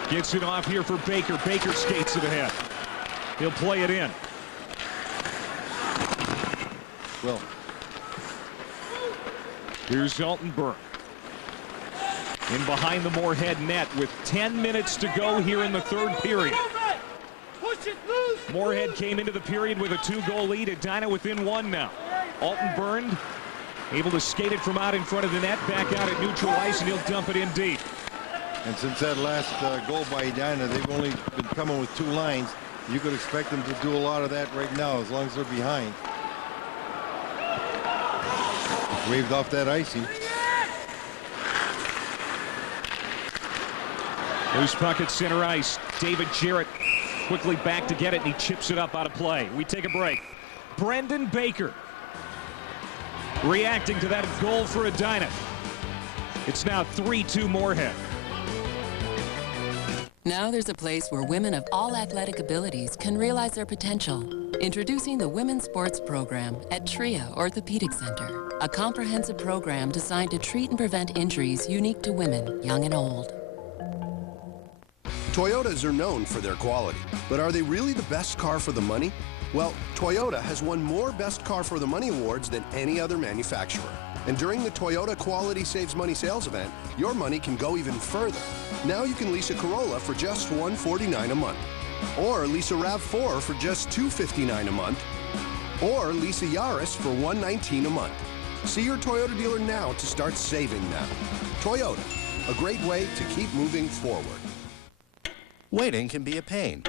gets it off here for Baker. Baker skates it ahead. He'll play it in. Well, here's Altenberg. In behind the Moorhead net with 10 minutes to go here in the third period. Moorhead came into the period with a 2-goal lead. Edina within 1 now. Altenberg able to skate it from out in front of the net, back out at neutral ice, and he'll dump it in deep. And since that last goal by Edina, they've only been coming with 2 lines. You could expect them to do a lot of that right now as long as they're behind. Waved off that icy. Loose puck at center ice. David Jarrett quickly back to get it, and he chips it up out of play. We take a break. Brendan Baker reacting to that goal for Edina. It's now 3-2 Moorhead. Now there's a place where women of all athletic abilities can realize their potential. Introducing the Women's Sports Program at TRIA Orthopedic Center, a comprehensive program designed to treat and prevent injuries unique to women, young and old. Toyotas are known for their quality, but are they really the best car for the money? Well, Toyota has won more Best Car for the Money awards than any other manufacturer. And during the Toyota Quality Saves Money sales event, your money can go even further. Now you can lease a Corolla for just $149 a month. Or lease a RAV4 for just $259 a month. Or lease a Yaris for $119 a month. See your Toyota dealer now to start saving now. Toyota, a great way to keep moving forward. Waiting can be a pain,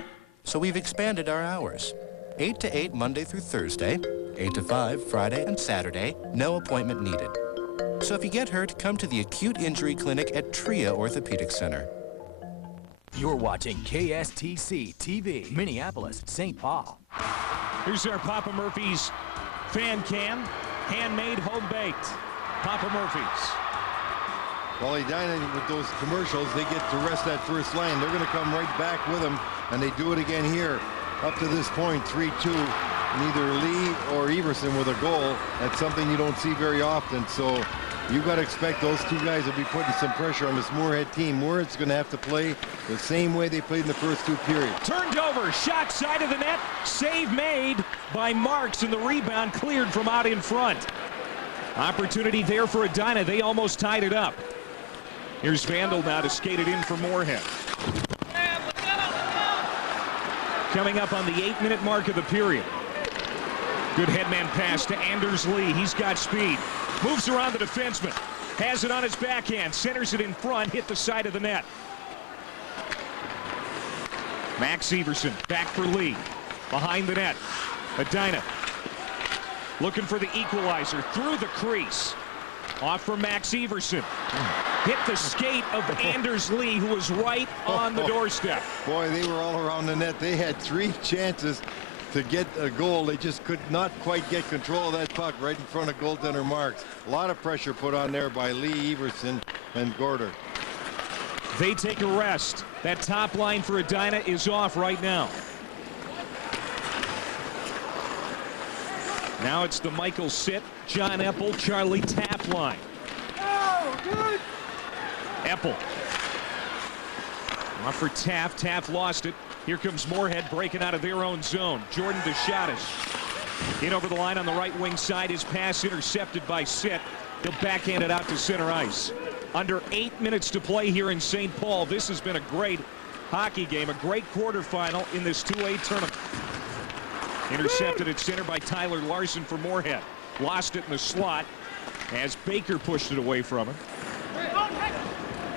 so we've expanded our hours. 8 to 8 Monday through Thursday, 8 to 5 Friday and Saturday, no appointment needed. So if you get hurt, come to the Acute Injury Clinic at TRIA Orthopedic Center. You're watching KSTC TV, Minneapolis, St. Paul. Here's our Papa Murphy's fan cam, handmade, home-baked. Papa Murphy's. Well, Edina, with those commercials, they get to rest that first line. They're going to come right back with them, and they do it again here. Up to this point, 3-2. Neither Lee or Everson with a goal. That's something you don't see very often. So you've got to expect those 2 guys will be putting some pressure on this Moorhead team. Moorhead's going to have to play the same way they played in the first 2 periods. Turned over, shot side of the net, save made by Marks, and the rebound cleared from out in front. Opportunity there for Edina. They almost tied it up. Here's Vandal now to skate it in for Moorhead. Coming up on the 8-minute mark of the period. Good headman pass to Anders Lee. He's got speed. Moves around the defenseman. Has it on his backhand. Centers it in front. Hit the side of the net. Max Everson back for Lee. Behind the net. Edina looking for the equalizer. Through the crease. Off for Max Everson. Hit the skate of Anders Lee, who was right on the doorstep. Boy, they were all around the net. They had 3 chances to get a goal. They just could not quite get control of that puck right in front of goaltender Marks. A lot of pressure put on there by Lee, Everson, and Gorder. They take a rest. That top line for Edina is off right now. Now it's the Michael Sitt, John Eppel, Charlie Taft line. Eppel. Off for Taft. Taft lost it. Here comes Moorhead breaking out of their own zone. Jordan DeShatis in over the line on the right wing side. His pass intercepted by Sitt. He'll backhand it out to center ice. Under 8 minutes to play here in St. Paul. This has been a great hockey game, a great quarterfinal in this 2A tournament. Intercepted at center by Tyler Larson for Moorhead. Lost it in the slot as Baker pushed it away from him.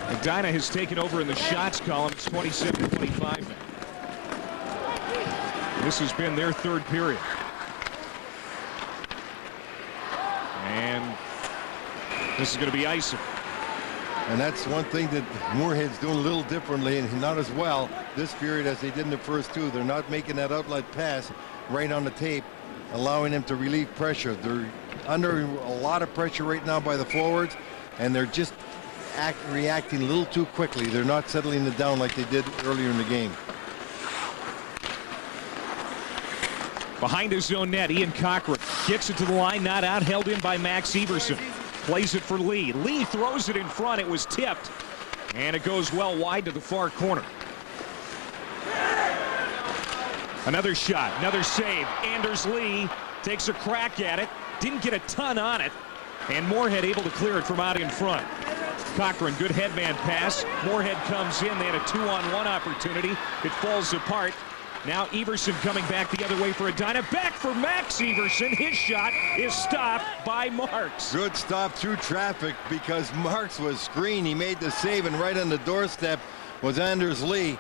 Edina has taken over in the shots column. It's 27-25 now. This has been their third period. This is going to be icing. And that's one thing that Moorhead's doing a little differently and not as well this period as they did in the first two. They're not making that outlet pass right on the tape, allowing them to relieve pressure. They're under a lot of pressure right now by the forwards, and they're just reacting a little too quickly. They're not settling it down like they did earlier in the game. Behind his own net, Ian Cochran gets it to the line, not out, held in by Max Everson. Plays it for Lee. Lee throws it in front. It was tipped, and it goes well wide to the far corner. Another shot, another save. Anders Lee takes a crack at it. Didn't get a ton on it, and Moorhead able to clear it from out in front. Cochran, good headman pass. Moorhead comes in. They had a 2-on-1 opportunity. It falls apart. Now Everson coming back the other way for Edina. Back for Max Everson. His shot is stopped by Marks. Good stop through traffic because Marks was screened. He made the save, and right on the doorstep was Anders Lee.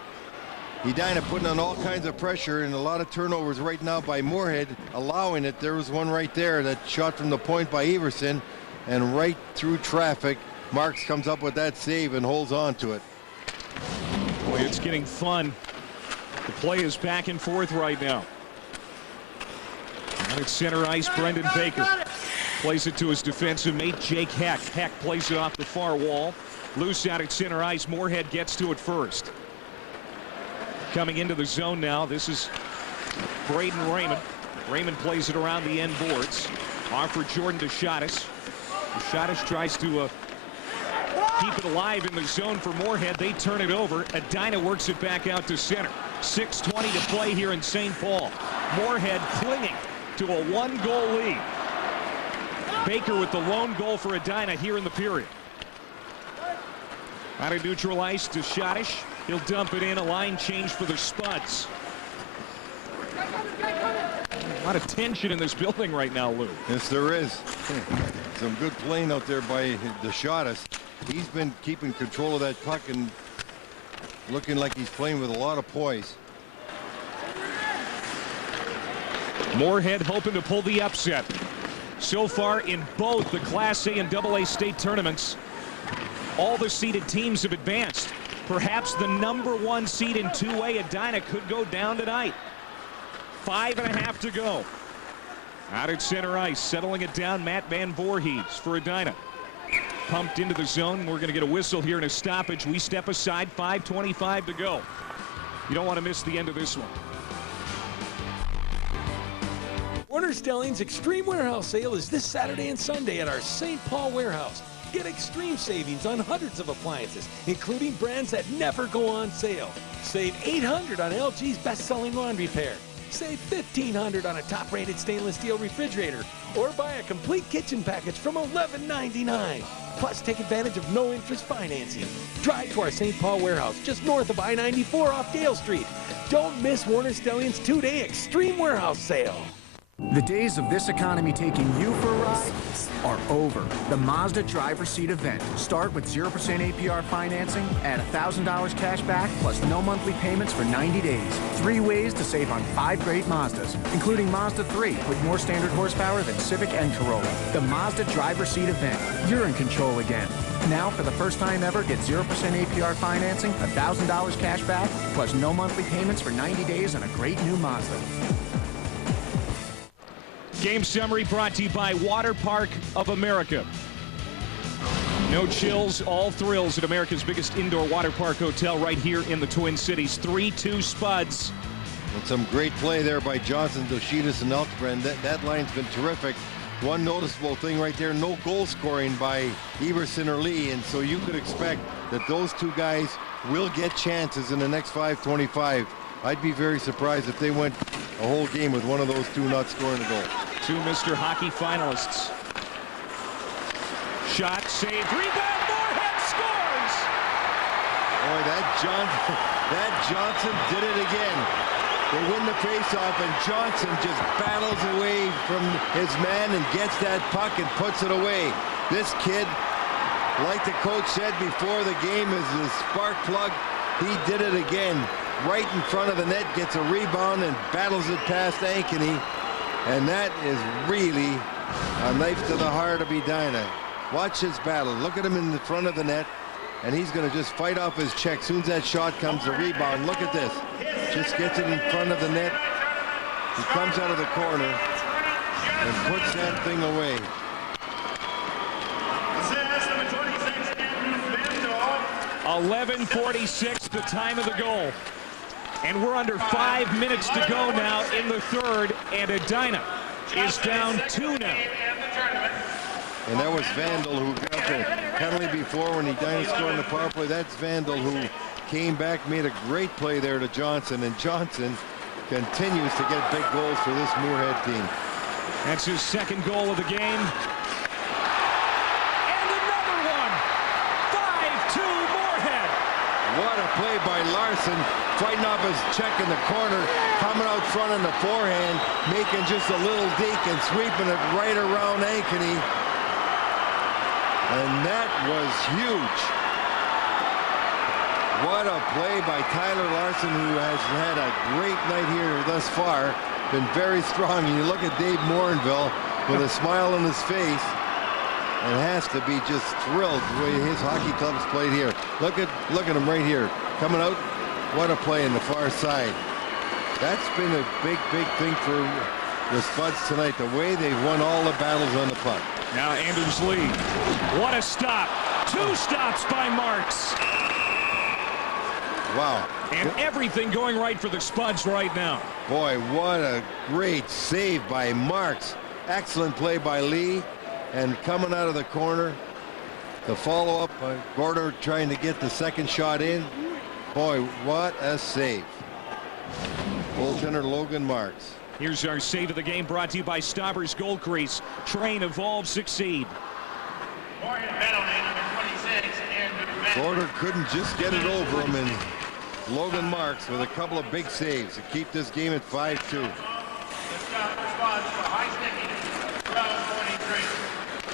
Edina putting on all kinds of pressure and a lot of turnovers right now by Moorhead, allowing it. There was one right there, that shot from the point by Everson, and right through traffic, Marks comes up with that save and holds on to it. Boy, it's getting fun. The play is back and forth right now. And at center ice, Brendan Baker plays it to his defensive mate, Jake Heck. Heck plays it off the far wall. Loose out at center ice. Moorhead gets to it first. Coming into the zone now, this is Braden Raymond. Raymond plays it around the end boards. Off for Jordan Deschatis. Deschatis tries to keep it alive in the zone for Moorhead. They turn it over. Edina works it back out to center. 6:20 to play here in St. Paul. Moorhead clinging to a one-goal lead. Baker with the lone goal for Edina here in the period. Out of neutral ice to Deschatis. He'll dump it in. A line change for the Spuds. A lot of tension in this building right now, Lou. Yes, there is. Some good playing out there by Deschatis. He's been keeping control of that puck and looking like he's playing with a lot of poise. Moorhead hoping to pull the upset. So far in both the Class A and AA state tournaments, all the seeded teams have advanced. Perhaps the #1 seed in 2A, Edina, could go down tonight. 5.5 to go. Out at center ice, settling it down, Matt Van Voorhees for Edina. Pumped into the zone. We're going to get a whistle here in a stoppage. We step aside, 5:25 to go. You don't want to miss the end of this one. Warner Stelling's Extreme Warehouse Sale is this Saturday and Sunday at our St. Paul warehouse. Get extreme savings on hundreds of appliances, including brands that never go on sale. Save $800 on LG's best-selling laundry pair. Save $1,500 on a top-rated stainless steel refrigerator, or buy a complete kitchen package from $11.99. Plus, take advantage of no-interest financing. Drive to our St. Paul warehouse just north of I-94 off Gale Street. Don't miss Warner Stelling's 2-day Extreme Warehouse Sale. The days of this economy taking you for a ride are over. The Mazda Driver Seat event. Start with 0% APR financing, add $1,000 cash back, plus no monthly payments for 90 days. 3 ways to save on 5 great Mazdas, including Mazda 3 with more standard horsepower than Civic and Corolla. The Mazda Driver Seat event. You're in control again. Now, for the first time ever, get 0% APR financing, $1,000 cash back, plus no monthly payments for 90 days on a great new Mazda. Game summary brought to you by Water Park of America. No chills, all thrills at America's biggest indoor water park hotel right here in the Twin Cities. 3-2 Spuds. And some great play there by Johnson, Deschatis, and Elkbrand. That line's been terrific. One noticeable thing right there, no goal scoring by Everson or Lee, and so you could expect that those two guys will get chances in the next 5:25. I'd be very surprised if they went a whole game with one of those two not scoring a goal. 2 Mr. Hockey finalists. Shot, saved, rebound, Moorhead scores! Boy, that Johnson did it again. They win the faceoff, and Johnson just battles away from his man and gets that puck and puts it away. This kid, like the coach said before the game, is his spark plug. He did it again. Right in front of the net, gets a rebound and battles it past Ankeny. And that is really a knife to the heart of Edina. Watch his battle. Look at him in the front of the net, and he's going to just fight off his check. As soon as that shot comes, the rebound. Look at this. Just gets it in front of the net. He comes out of the corner and puts that thing away. 11:46, the time of the goal. And we're under 5 minutes to go now in the third, and Edina is down 2 now. And that was Vandal who got the penalty before when Edina scored on the power play. That's Vandal who came back, made a great play there to Johnson, and Johnson continues to get big goals for this Moorhead team. That's his second goal of the game. And another one! 5-2 Moorhead! What a play by Larson, fighting off his check in the corner, coming out front in the forehand, making just a little deke and sweeping it right around Ankeny. And that was huge. What a play by Tyler Larson, who has had a great night here thus far. Been very strong. And you look at Dave Morinville with a smile on his face and has to be just thrilled the way his hockey club's played here. Look at him right here. Coming out. What a play in the far side. That's been a big thing for the Spuds tonight. The way they've won all the battles on the puck. Now Anders Lee. What a stop. 2 stops by Marks. Wow. And everything going right for the Spuds right now. Boy, what a great save by Marks. Excellent play by Lee. And coming out of the corner, the follow-up by Gorder trying to get the second shot in. Boy, what a save. Goaltender Logan Marks. Here's our save of the game, brought to you by Stauber's Gold Crease. Train, evolve, succeed. Gorder couldn't just get it over him, and Logan Marks with a couple of big saves to keep this game at 5-2.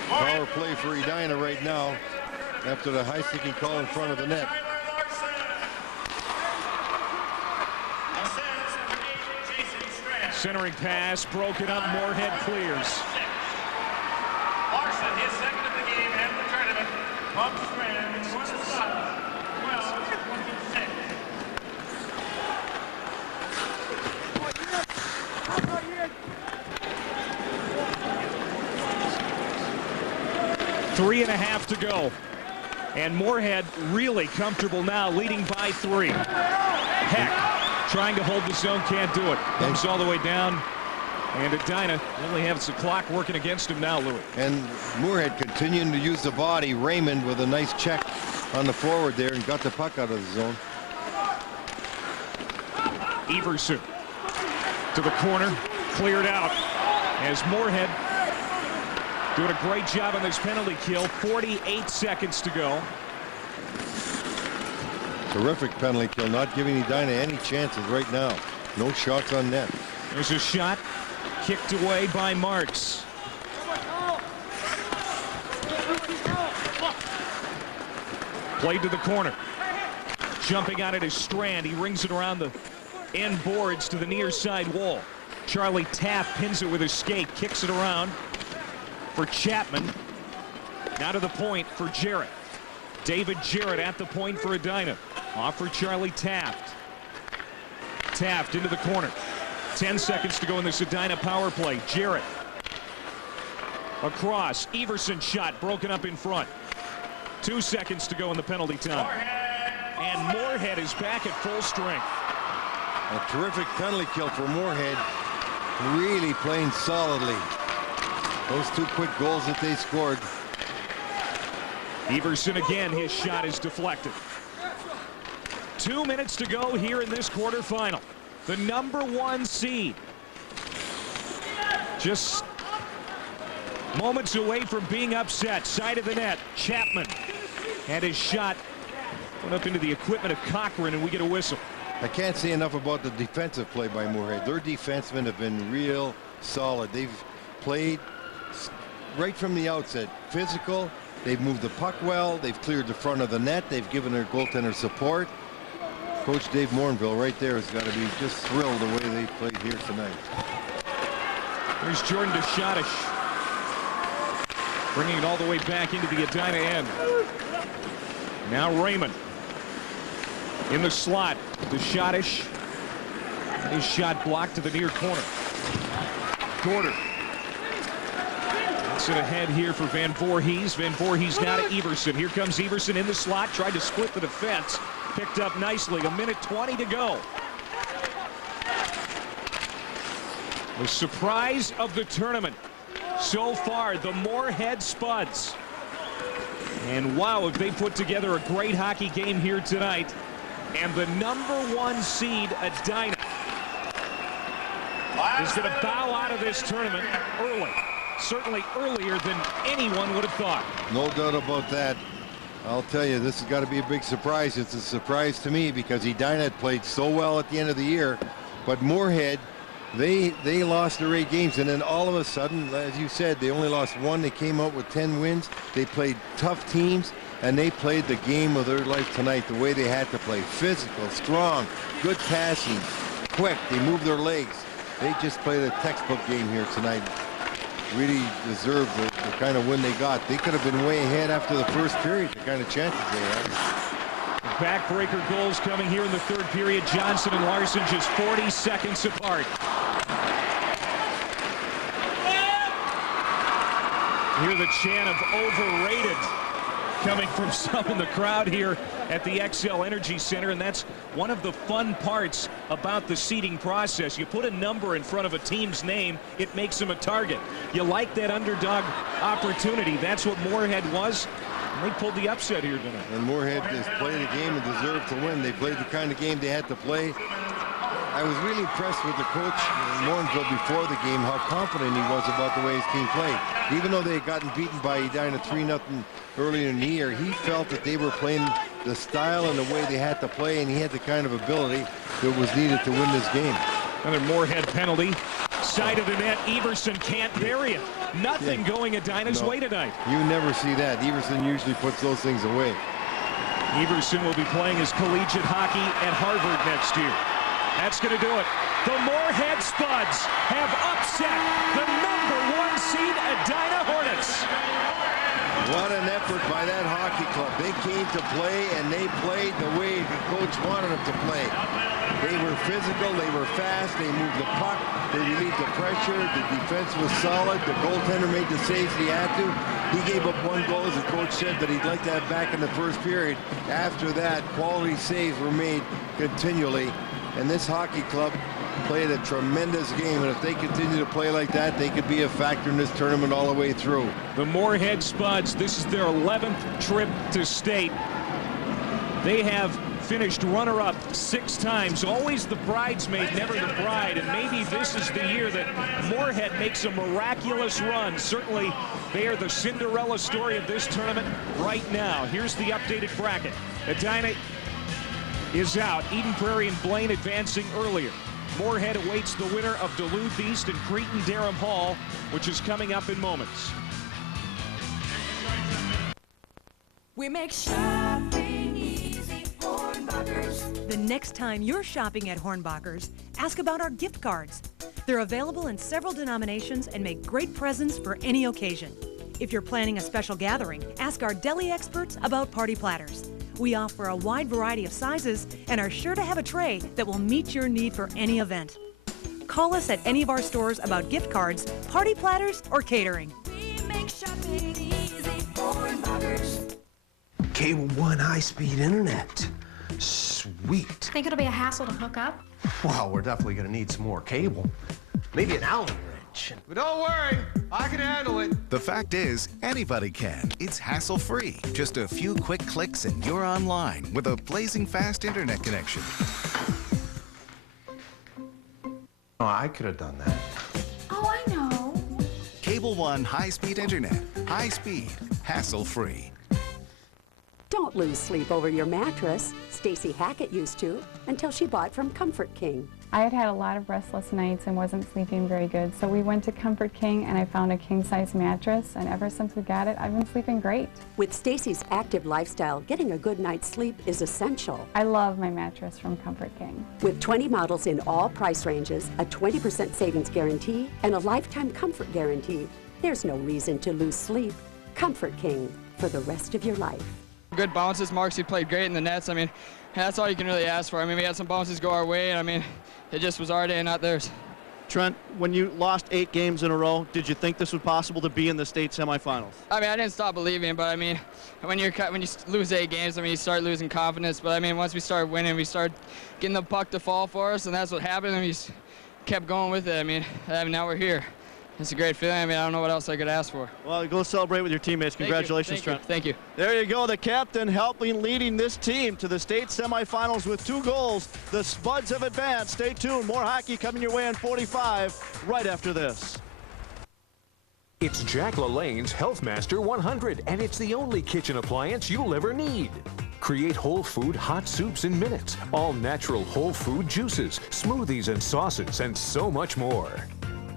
Power play for Edina right now after the high-sticking call in front of the net. Centering pass, broken up, Moorhead clears. Larson, his second of the game and the tournament. Bump strand, scores a stop. 3.5 to go. And Moorhead really comfortable now, leading by 3. Heck, trying to hold the zone, can't do it. Comes all the way down. And Edina only has the clock working against him now, Louis. And Moorhead continuing to use the body. Raymond with a nice check on the forward there and got the puck out of the zone. Everson to the corner, cleared out as Moorhead doing a great job on this penalty kill. 48 seconds to go. Terrific penalty kill, not giving Edina any chances right now. No shots on net. There's a shot kicked away by Marks. Played to the corner. Jumping out at his strand. He rings it around the end boards to the near side wall. Charlie Taft pins it with his skate, kicks it around for Chapman. Now to the point for Jarrett. David Jarrett at the point for Edina. Off for Charlie Taft. Taft into the corner. 10 seconds to go in this Edina power play. Jarrett across. Everson shot broken up in front. 2 seconds to go in the penalty time. And Moorhead is back at full strength. A terrific penalty kill for Moorhead. Really playing solidly. Those 2 quick goals that they scored. Everson again, his shot is deflected. 2 minutes to go here in this quarterfinal. The #1 seed. Just moments away from being upset. Side of the net, Chapman. And his shot went up into the equipment of Cochran, and we get a whistle. I can't say enough about the defensive play by Moorhead. Their defensemen have been real solid. They've played right from the outset. Physical. They've moved the puck well. They've cleared the front of the net. They've given their goaltender support. Coach Dave Morinville right there has got to be just thrilled the way they played here tonight. There's Jordan Deshotish. Bringing it all the way back into the Edina end. Now Raymond in the slot. The shot-ish. His shot blocked to the near corner. Gorder. That's it ahead here for Van Voorhees. Van Voorhees now to Everson. Here comes Everson in the slot. Tried to split the defense. Picked up nicely. 1:20 to go. The surprise of the tournament so far, the Moorhead Spuds. And wow, if they put together a great hockey game here tonight. And the #1 seed, Edina, is going to bow out of this tournament early. Certainly earlier than anyone would have thought. No doubt about that. I'll tell you, this has got to be a big surprise. It's a surprise to me because Edina had played so well at the end of the year. But Moorhead, they lost their 8 games, and then all of a sudden, as you said, they only lost 1. They came out with 10 wins. They played tough teams, and they played the game of their life tonight the way they had to play. Physical, strong, good passing, quick. They moved their legs. They just played a textbook game here tonight. Really deserved the kind of win they got. They could have been way ahead after the first period, the kind of chances they had. Backbreaker goals coming here in the 3rd period. Johnson and Larson just 40 seconds apart. Hear the chant of overrated coming from some in the crowd here at the XL Energy Center, and that's one of the fun parts about the seeding process. You put a number in front of a team's name, it makes them a target. You like that underdog opportunity. That's what Moorhead was. And they pulled the upset here tonight. And Moorhead just played a game and deserved to win. They played the kind of game they had to play. I was really impressed with the coach in Warrensville before the game, how confident he was about the way his team played. Even though they had gotten beaten by Edina 3-0 earlier in the year, he felt that they were playing the style and the way they had to play, and he had the kind of ability that was needed to win this game. Another Moorhead penalty. Side of the net, Everson can't bury it. Nothing going Edina's way tonight. You never see that. Everson usually puts those things away. Everson will be playing his collegiate hockey at Harvard next year. That's going to do it. The Moorhead Spuds have upset the #1 seed Edina Hornets. What an effort by that hockey club. They came to play, and they played the way the coach wanted them to play. They were physical, they were fast, they moved the puck, they relieved the pressure, the defense was solid, the goaltender made the saves he had to. He gave up 1 goal, as the coach said, that he'd like to have back in the first period. After that, quality saves were made continually. And this hockey club played a tremendous game, and if they continue to play like that, they could be a factor in this tournament all the way through. The Moorhead Spuds, this is their 11th trip to state. They have finished runner-up 6 times, always the bridesmaid, never the bride, and maybe this is the year that Moorhead makes a miraculous run. Certainly, they are the Cinderella story of this tournament right now. Here's the updated bracket. Edina is out. Eden Prairie and Blaine advancing earlier. Moorhead awaits the winner of Duluth East and Cretin-Derham Hall, which is coming up in moments. We make shopping easy, Hornbachers. The next time you're shopping at Hornbachers, ask about our gift cards. They're available in several denominations and make great presents for any occasion. If you're planning a special gathering, ask our deli experts about party platters. We offer a wide variety of sizes and are sure to have a tray that will meet your need for any event. Call us at any of our stores about gift cards, party platters, or catering. We make shopping easy, Hornbachers. Cable One high-speed internet. Sweet. Think it'll be a hassle to hook up? Well, we're definitely gonna need some more cable. Maybe an Allen wrench. But don't worry, I can handle it. The fact is, anybody can. It's hassle-free. Just a few quick clicks and you're online with a blazing fast internet connection. Oh, I could have done that. Oh, I know. Cable One high-speed internet. High speed, hassle-free. Don't lose sleep over your mattress. Stacy Hackett used to, until she bought from Comfort King. I had had a lot of restless nights and wasn't sleeping very good, so we went to Comfort King and I found a king-size mattress, and ever since we got it, I've been sleeping great. With Stacy's active lifestyle, getting a good night's sleep is essential. I love my mattress from Comfort King. With 20 models in all price ranges, a 20% savings guarantee, and a lifetime comfort guarantee, there's no reason to lose sleep. Comfort King, for the rest of your life. Good bounces. Marksy played great in the nets. I mean, that's all you can really ask for. I mean, we had some bounces go our way, and I mean, it just was our day, not theirs. Trent, when you lost 8 games in a row, did you think this was possible to be in the state semifinals? I mean, I didn't stop believing, but I mean, when you lose 8 games, I mean, you start losing confidence. But I mean, once we started winning, we started getting the puck to fall for us, and that's what happened. And we just kept going with it. I mean, now we're here. It's a great feeling. I mean, I don't know what else I could ask for. Well, go celebrate with your teammates. Congratulations, Trent. Thank you. There you go, the captain leading this team to the state semifinals with 2 goals. The Spuds have advanced. Stay tuned. More hockey coming your way in 45 right after this. It's Jack LaLanne's Healthmaster 100, and it's the only kitchen appliance you'll ever need. Create whole food hot soups in minutes, all natural whole food juices, smoothies and sauces, and so much more.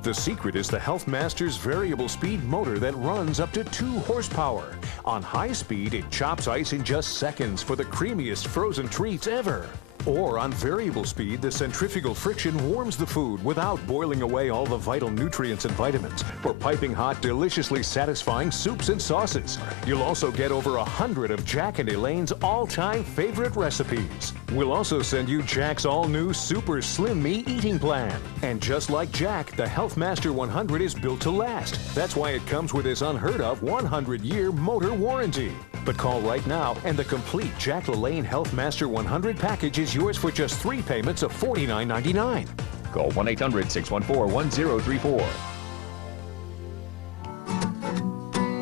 The secret is the Healthmaster's variable speed motor that runs up to 2 horsepower. On high speed, it chops ice in just seconds for the creamiest frozen treats ever. Or on variable speed, the centrifugal friction warms the food without boiling away all the vital nutrients and vitamins for piping hot, deliciously satisfying soups and sauces. You'll also get over 100 of Jack and Elaine's all-time favorite recipes. We'll also send you Jack's all-new Super Slim Me eating plan. And just like Jack, the Healthmaster 100 is built to last. That's why it comes with this unheard-of 100-year motor warranty. But call right now, and the complete Jack LaLanne Healthmaster 100 package is yours for just 3 payments of $49.99. Call 1-800-614-1034.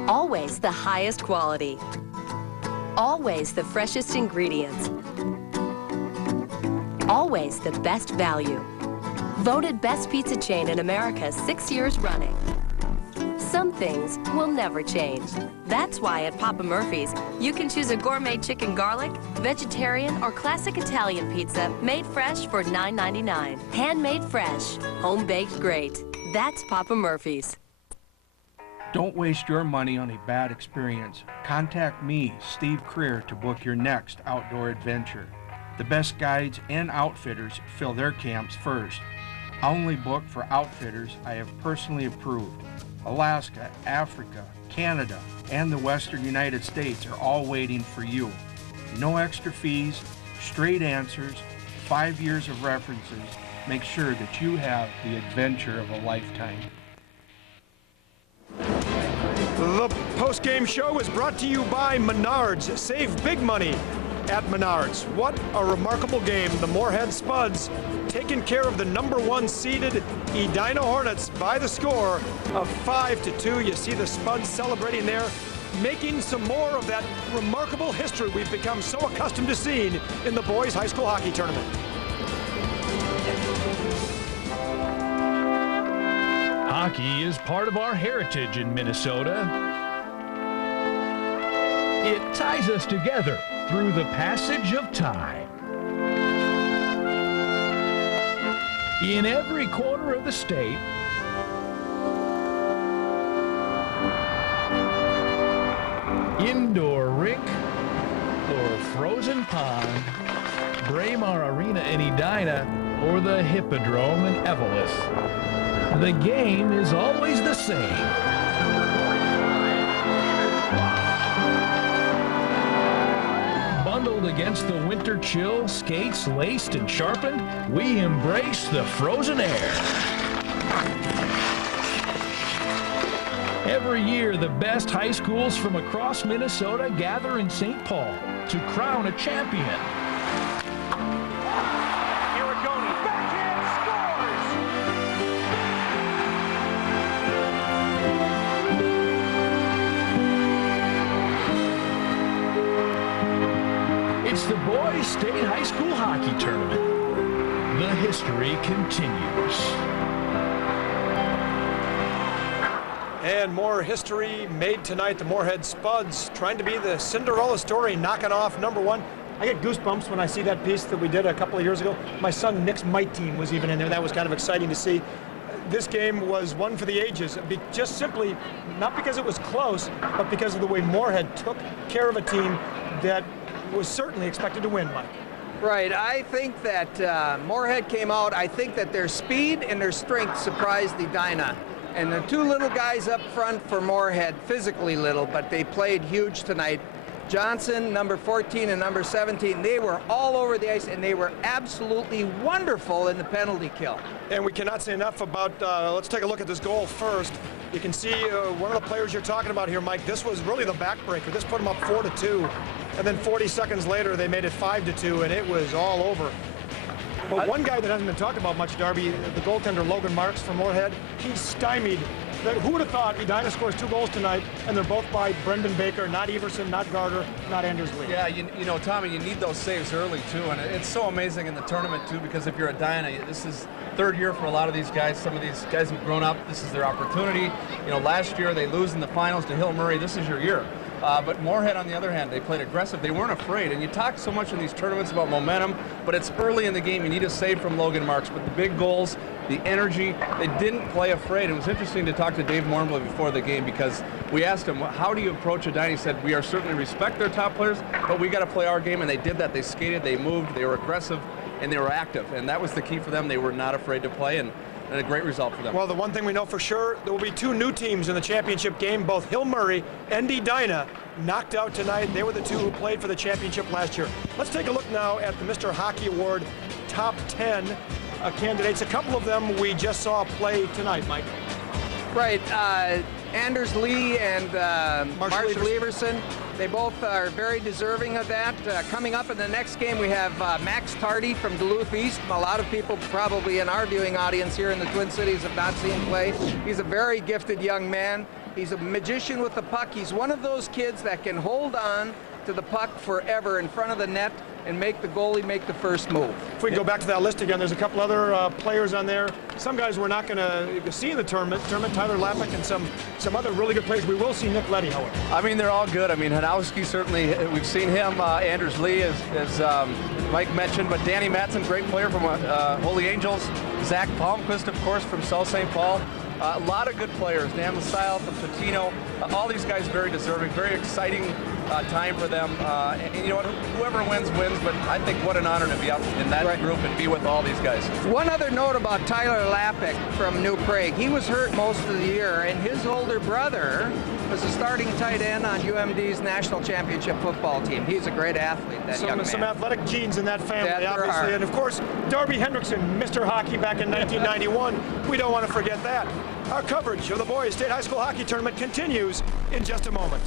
Always the highest quality. Always the freshest ingredients. Always the best value. Voted best pizza chain in America 6 years running. Some things will never change. That's why at Papa Murphy's, you can choose a gourmet chicken garlic, vegetarian, or classic Italian pizza made fresh for $9.99. Handmade fresh, home-baked great. That's Papa Murphy's. Don't waste your money on a bad experience. Contact me, Steve Creer, to book your next outdoor adventure. The best guides and outfitters fill their camps first. I only book for outfitters I have personally approved. Alaska, Africa, Canada, and the Western United States are all waiting for you. No extra fees, straight answers, 5 years of references. Make sure that you have the adventure of a lifetime. The post-game show is brought to you by Menards. Save big money at Menards. What a remarkable game. The Moorhead Spuds taking care of the #1 seeded Edina Hornets by the score of 5-2. You see the Spuds celebrating there, making some more of that remarkable history we've become so accustomed to seeing in the boys' high school hockey tournament. Hockey is part of our heritage in Minnesota. It ties us together through the passage of time. In every corner of the state, indoor rink or frozen pond, Braemar Arena in Edina, or the Hippodrome in Evelyn, the game is always the same. Bundled against the winter chill, skates laced and sharpened, we embrace the frozen air. Every year, the best high schools from across Minnesota gather in St. Paul to crown a champion. Aragoni, backhand scores! It's the Boys State High School Hockey Tournament. The history continues. And more history made tonight. The Moorhead Spuds trying to be the Cinderella story, knocking off #1. I get goosebumps when I see that piece that we did a couple of years ago. My son Nick's Mite team was even in there. That was kind of exciting to see. This game was one for the ages, just simply not because it was close, but because of the way Moorhead took care of a team that was certainly expected to win, Mike. Right. I think that Moorhead came out. I think that their speed and their strength surprised Edina. And the two little guys up front for Moorhead, physically little, but they played huge tonight. Johnson, number 14, and number 17, they were all over the ice, and they were absolutely wonderful in the penalty kill. And we cannot say enough about, let's take a look at this goal first. You can see one of the players you're talking about here, Mike. This was really the backbreaker. This put them up 4-2, and then 40 seconds later, they made it 5-2, and it was all over. But one guy that hasn't been talked about much, Darby, the goaltender Logan Marks from Moorhead, he stymied. Who would have thought Edina scores 2 goals tonight, and they're both by Brendan Baker, not Everson, not Garter, not Anders Lee. Yeah, you know, Tommy, you need those saves early, too, and it's so amazing in the tournament, too, because if you're Edina, this is third year for a lot of these guys. Some of these guys have grown up. This is their opportunity. You know, last year they lose in the finals to Hill Murray. This is your year. But Moorhead, on the other hand, they played aggressive. They weren't afraid. And you talk so much in these tournaments about momentum, but it's early in the game. You need a save from Logan Marks. But the big goals, the energy, they didn't play afraid. It was interesting to talk to Dave Mornblad before the game because we asked him, how do you approach Edina? He said, we are certainly respect their top players, but we got to play our game. And they did that. They skated, they moved, they were aggressive, and they were active. And that was the key for them. They were not afraid to play. And a great result for them. Well, the one thing we know for sure, there will be 2 new teams in the championship game. Both Hill Murray and Edina knocked out tonight. They were the 2 who played for the championship last year. Let's take a look now at the Mr. Hockey Award top 10 candidates. A couple of them we just saw play tonight, Mike. Right. Anders Lee and Marshall Leverson, they both are very deserving of that. Coming up in the next game, we have Max Tardy from Duluth East. A lot of people probably in our viewing audience here in the Twin Cities have not seen play. He's a very gifted young man. He's a magician with the puck. He's one of those kids that can hold on to the puck forever in front of the net and make the goalie make the first move. If we can go back to that list again, there's a couple other players on there. Some guys we're not going to see in the tournament. Tyler Lappick and some other really good players. We will see Nick Leddy, however. I mean, they're all good. I mean, Hanowski certainly, we've seen him. Anders Lee, as Mike mentioned, but Danny Matson, great player from Holy Angels. Zach Palmquist, of course, from South St. Paul. A lot of good players. Dan Lasile from Totino. All these guys very deserving, very exciting time for them. And you know what? Whoever wins, wins. But I think what an honor to be out in that group and be with all these guys. One other note about Tyler Lappick from New Prague. He was hurt most of the year, and his older brother was a starting tight end on UMD's national championship football team. He's a great athlete, that young man. Some athletic genes in that family, that obviously. And, of course, Darby Hendrickson, Mr. Hockey back in 1991. We don't want to forget that. Our coverage of the Boys State High School Hockey Tournament continues in just a moment.